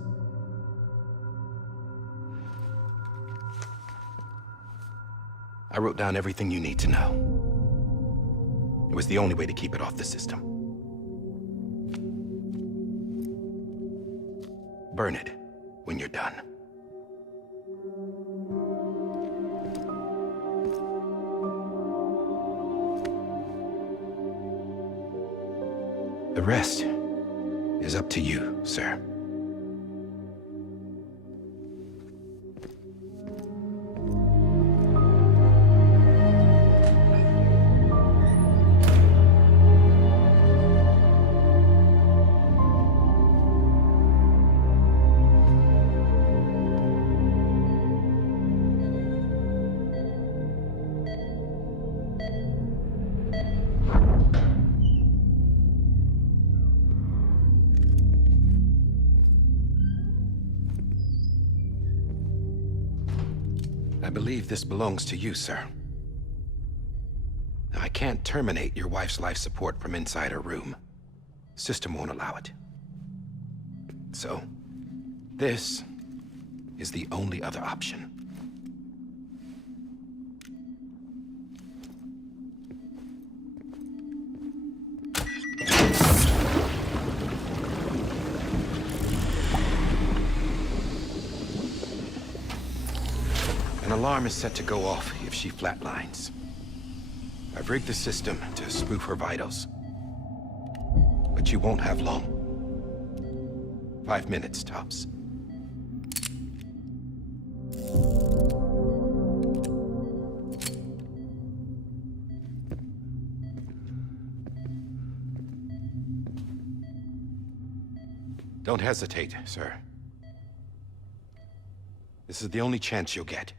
I wrote down everything you need to know. It was the only way to keep it off the system. Burn it when you're done. The rest is up to you, sir. I believe this belongs to you, sir. I can't terminate your wife's life support from inside her room. System won't allow it. So, this is the only other option. An alarm is set to go off if she flatlines. I've rigged the system to spoof her vitals. But you won't have long. 5 minutes, tops. Don't hesitate, sir. This is the only chance you'll get.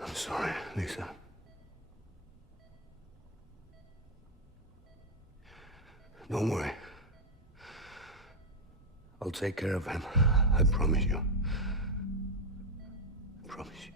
I'm sorry, Lisa. Don't worry. I'll take care of him. I promise you. I promise you.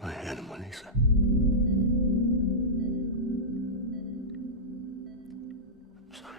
My animal, Lisa. I'm sorry.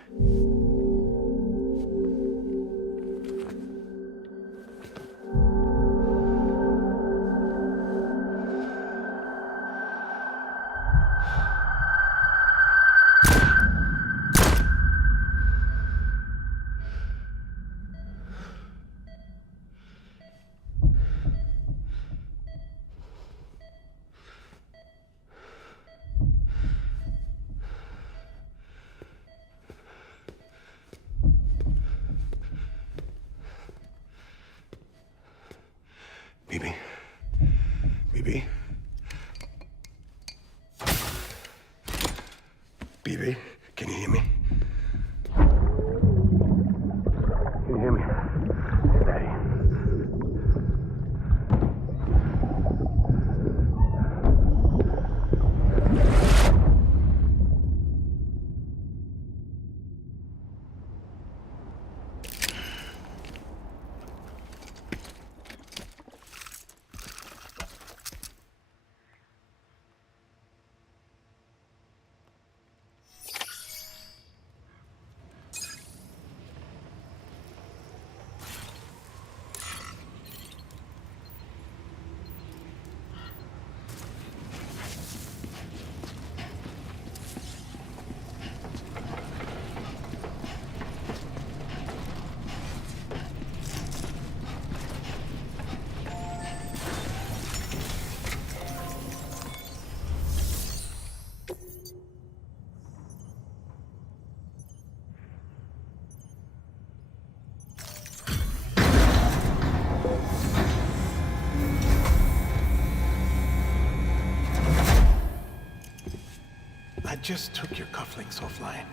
just took your cufflinks offline.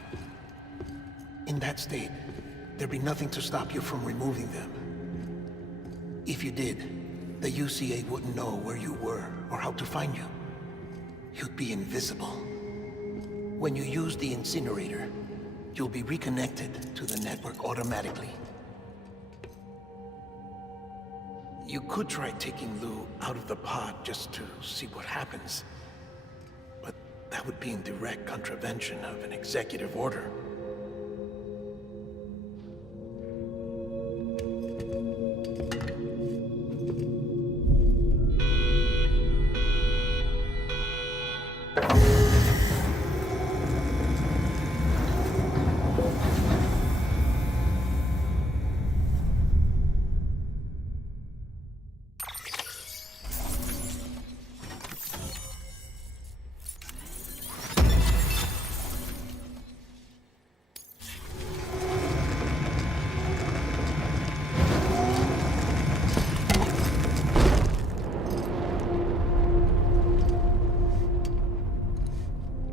In that state, there'd be nothing to stop you from removing them. If you did, the UCA wouldn't know where you were or how to find you. You'd be invisible. When you use the incinerator, you'll be reconnected to the network automatically. You could try taking Lou out of the pod just to see what happens. But that would be in direct contravention of an executive order.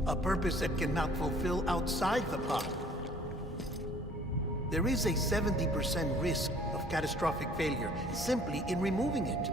A purpose that cannot fulfill outside the pod. There is a 70% risk of catastrophic failure simply in removing it.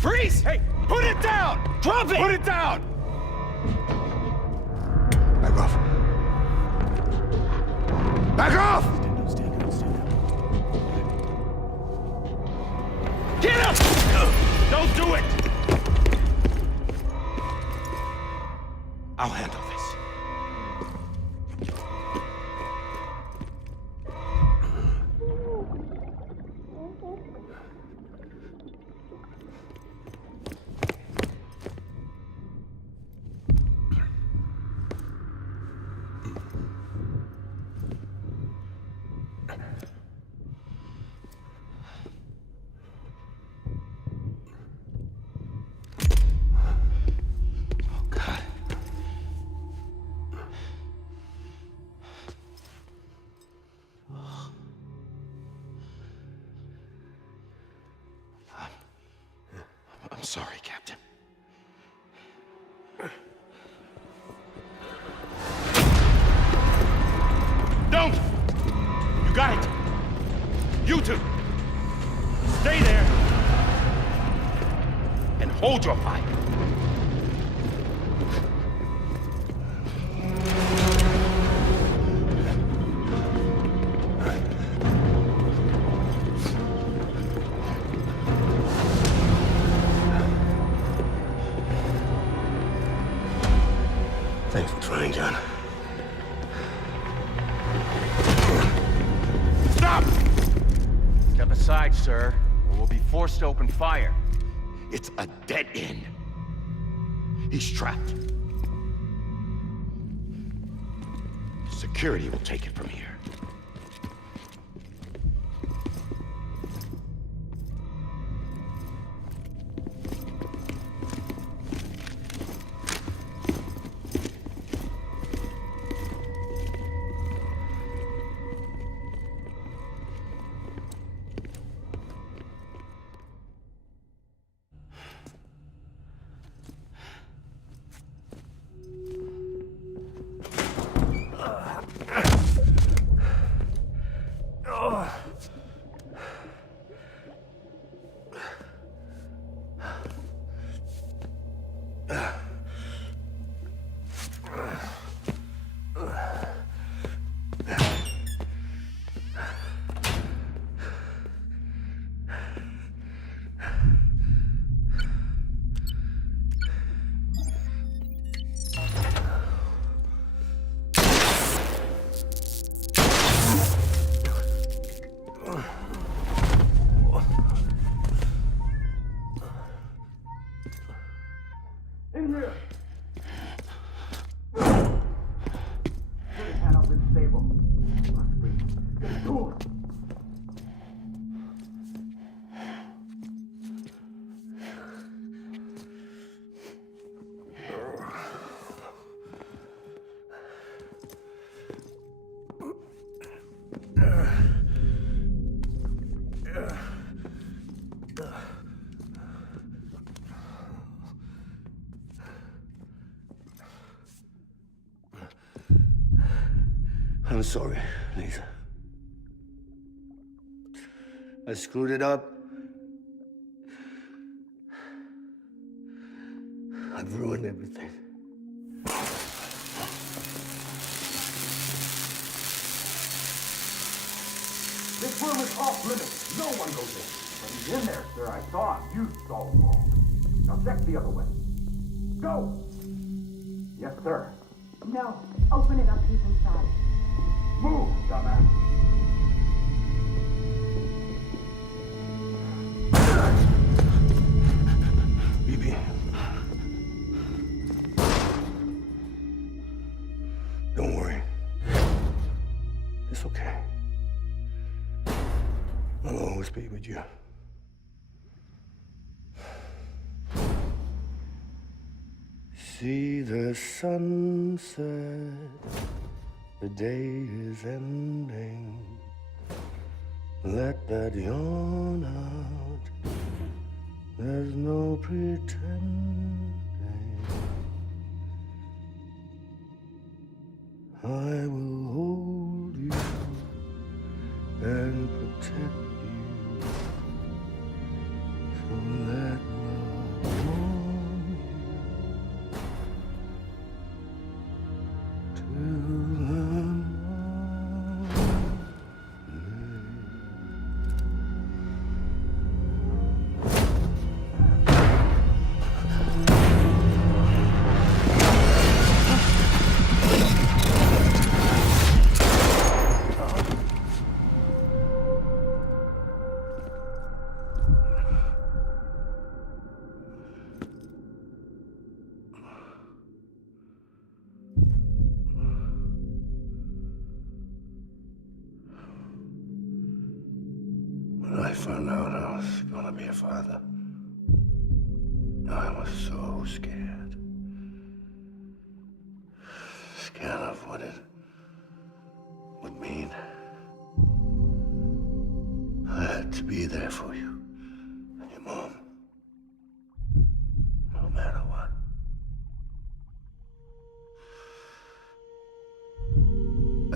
Freeze! Hey, put it down! Drop it! Put it down! Back off. Back off! Get up! Don't do it! I'll handle this. I'm sorry, Captain. Don't! You got it! You two! Stay there! hold your fire. Thanks for trying, John. Stop! Step aside, sir, or we'll be forced to open fire. It's a dead end. He's trapped. Security will take it from here. I'm sorry, Lisa. I screwed it up. I've ruined everything. This room is off limits. No one goes in. But he's in there, sir. I saw him. You saw him wrong. Now check the other way. Go! Yes, sir. No. Open it up. He's inside. Move, dumbass. BB. Don't worry. It's okay. I'll always be with you. See the sunset, the day is ending. Let that yawn out, there's no pretending. I will hold you and protect you, so let love warm you till the morning. When I found out I was gonna be a father, I was so scared. Scared of what it would mean. I had to be there for you and your mom, no matter what.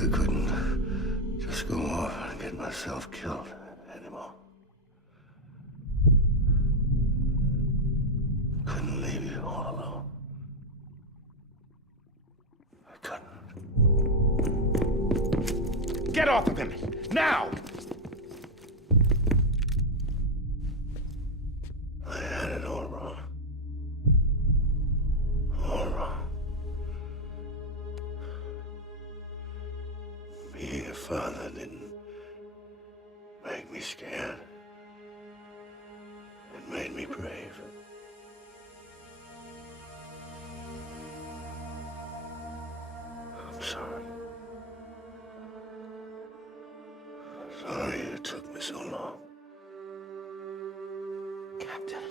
I couldn't just go off and get myself killed anymore. Get off of him! Now! I had it all wrong. All wrong. Being a father didn't make me scared. It made me brave. I'm sorry. Sorry it took me so long. Captain.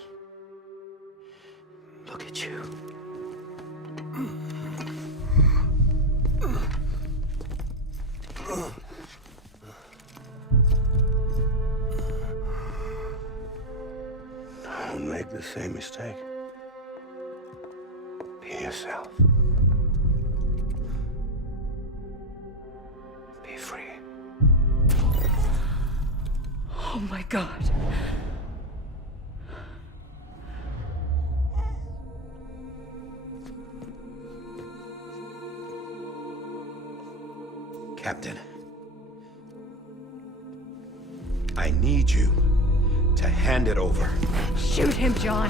Look at you. Don't make the same mistake. Be yourself. Be free. Oh my God. Captain, I need you to hand it over. Shoot him, John.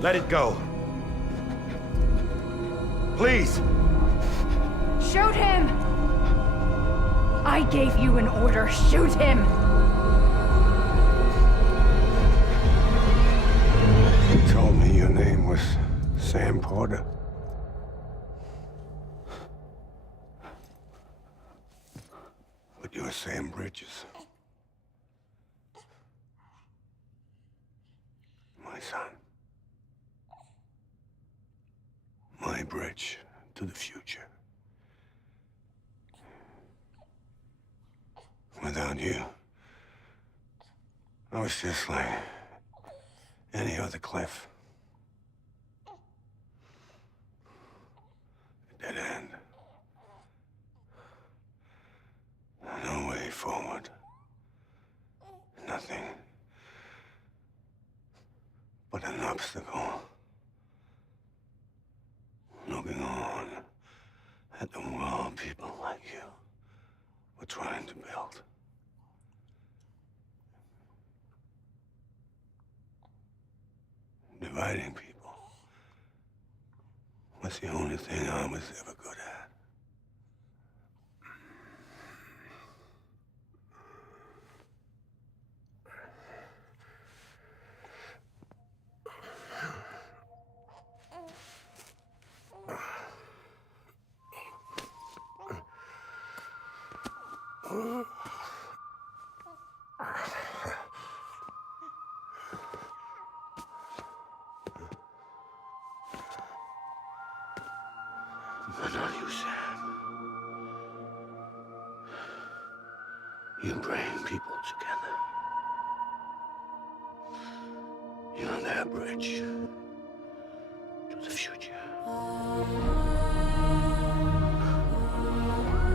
Let it go. Please. Shoot him! I gave you an order. Shoot him! You told me your name was Sam Porter. But you're Sam Bridges. My son. My bridge to the future. Without you, I was just like any other Cliff. A dead end. No way forward. Nothing but an obstacle. Looking on at the world people like you were trying to build. Dividing people was the only thing I was ever good at. But not you, Sam. You bring people together. You're their bridge to the future.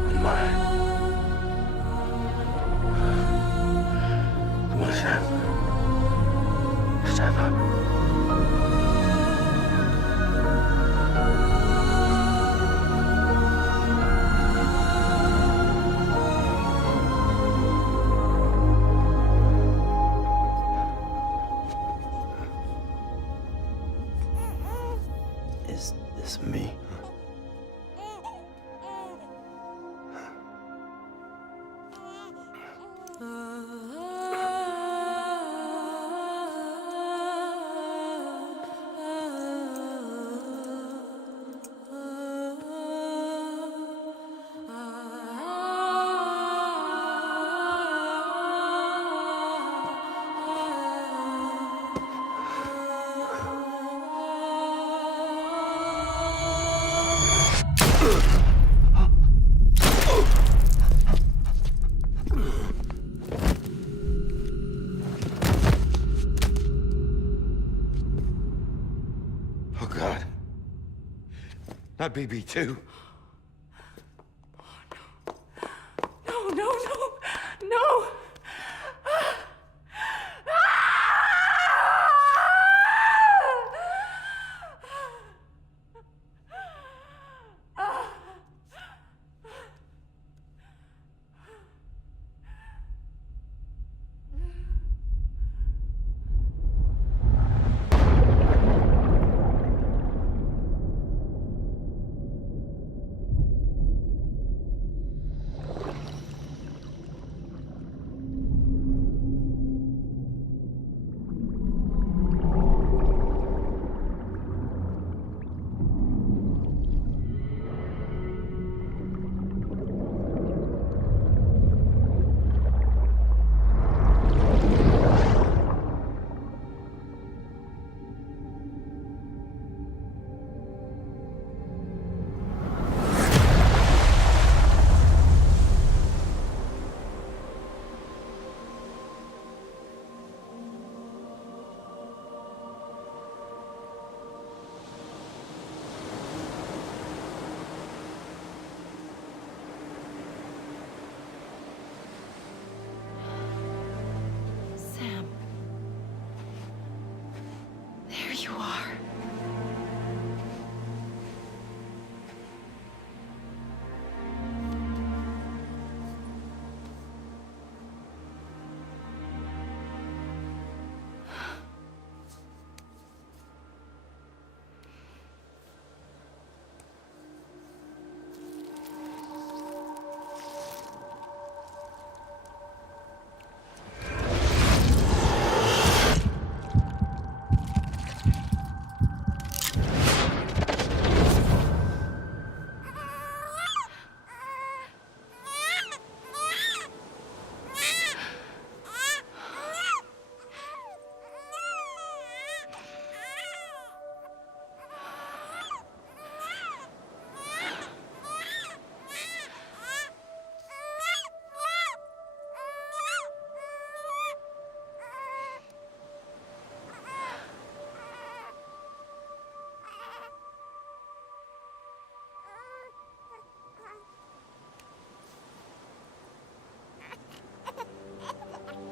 And mine. Come on, Sam. Stand up. Is this me? Oh, God. Not BB2. No, no, no, no! Ah! are.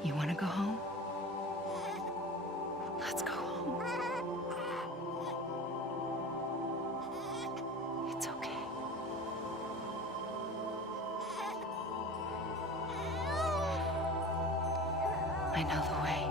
You want to go home? Let's go home. It's okay. I know the way.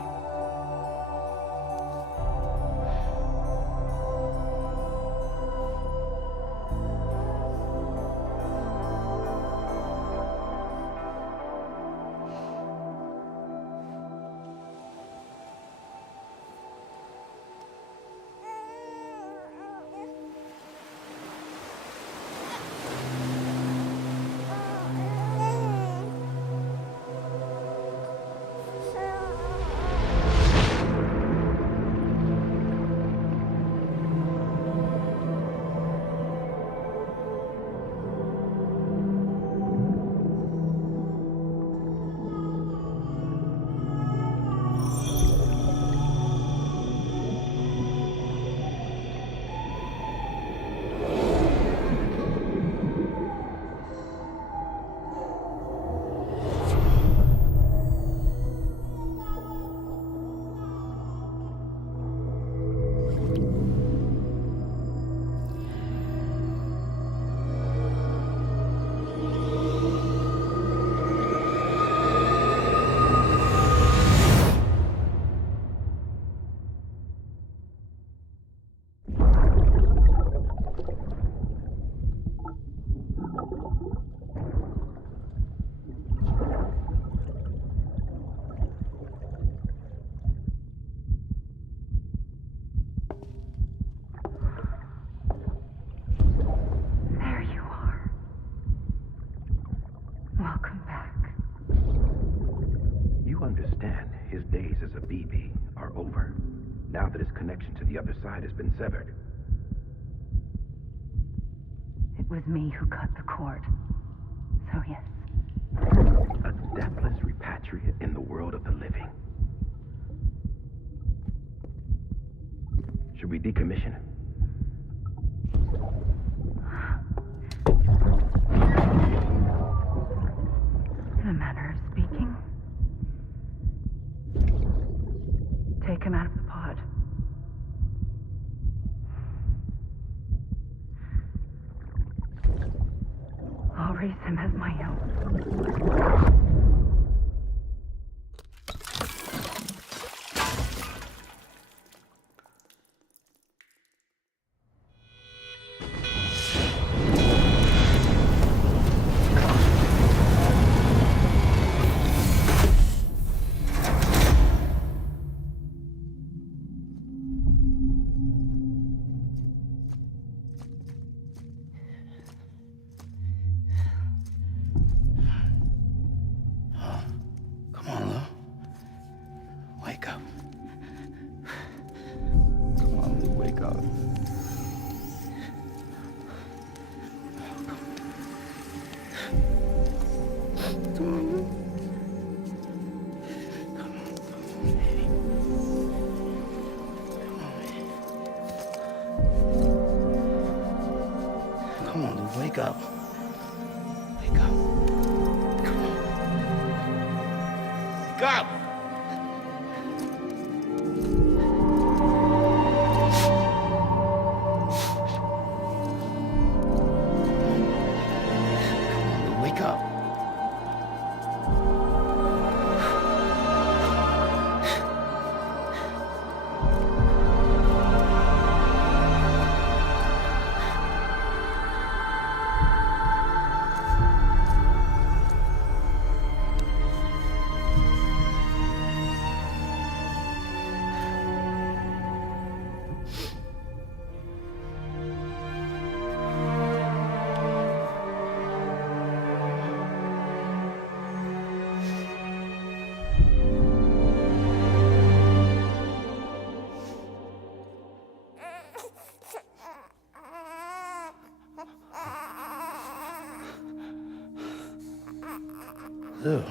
Now that his connection to the other side has been severed. It was me who cut the cord. So yes. A deathless repatriate in the world of the living. Should we decommission him? In a manner of speaking. Take him out of the pod. I'll raise him as my own. Wake up. Wake up. Come on. Wake up! Ew.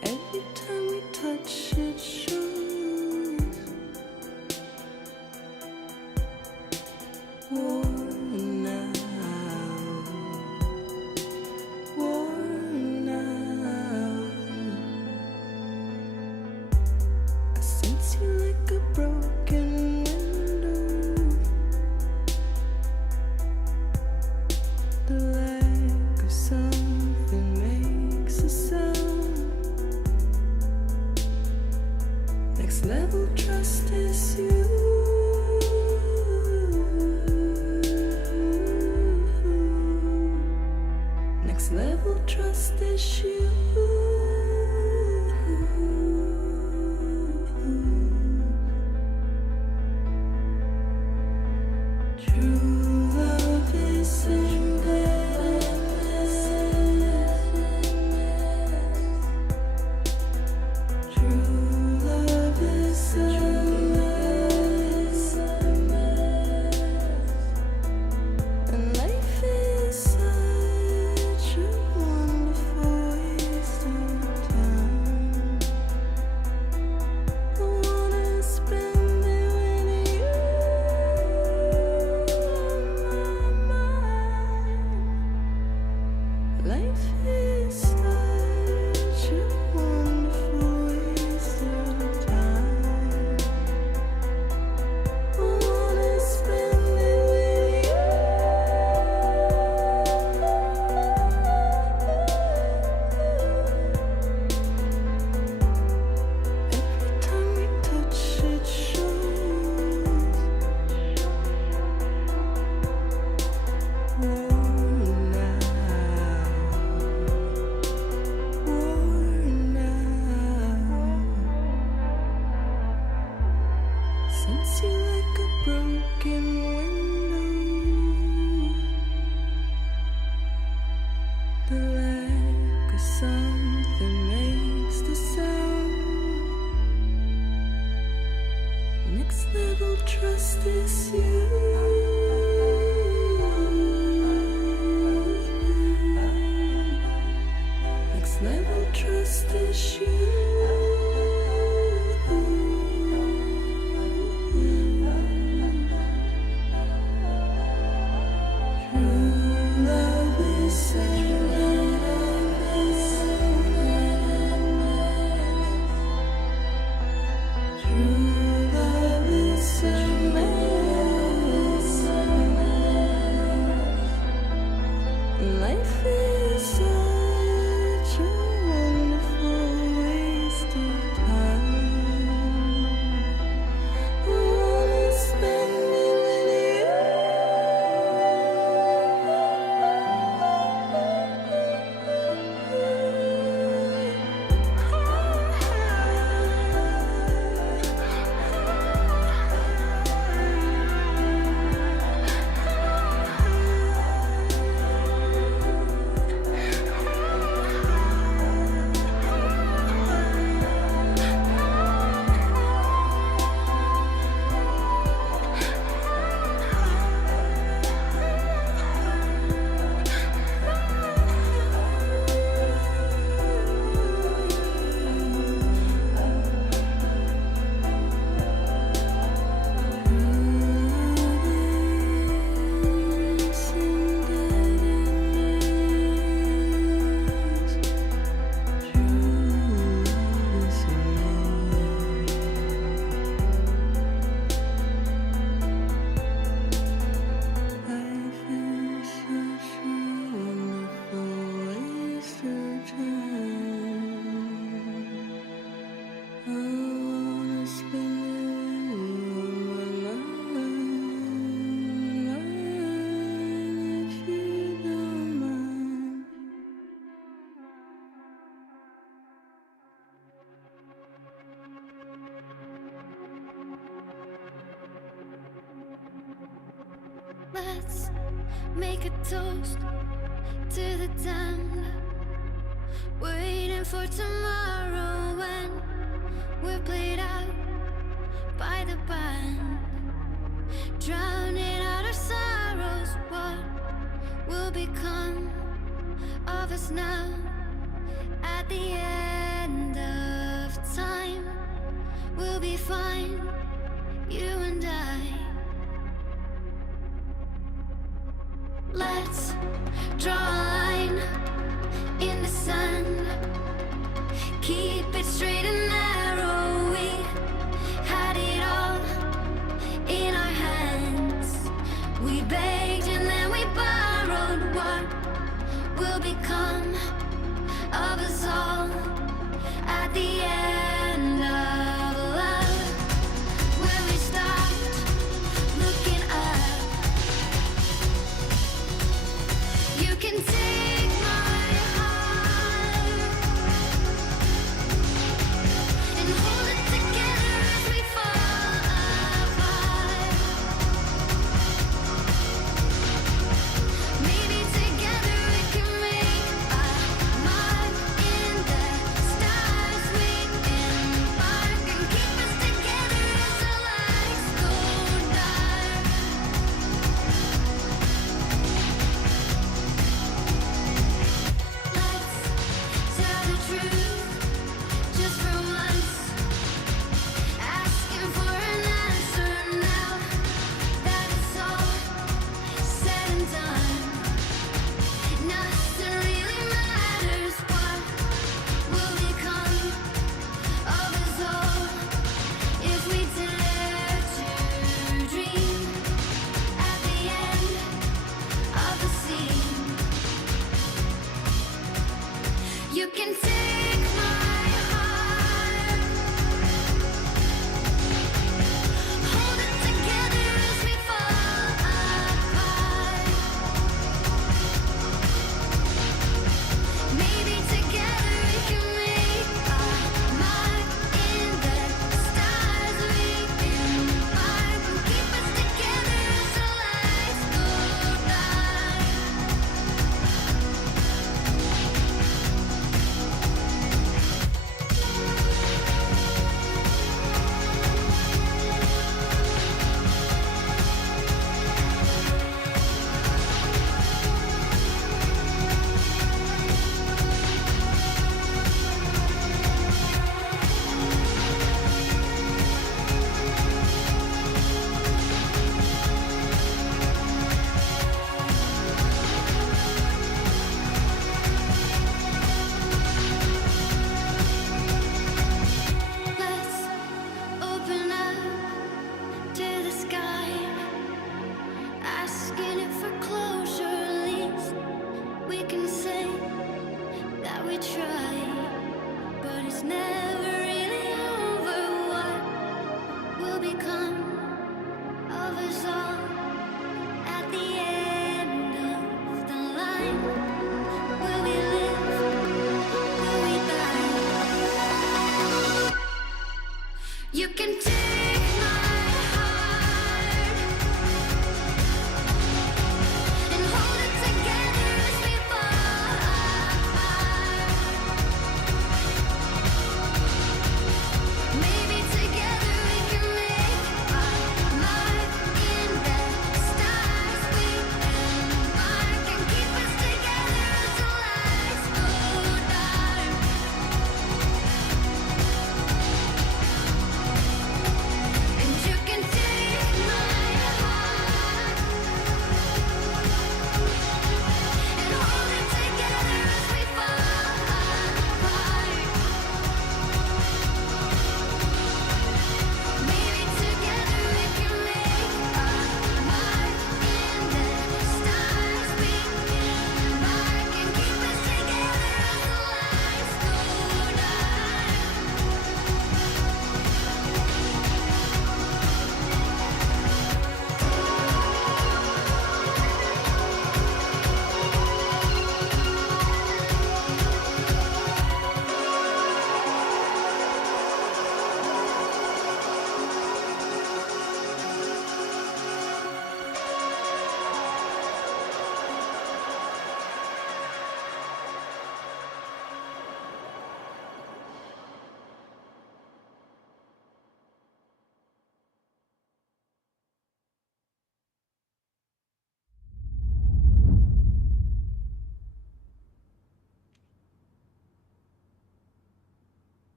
Every time we touch it shows. Worn out, worn out. I sense you like a broken window. The lack of something makes a sound. Next level trust is you. Next level trust is you. True love is endless. True love is endless. And life is such a wonderful waste of time. I wanna spend it with you on my mind. Life is such a wonderful waste of time. I wanna spend it with you. Every time we touch it shows. Worn out, worn out. Sense you like a broken window. The lack of something makes the sound. Next level trust is you. Next level trust is you. True love is endless. True love is endless. Life is such a wonderful way. Let's make a toast to the damned, waiting for tomorrow when we're played out by the band, drowning out our sorrows. What will become of us now at the end of time? We'll be fine, you and I. Let's draw a line in the sand, keep it straight and narrow. We had it all in our hands. We begged and then we borrowed. What will become of us all at the end of love? When we stopped looking up, you can take my heart.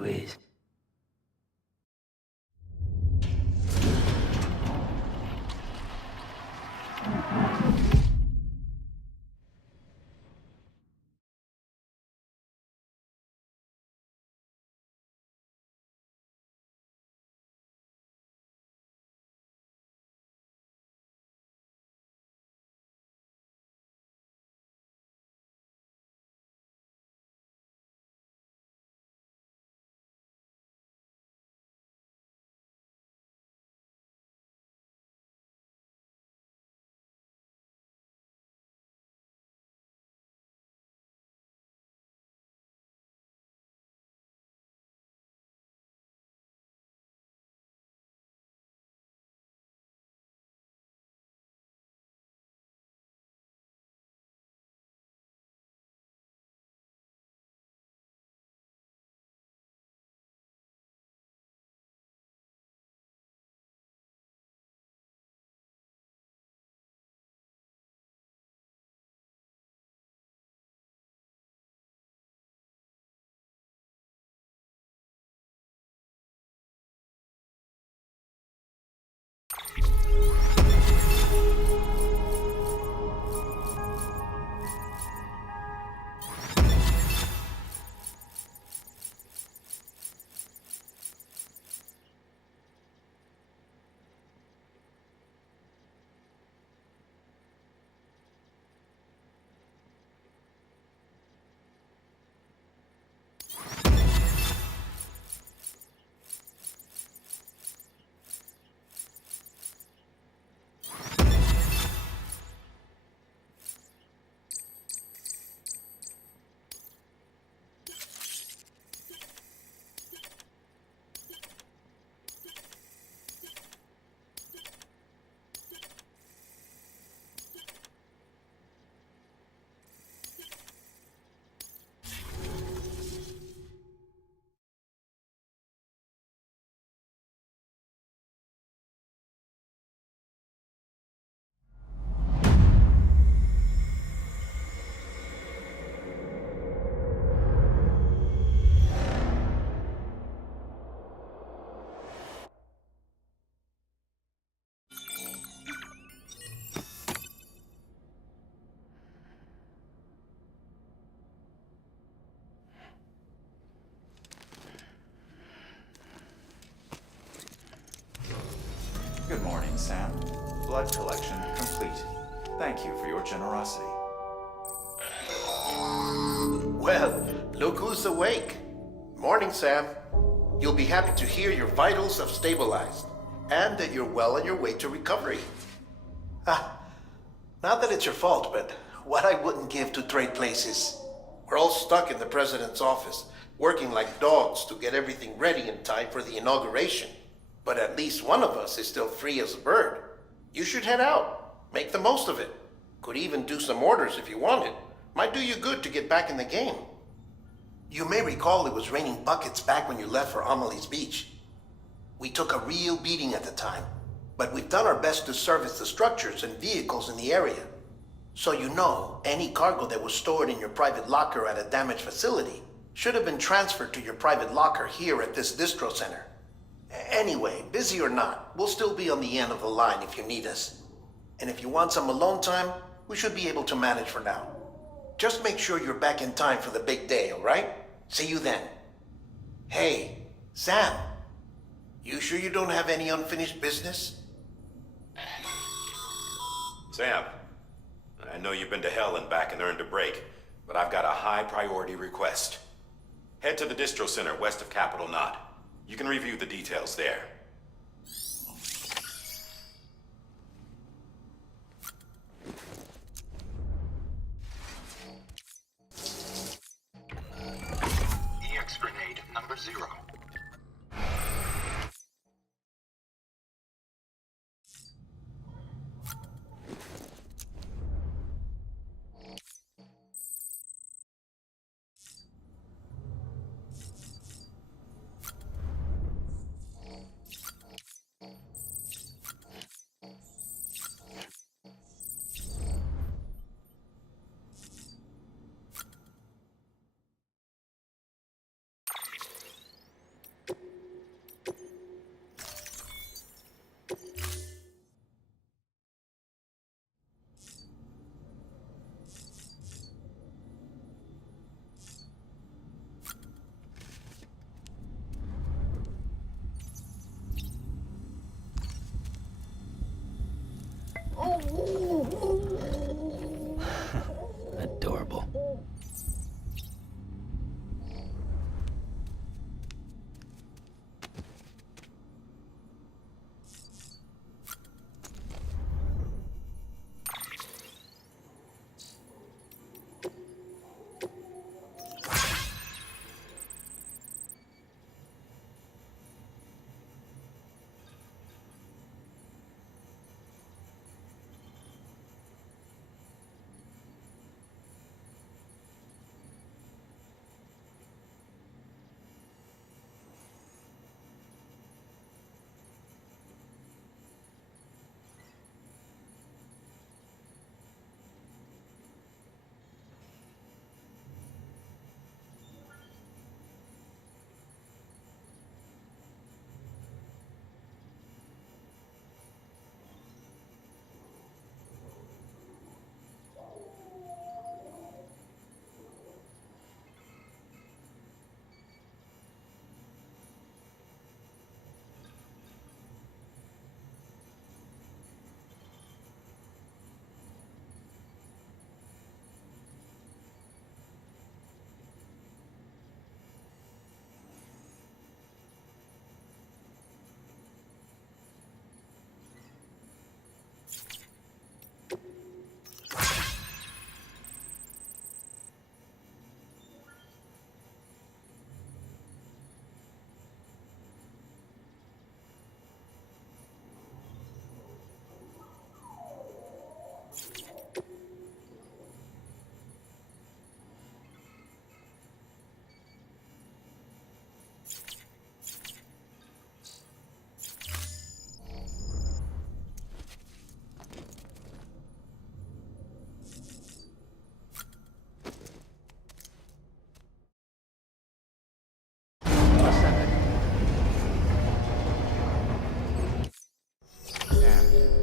please. Good morning, Sam. Blood collection complete. Thank you for your generosity. Well, look who's awake. Morning, Sam. You'll be happy to hear your vitals have stabilized, and that you're well on your way to recovery. Not that it's your fault, but what I wouldn't give to trade places. We're all stuck in the president's office, working like dogs to get everything ready in time for the inauguration. But at least one of us is still free as a bird. You should head out. Make the most of it. Could even do some orders if you wanted. Might do you good to get back in the game. You may recall it was raining buckets back when you left for Amelie's Beach. We took a real beating at the time, but we've done our best to service the structures and vehicles in the area. So you know, any cargo that was stored in your private locker at a damaged facility should have been transferred to your private locker here at this distro center. Anyway, busy or not, we'll still be on the end of the line if you need us. And if you want some alone time, we should be able to manage for now. Just make sure you're back in time for the big day, all right? See you then. Hey, Sam, you sure you don't have any unfinished business? Sam, I know you've been to hell and back and earned a break, but I've got a high priority request. Head to the distro center west of Capitol Knot. You can review the details there. EX grenade number 0.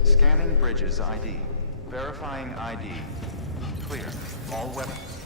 Scanning bridges ID. Verifying ID. Clear. All weapons.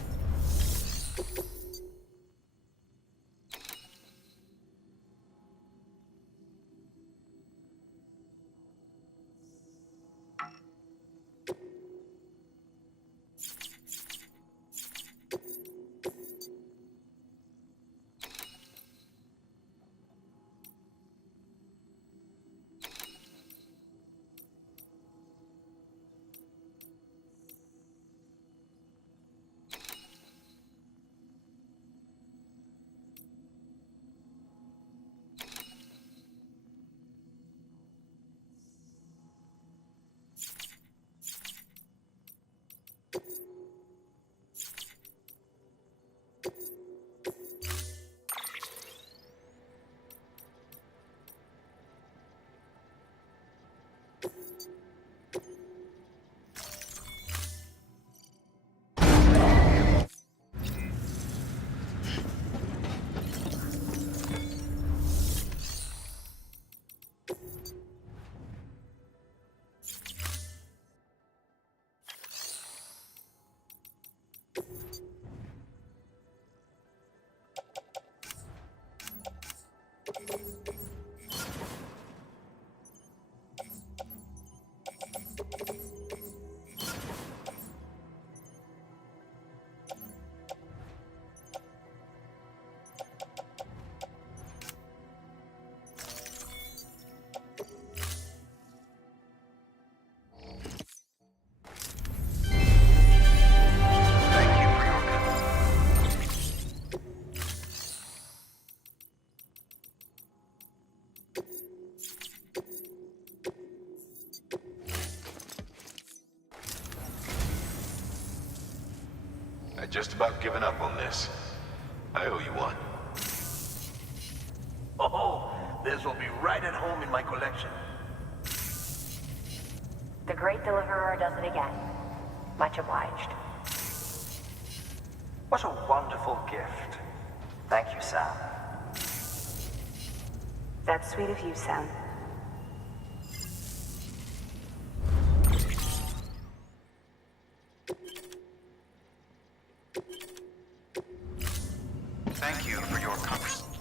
I'd just about given up on this. I owe you one. Oh, this will be right at home in my collection. The Great Deliverer does it again. Much obliged. What a wonderful gift. Thank you, Sam. That's sweet of you, Sam. Thank you for your conversation.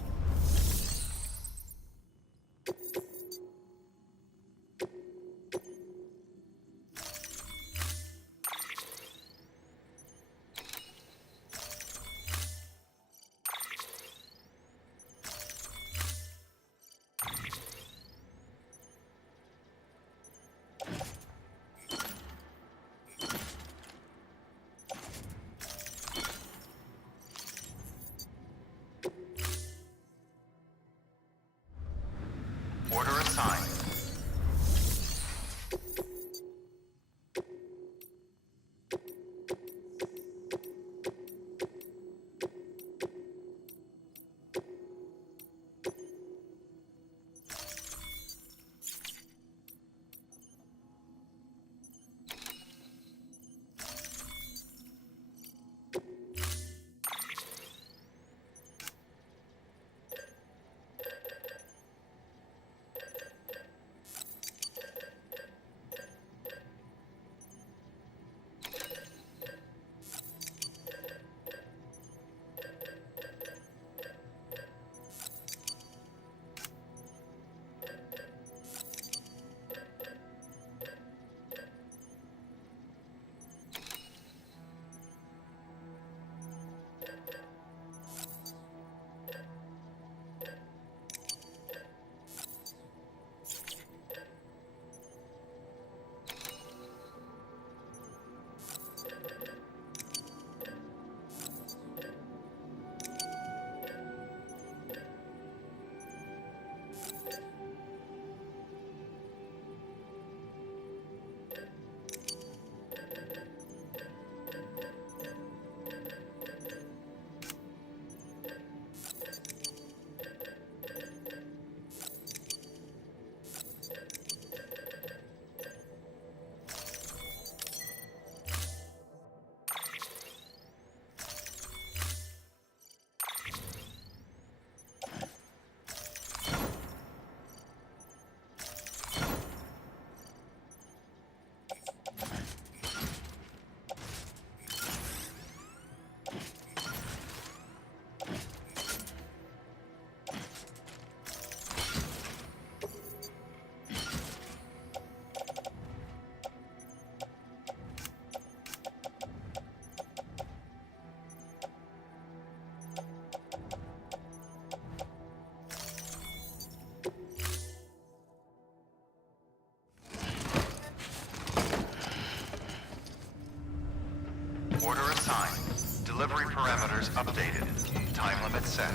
parameters updated. Time limit set.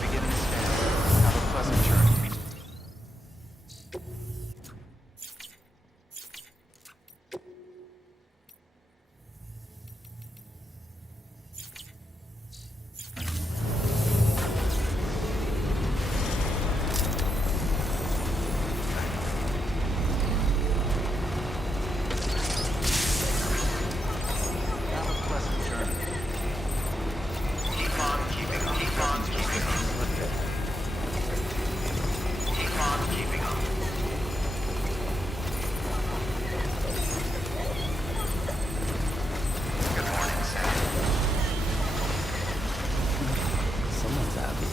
Beginning scan. Have a pleasant journey. Someone's happy.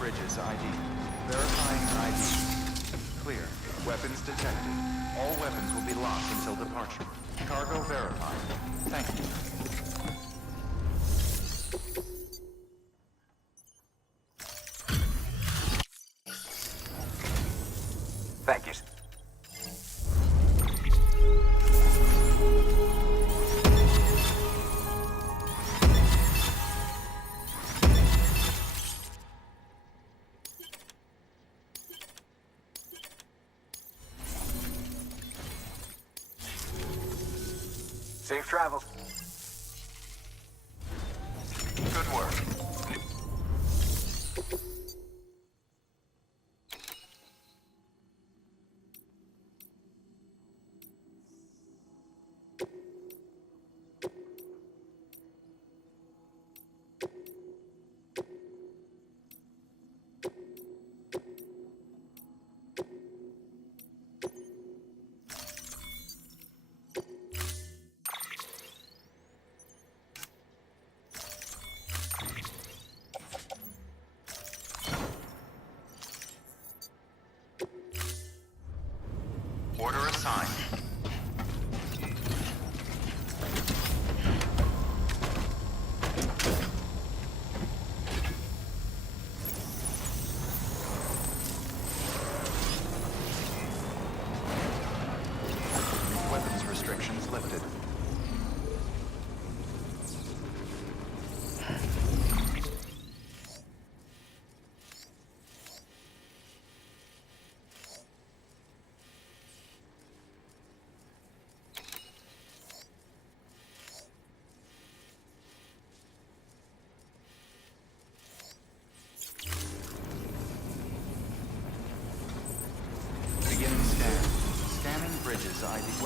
Bridges ID. Verifying ID. Clear. Weapons detected. All weapons will be locked until departure. Cargo verified. Thank you. Thank you. Safe travels. Good work.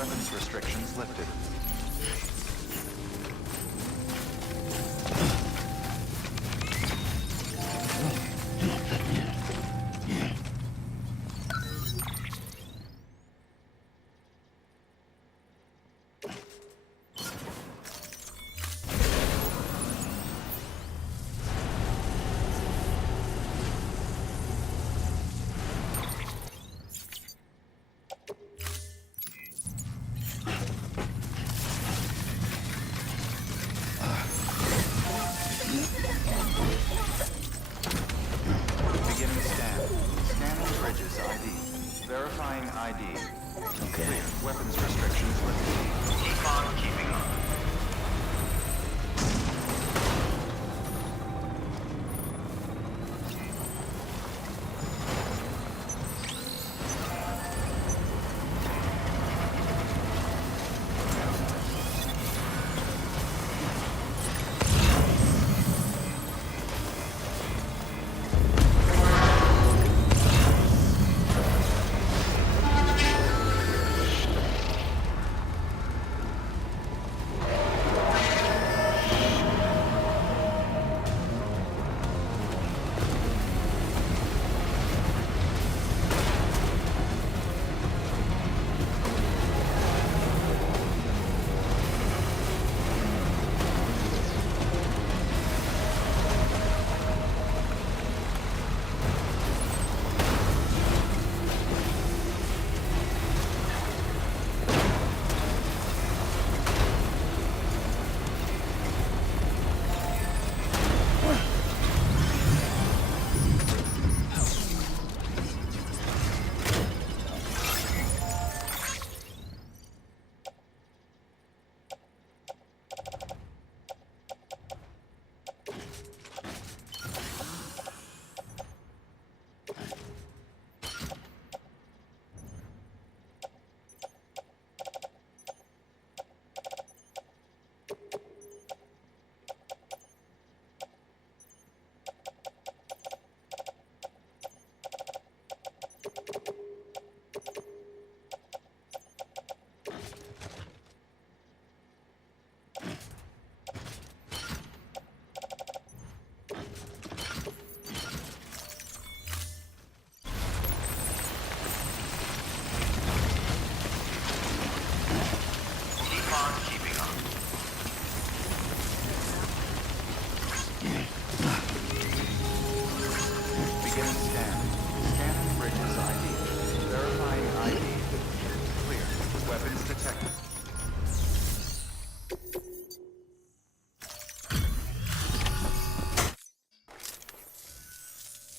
weapons restrictions lifted. Beginning scan. Scanning bridges ID. Verifying ID. Okay. Clear. Weapons restrictions lifted. Keep on keeping up.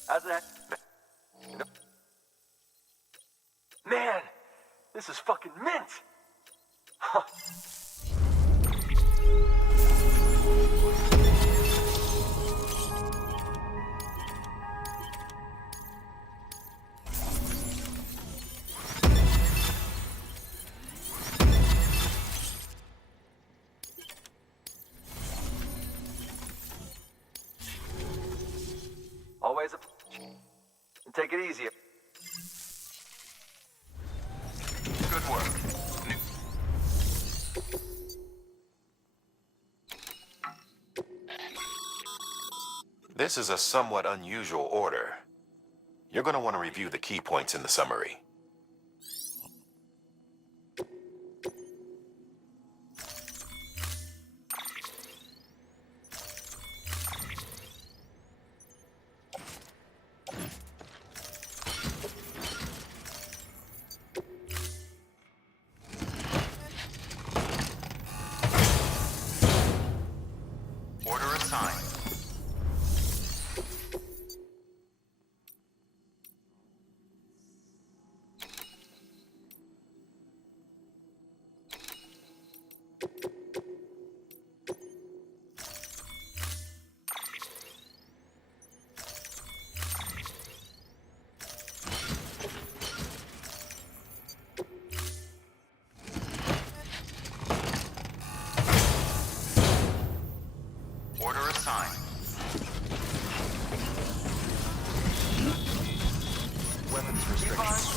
How's that? Man, this is fucking mint! Huh. Always a... And take it easy. Good work. This is a somewhat unusual order. You're going to want to review the key points in the summary. Order assigned. Order assigned. Weapons restrictions.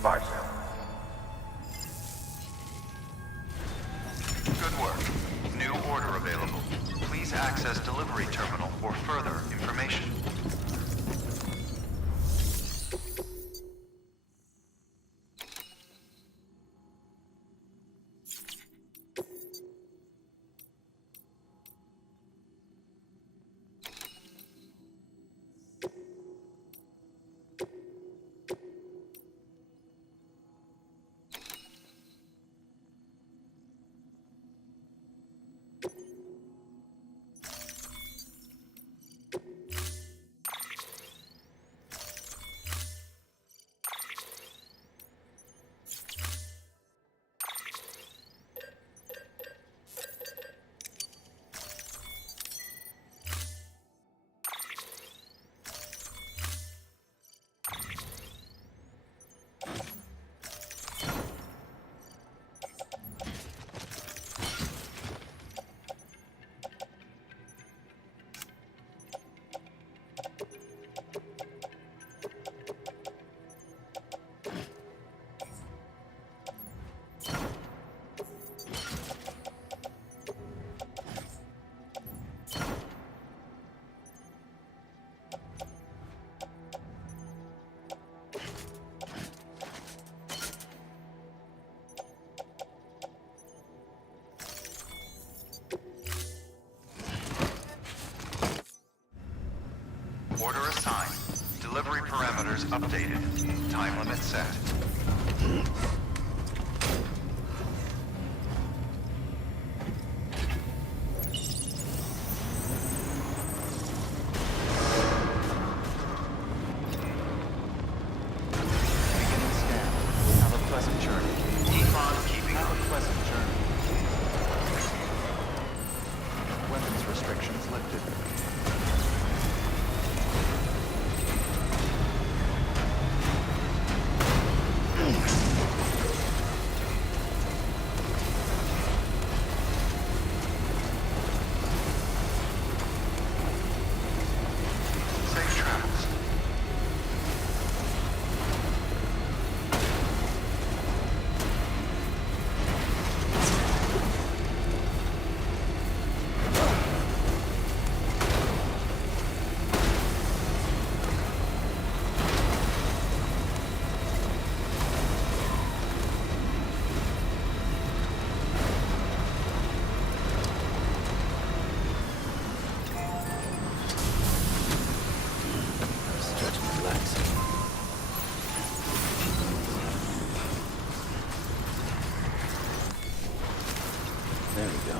Bye, Sam. Good work. New order available. Please access delivery terminal for further information. Order assigned. Delivery parameters updated. Time limit set. Beginning scan. Have a pleasant journey. Keep on keeping on. Have a pleasant journey. Weapons restrictions lifted. Safe travels. Stretch my legs. There we go.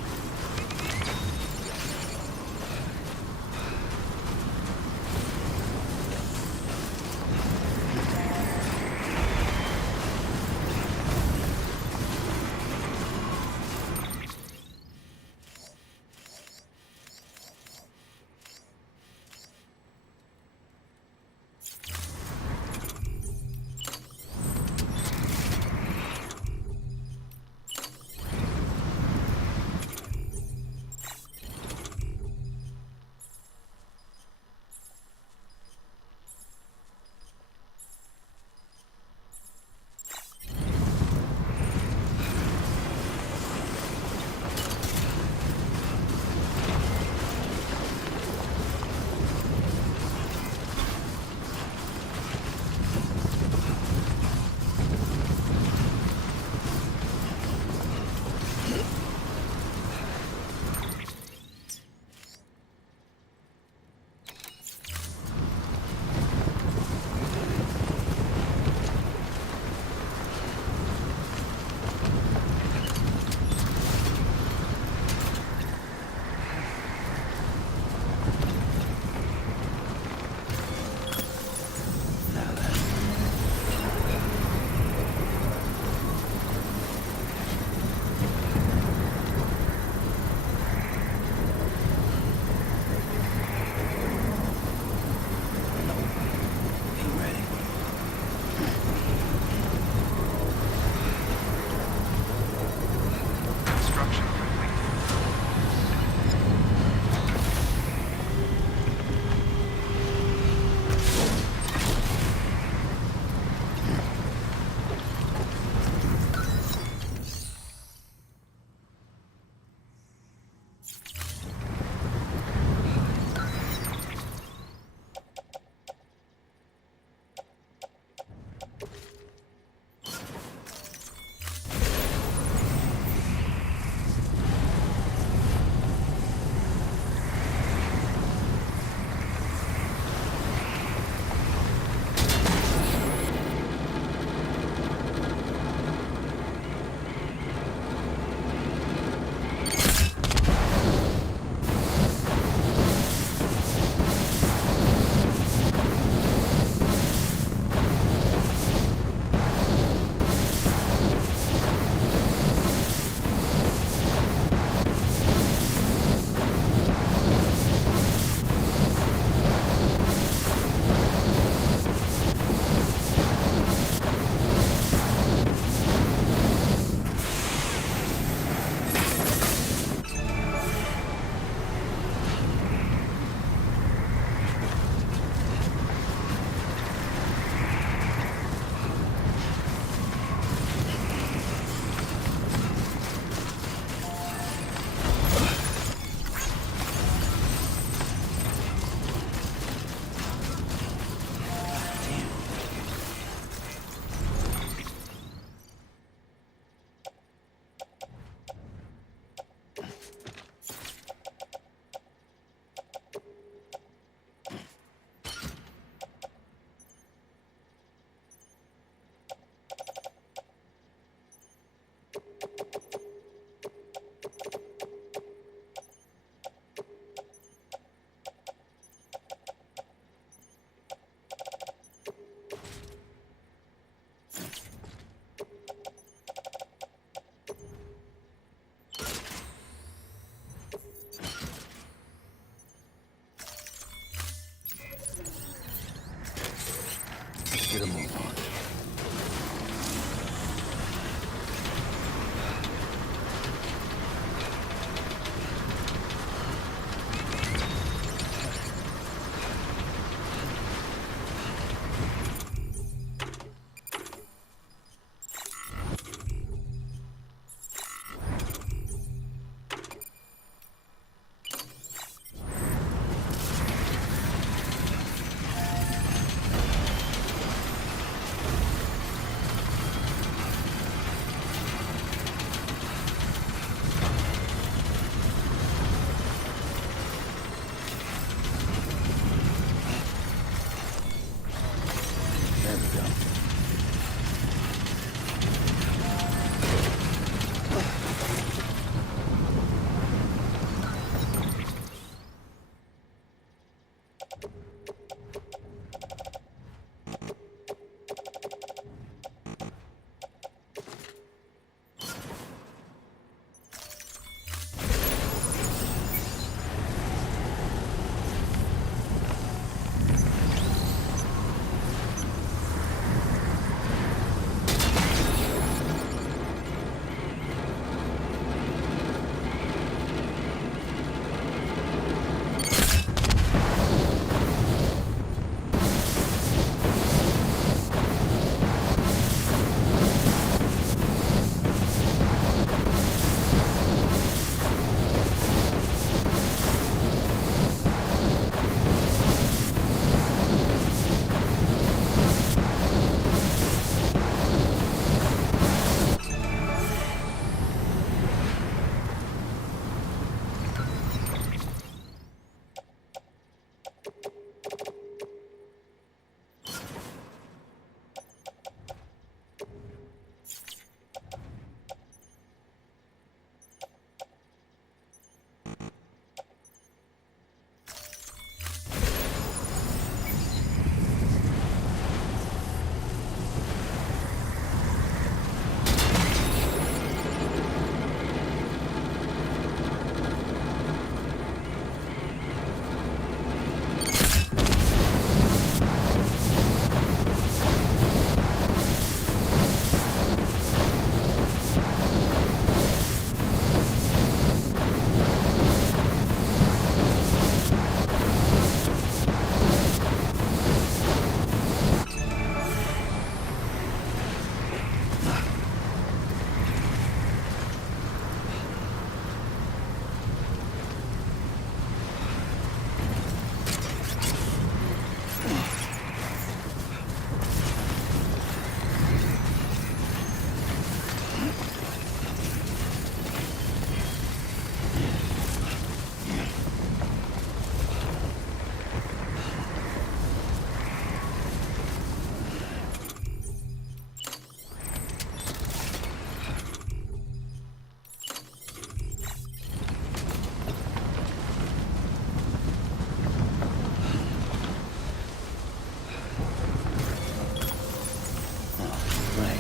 Right.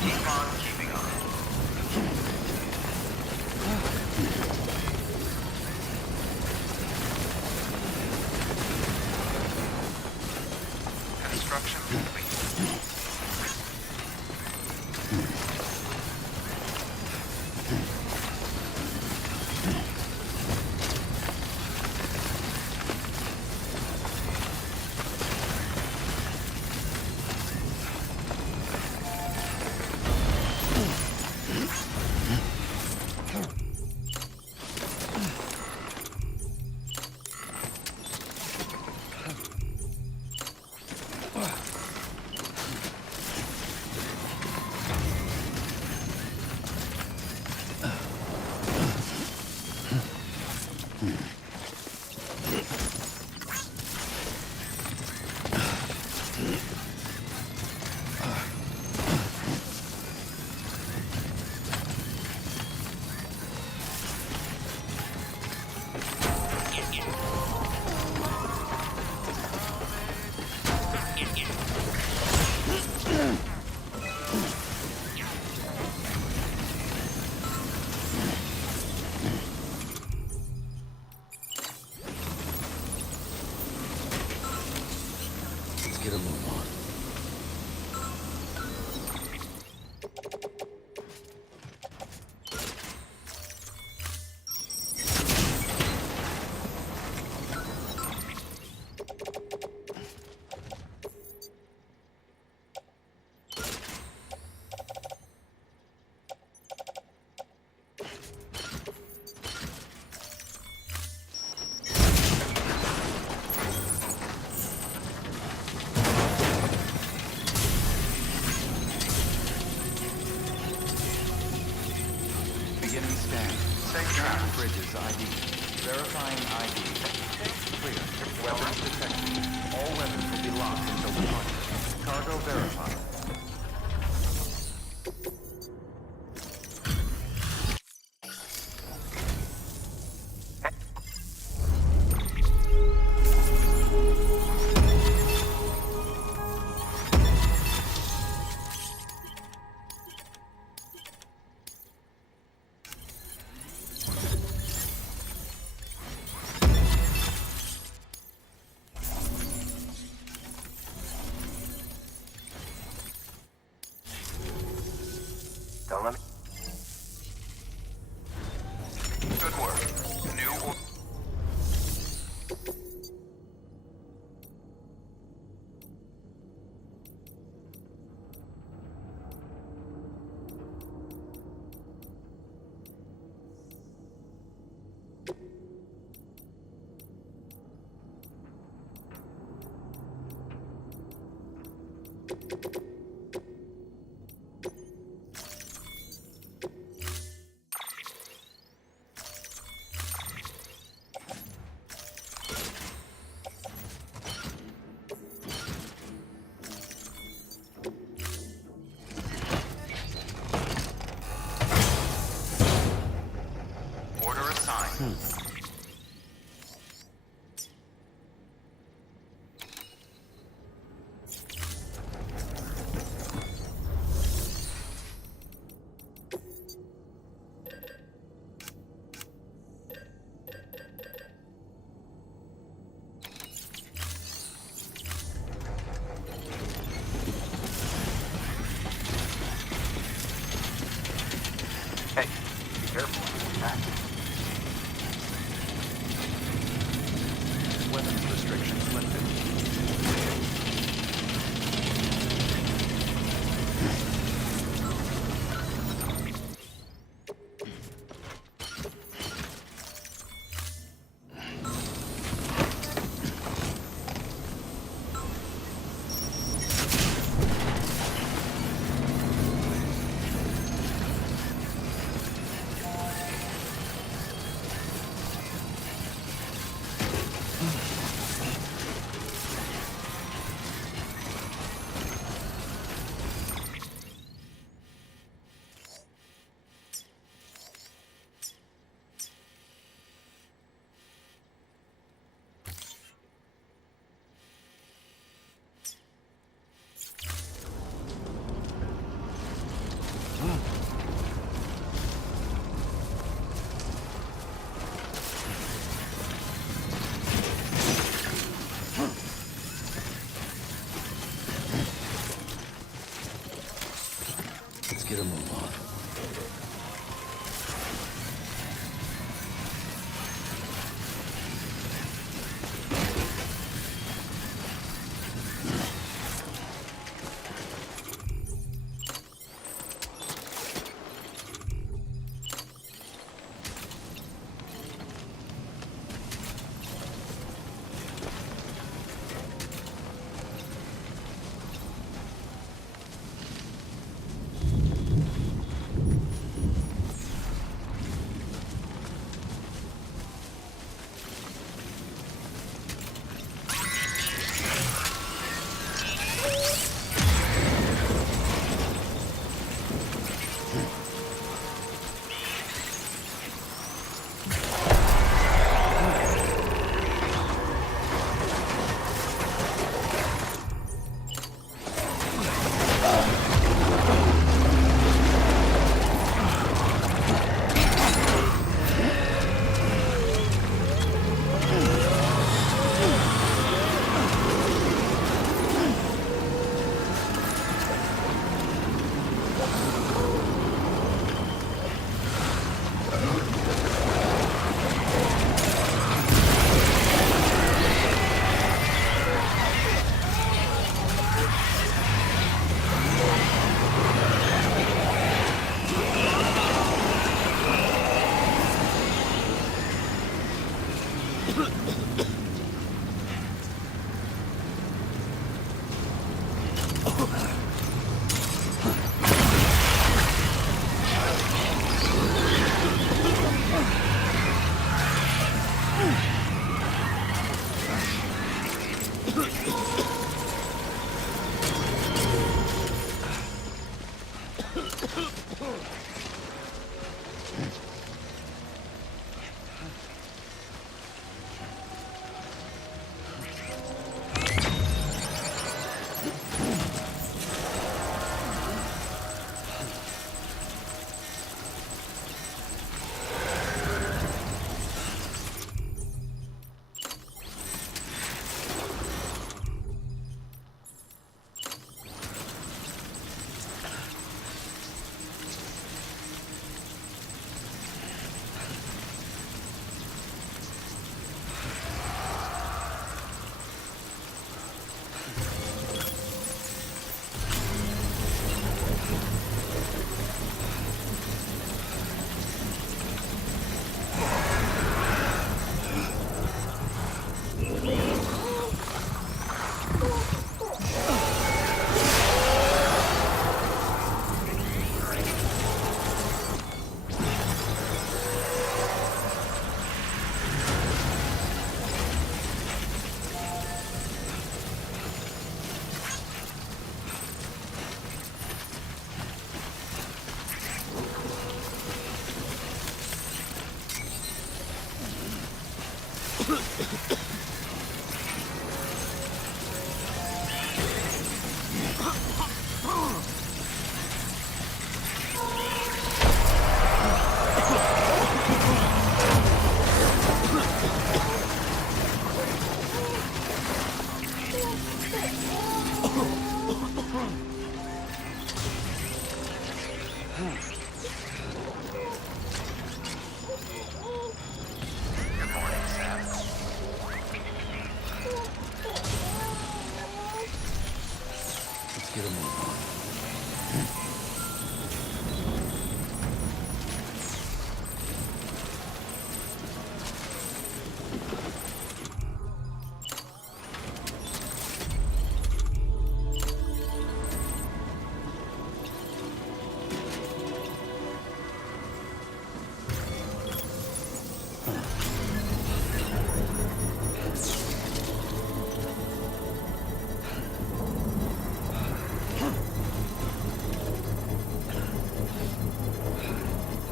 Keep on keeping on. Construction complete. Let's get a move on. Beginning scan. Scanning bridges ID. Verifying ID. Clear. Weapons detected. All weapons will be locked until departure. Cargo verified.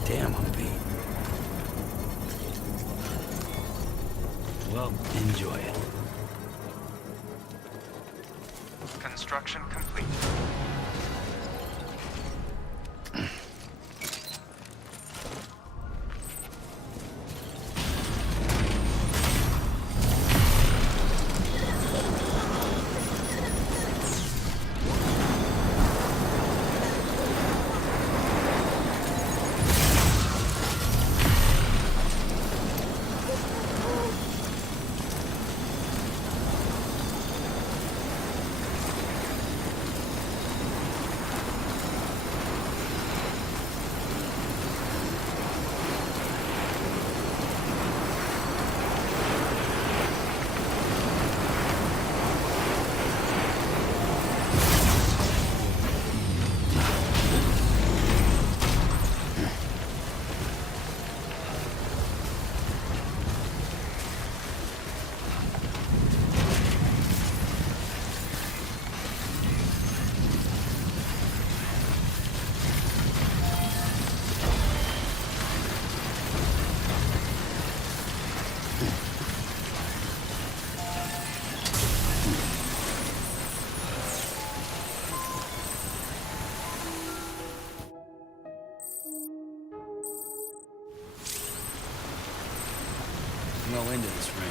Damn, I'm beat. Well, enjoy it. Construction complete. No end to this rain.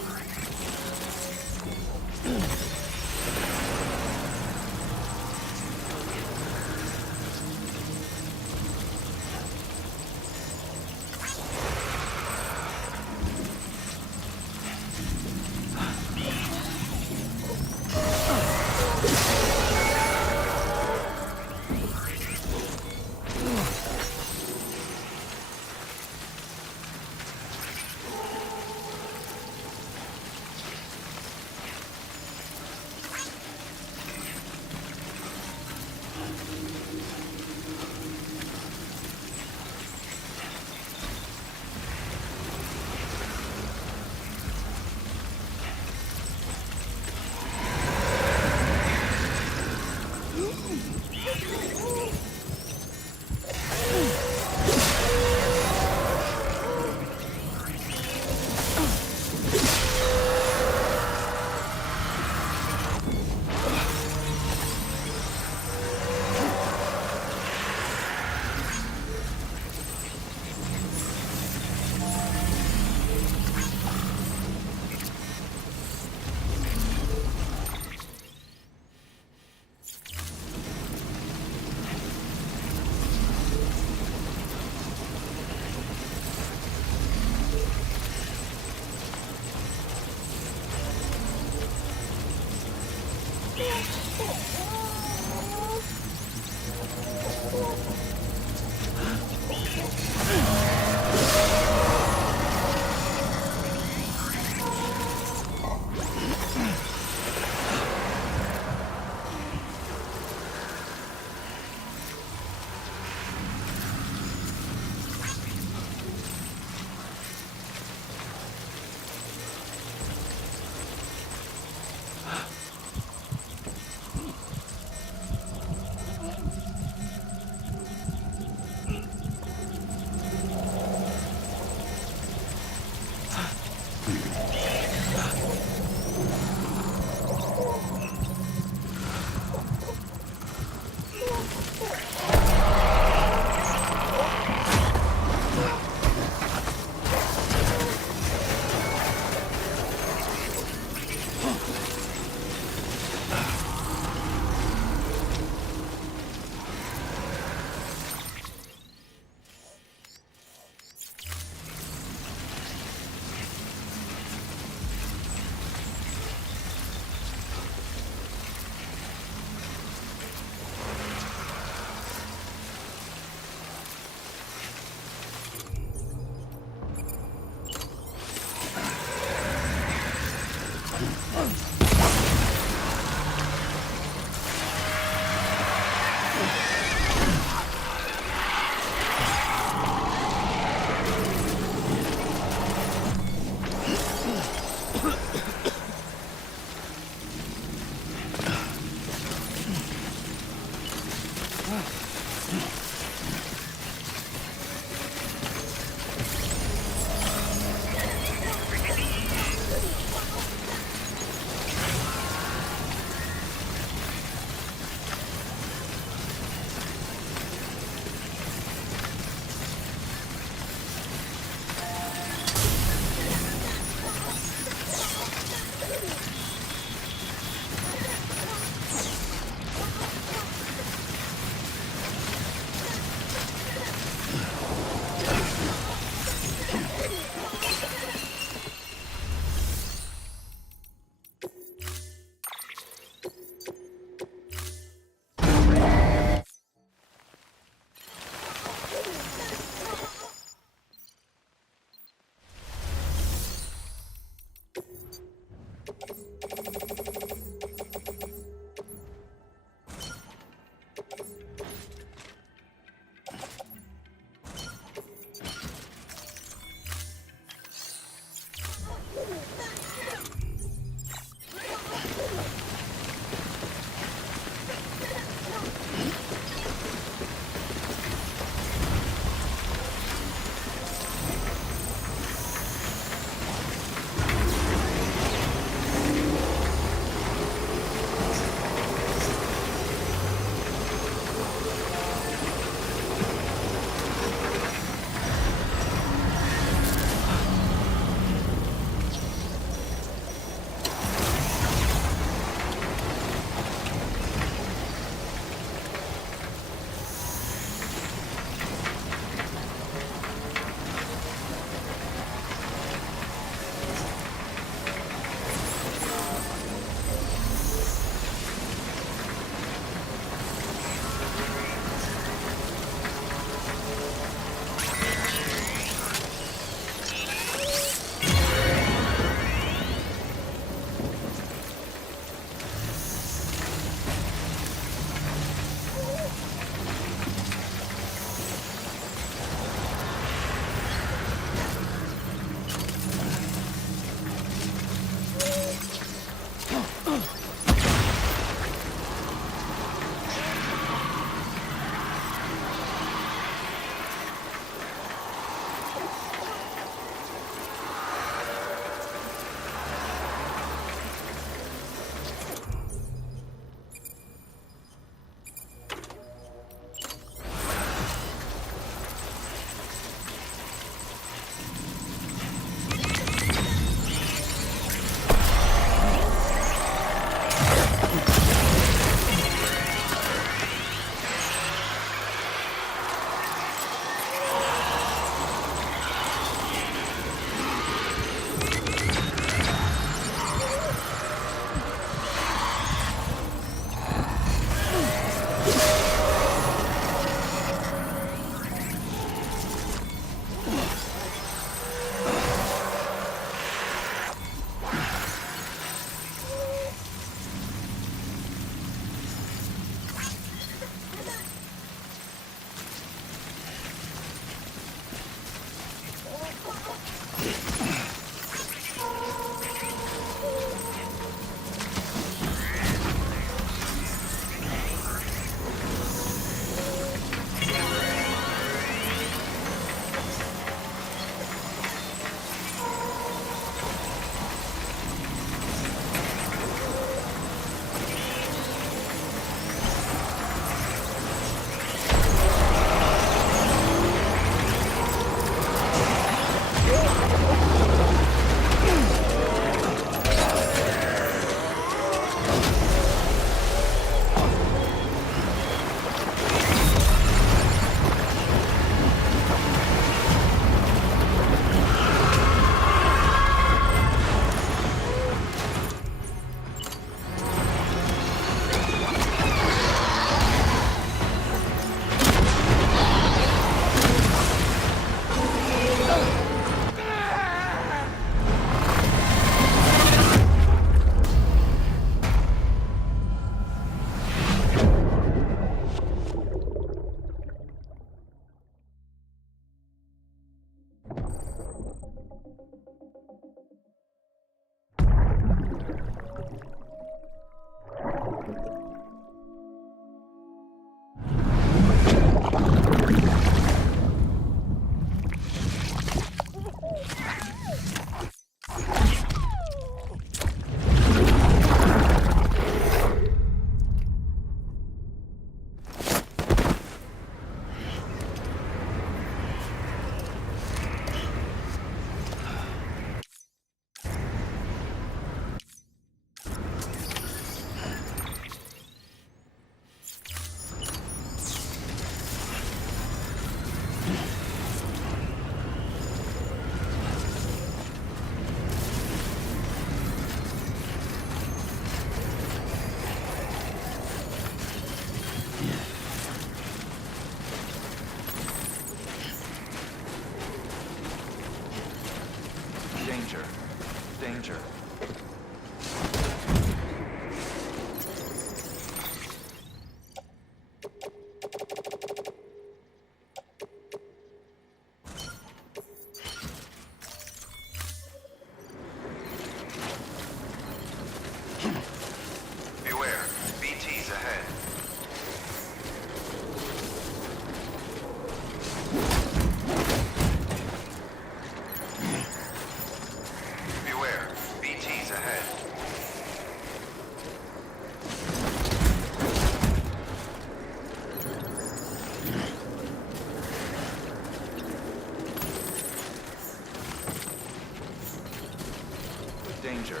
Danger.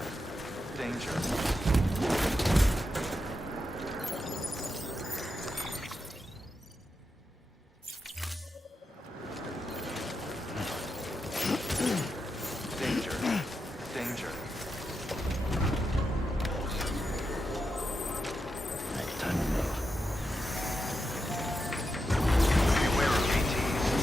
Danger. Danger. Danger. Right, time to move. Beware of ATs.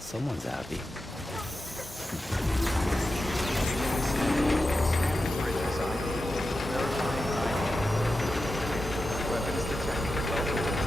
Someone's happy. Bridges ID. Verifying ID. Weapons detected.